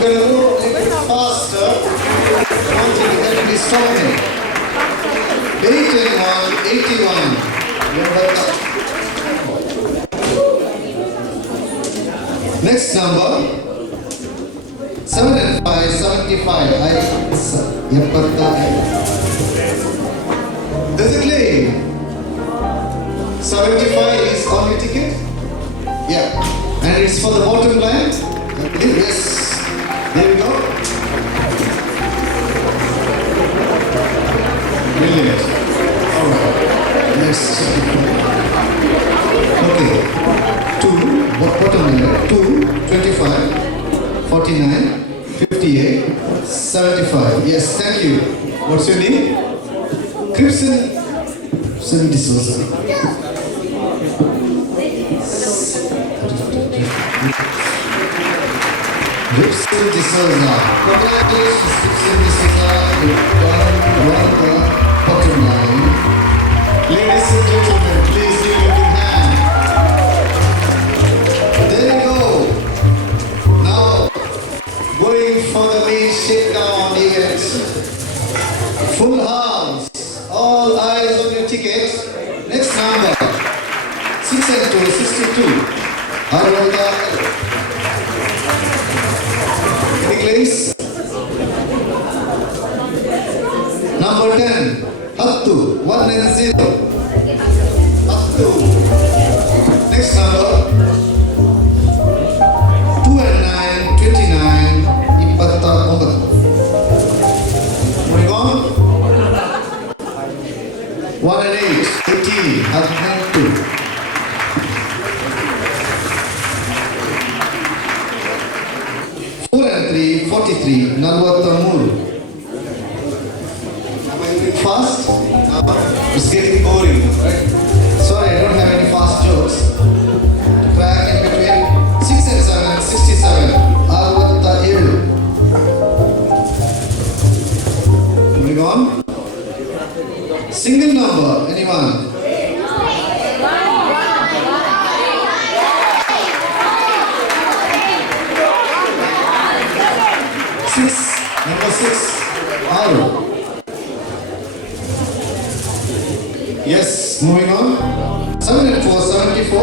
gonna go a little faster. One thing you can please stop me. 81. Next number 7 and 5, 75. There's a claim. 75 is on your ticket? Yeah. And it's for the bottom line? Yes. There we go. Brilliant. Alright. Next. Okay. 2, bottom line. 2, 25, 49, 58, 75. Yes, thank you. What's your name? Crimson D'Souza. Crimson D'Souza. Congratulations, Crimson D'Souza. You've done the bottom line. Ladies and gentlemen, please give a big hand. There you go. Now, going for the main shakedown event. Full house. All eyes on your ticket. Next number 6 and 2, 62. Arvalda. Any claims? Number 10. Hattu. 1 and 0. Hattu. Next number 2 and 9, 29. Ipatta. Moving on. 1 and 8, 18, Hadnantu. 4 and 3, 43, Nalvattamuru. Am I going fast? It's getting boring, right? Sorry, I don't have any fast jokes. Track in between 6 and 7, 67, Alvattaelu. Moving on. Single number, anyone? Number 6, Aru. Yes, moving on. 7 and 4, 74.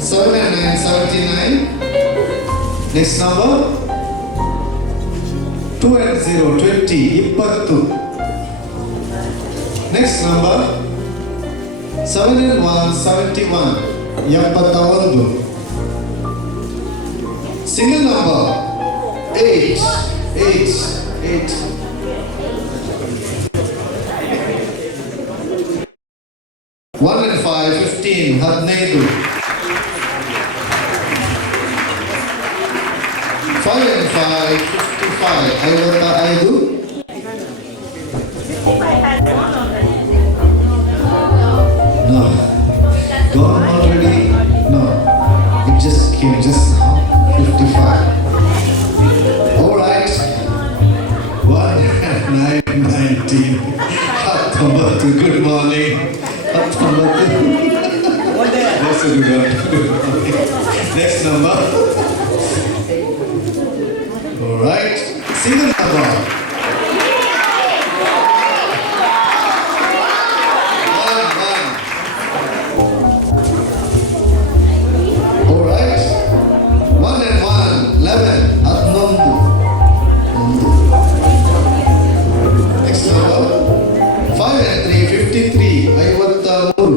7 and 9, 79. Next number 2 and 0, 20, Ippattu. Next number 7 and 1, 71, Yappattavandu. Single number 8, 8, 8. One and 5, 15, Hadnaidu. 5 and 5, 55, Aidu. No. Gone already? No. It just came just now. 55. Alright. 1 and 9, 19. Hattambattu, good morning. Hattambattu. Yes, good morning. Next number. Alright. Single number. 1. Alright. 1 and 1, 11. Atnandu. Next number. 5 and 3, 53. Aivattamuru.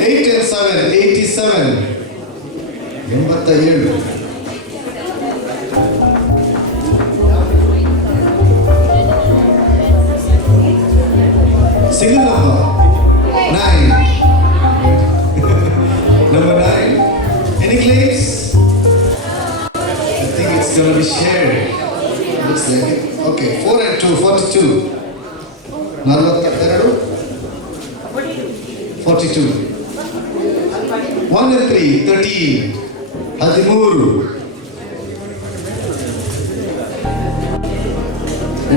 8 and 7, 87. 87. Single number 9. Number 9. Any claims? I think it's gonna be shared. Looks like it. Okay, 4 and 2, 42. 42. 1 and 3, 13. 13.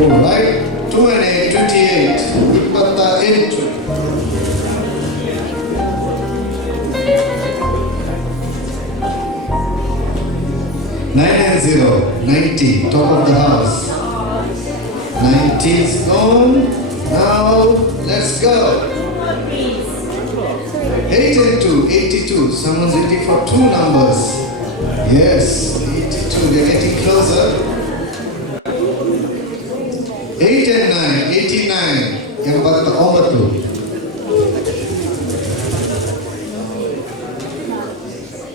All right. 2 and 8, 28. 28. 9 and 0, 90, top of the house. 90 is gone. Now, let's go. 8 and 2, 82. Someone's waiting for two numbers. Yes, 82, they're getting closer. 8 and 9, 89. Yambattu.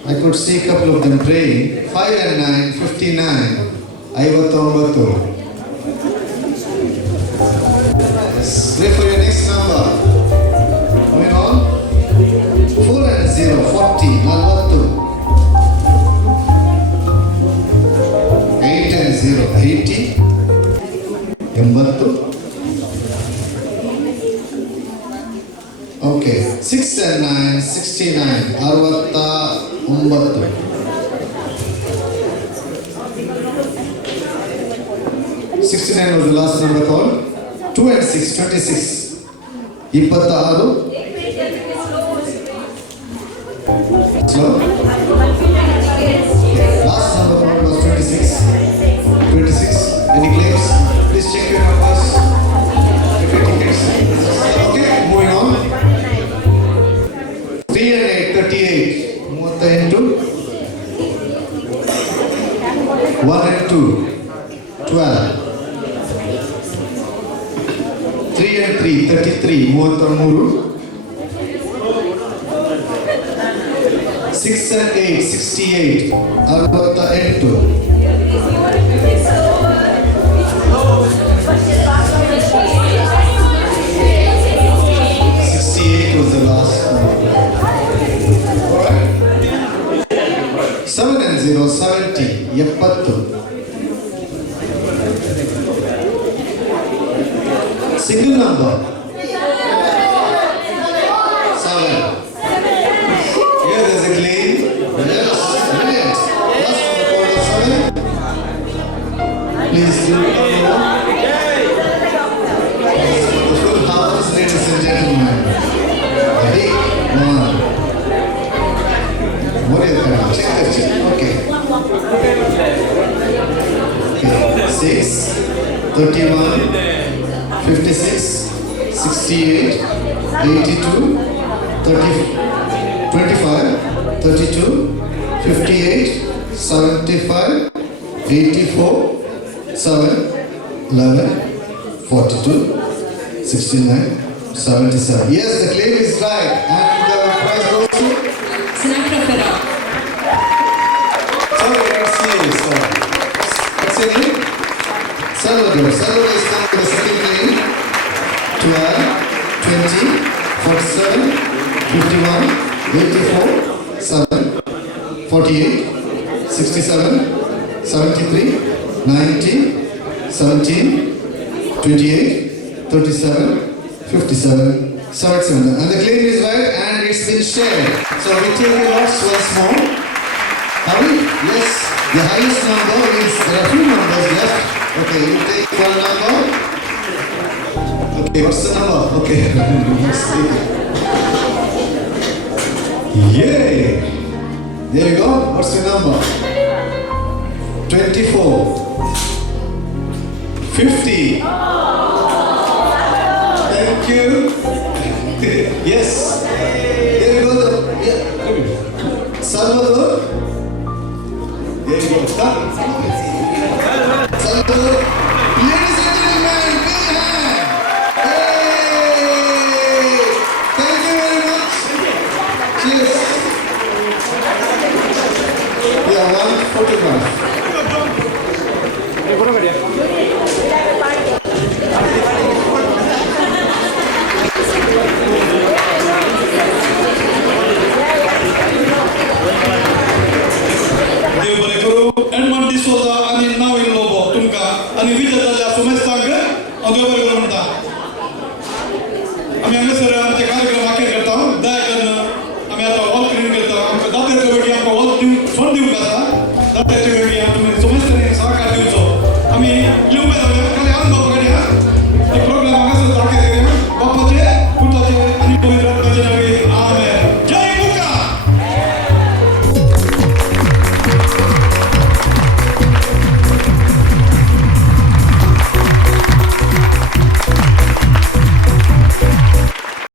I could see a couple of them praying. 5 and 9, 59. 59. Yes. Pray for your next number. Moving on. 4 and 0, 40. 40. 8 and 0, 80. 80. Okay. 6 and 9, 69. 69. 69 was the last number called. 2 and 6, 26. 26. Slow. Last number called was 26. 26. Any claims? Please check your numbers. Check your tickets. Okay, moving on. 3 and 8, 38. 1 and 2, 12. 3 and 3, 33. 6 and 8, 68. 68. 68 was the last one. Alright. 7 and 0, 70. 70. Single number. 7. Here there's a claim. Yes, brilliant. Last number called 7. Please do the full house, ladies and gentlemen. The big one. What is that? Check that check. Okay. 6, 31, 56, 68, 82, 30, 25, 32, 58, 75, 84, 7, 11, 42, 69, 77. Yes, the claim is right. And the prize goes to? Sinatra. Sorry, I can't see you. Sorry. What's your name? Salvador. Salvador is coming to the second name. 12, 20, 47, 51, 84, 7, 48, 67, 73, 90, 17, 28, 37, 57, 77. And the claim is right and it's been shared. So we take the lots once more. Are we? Yes. The highest number is, there are few numbers left. Okay, you take one number. Okay, what's the number? Okay, let's take it. Yay! There you go. What's your number? 24. 50. Thank you. Yes. There you go. Yeah. Salvador. There you go. Salvador.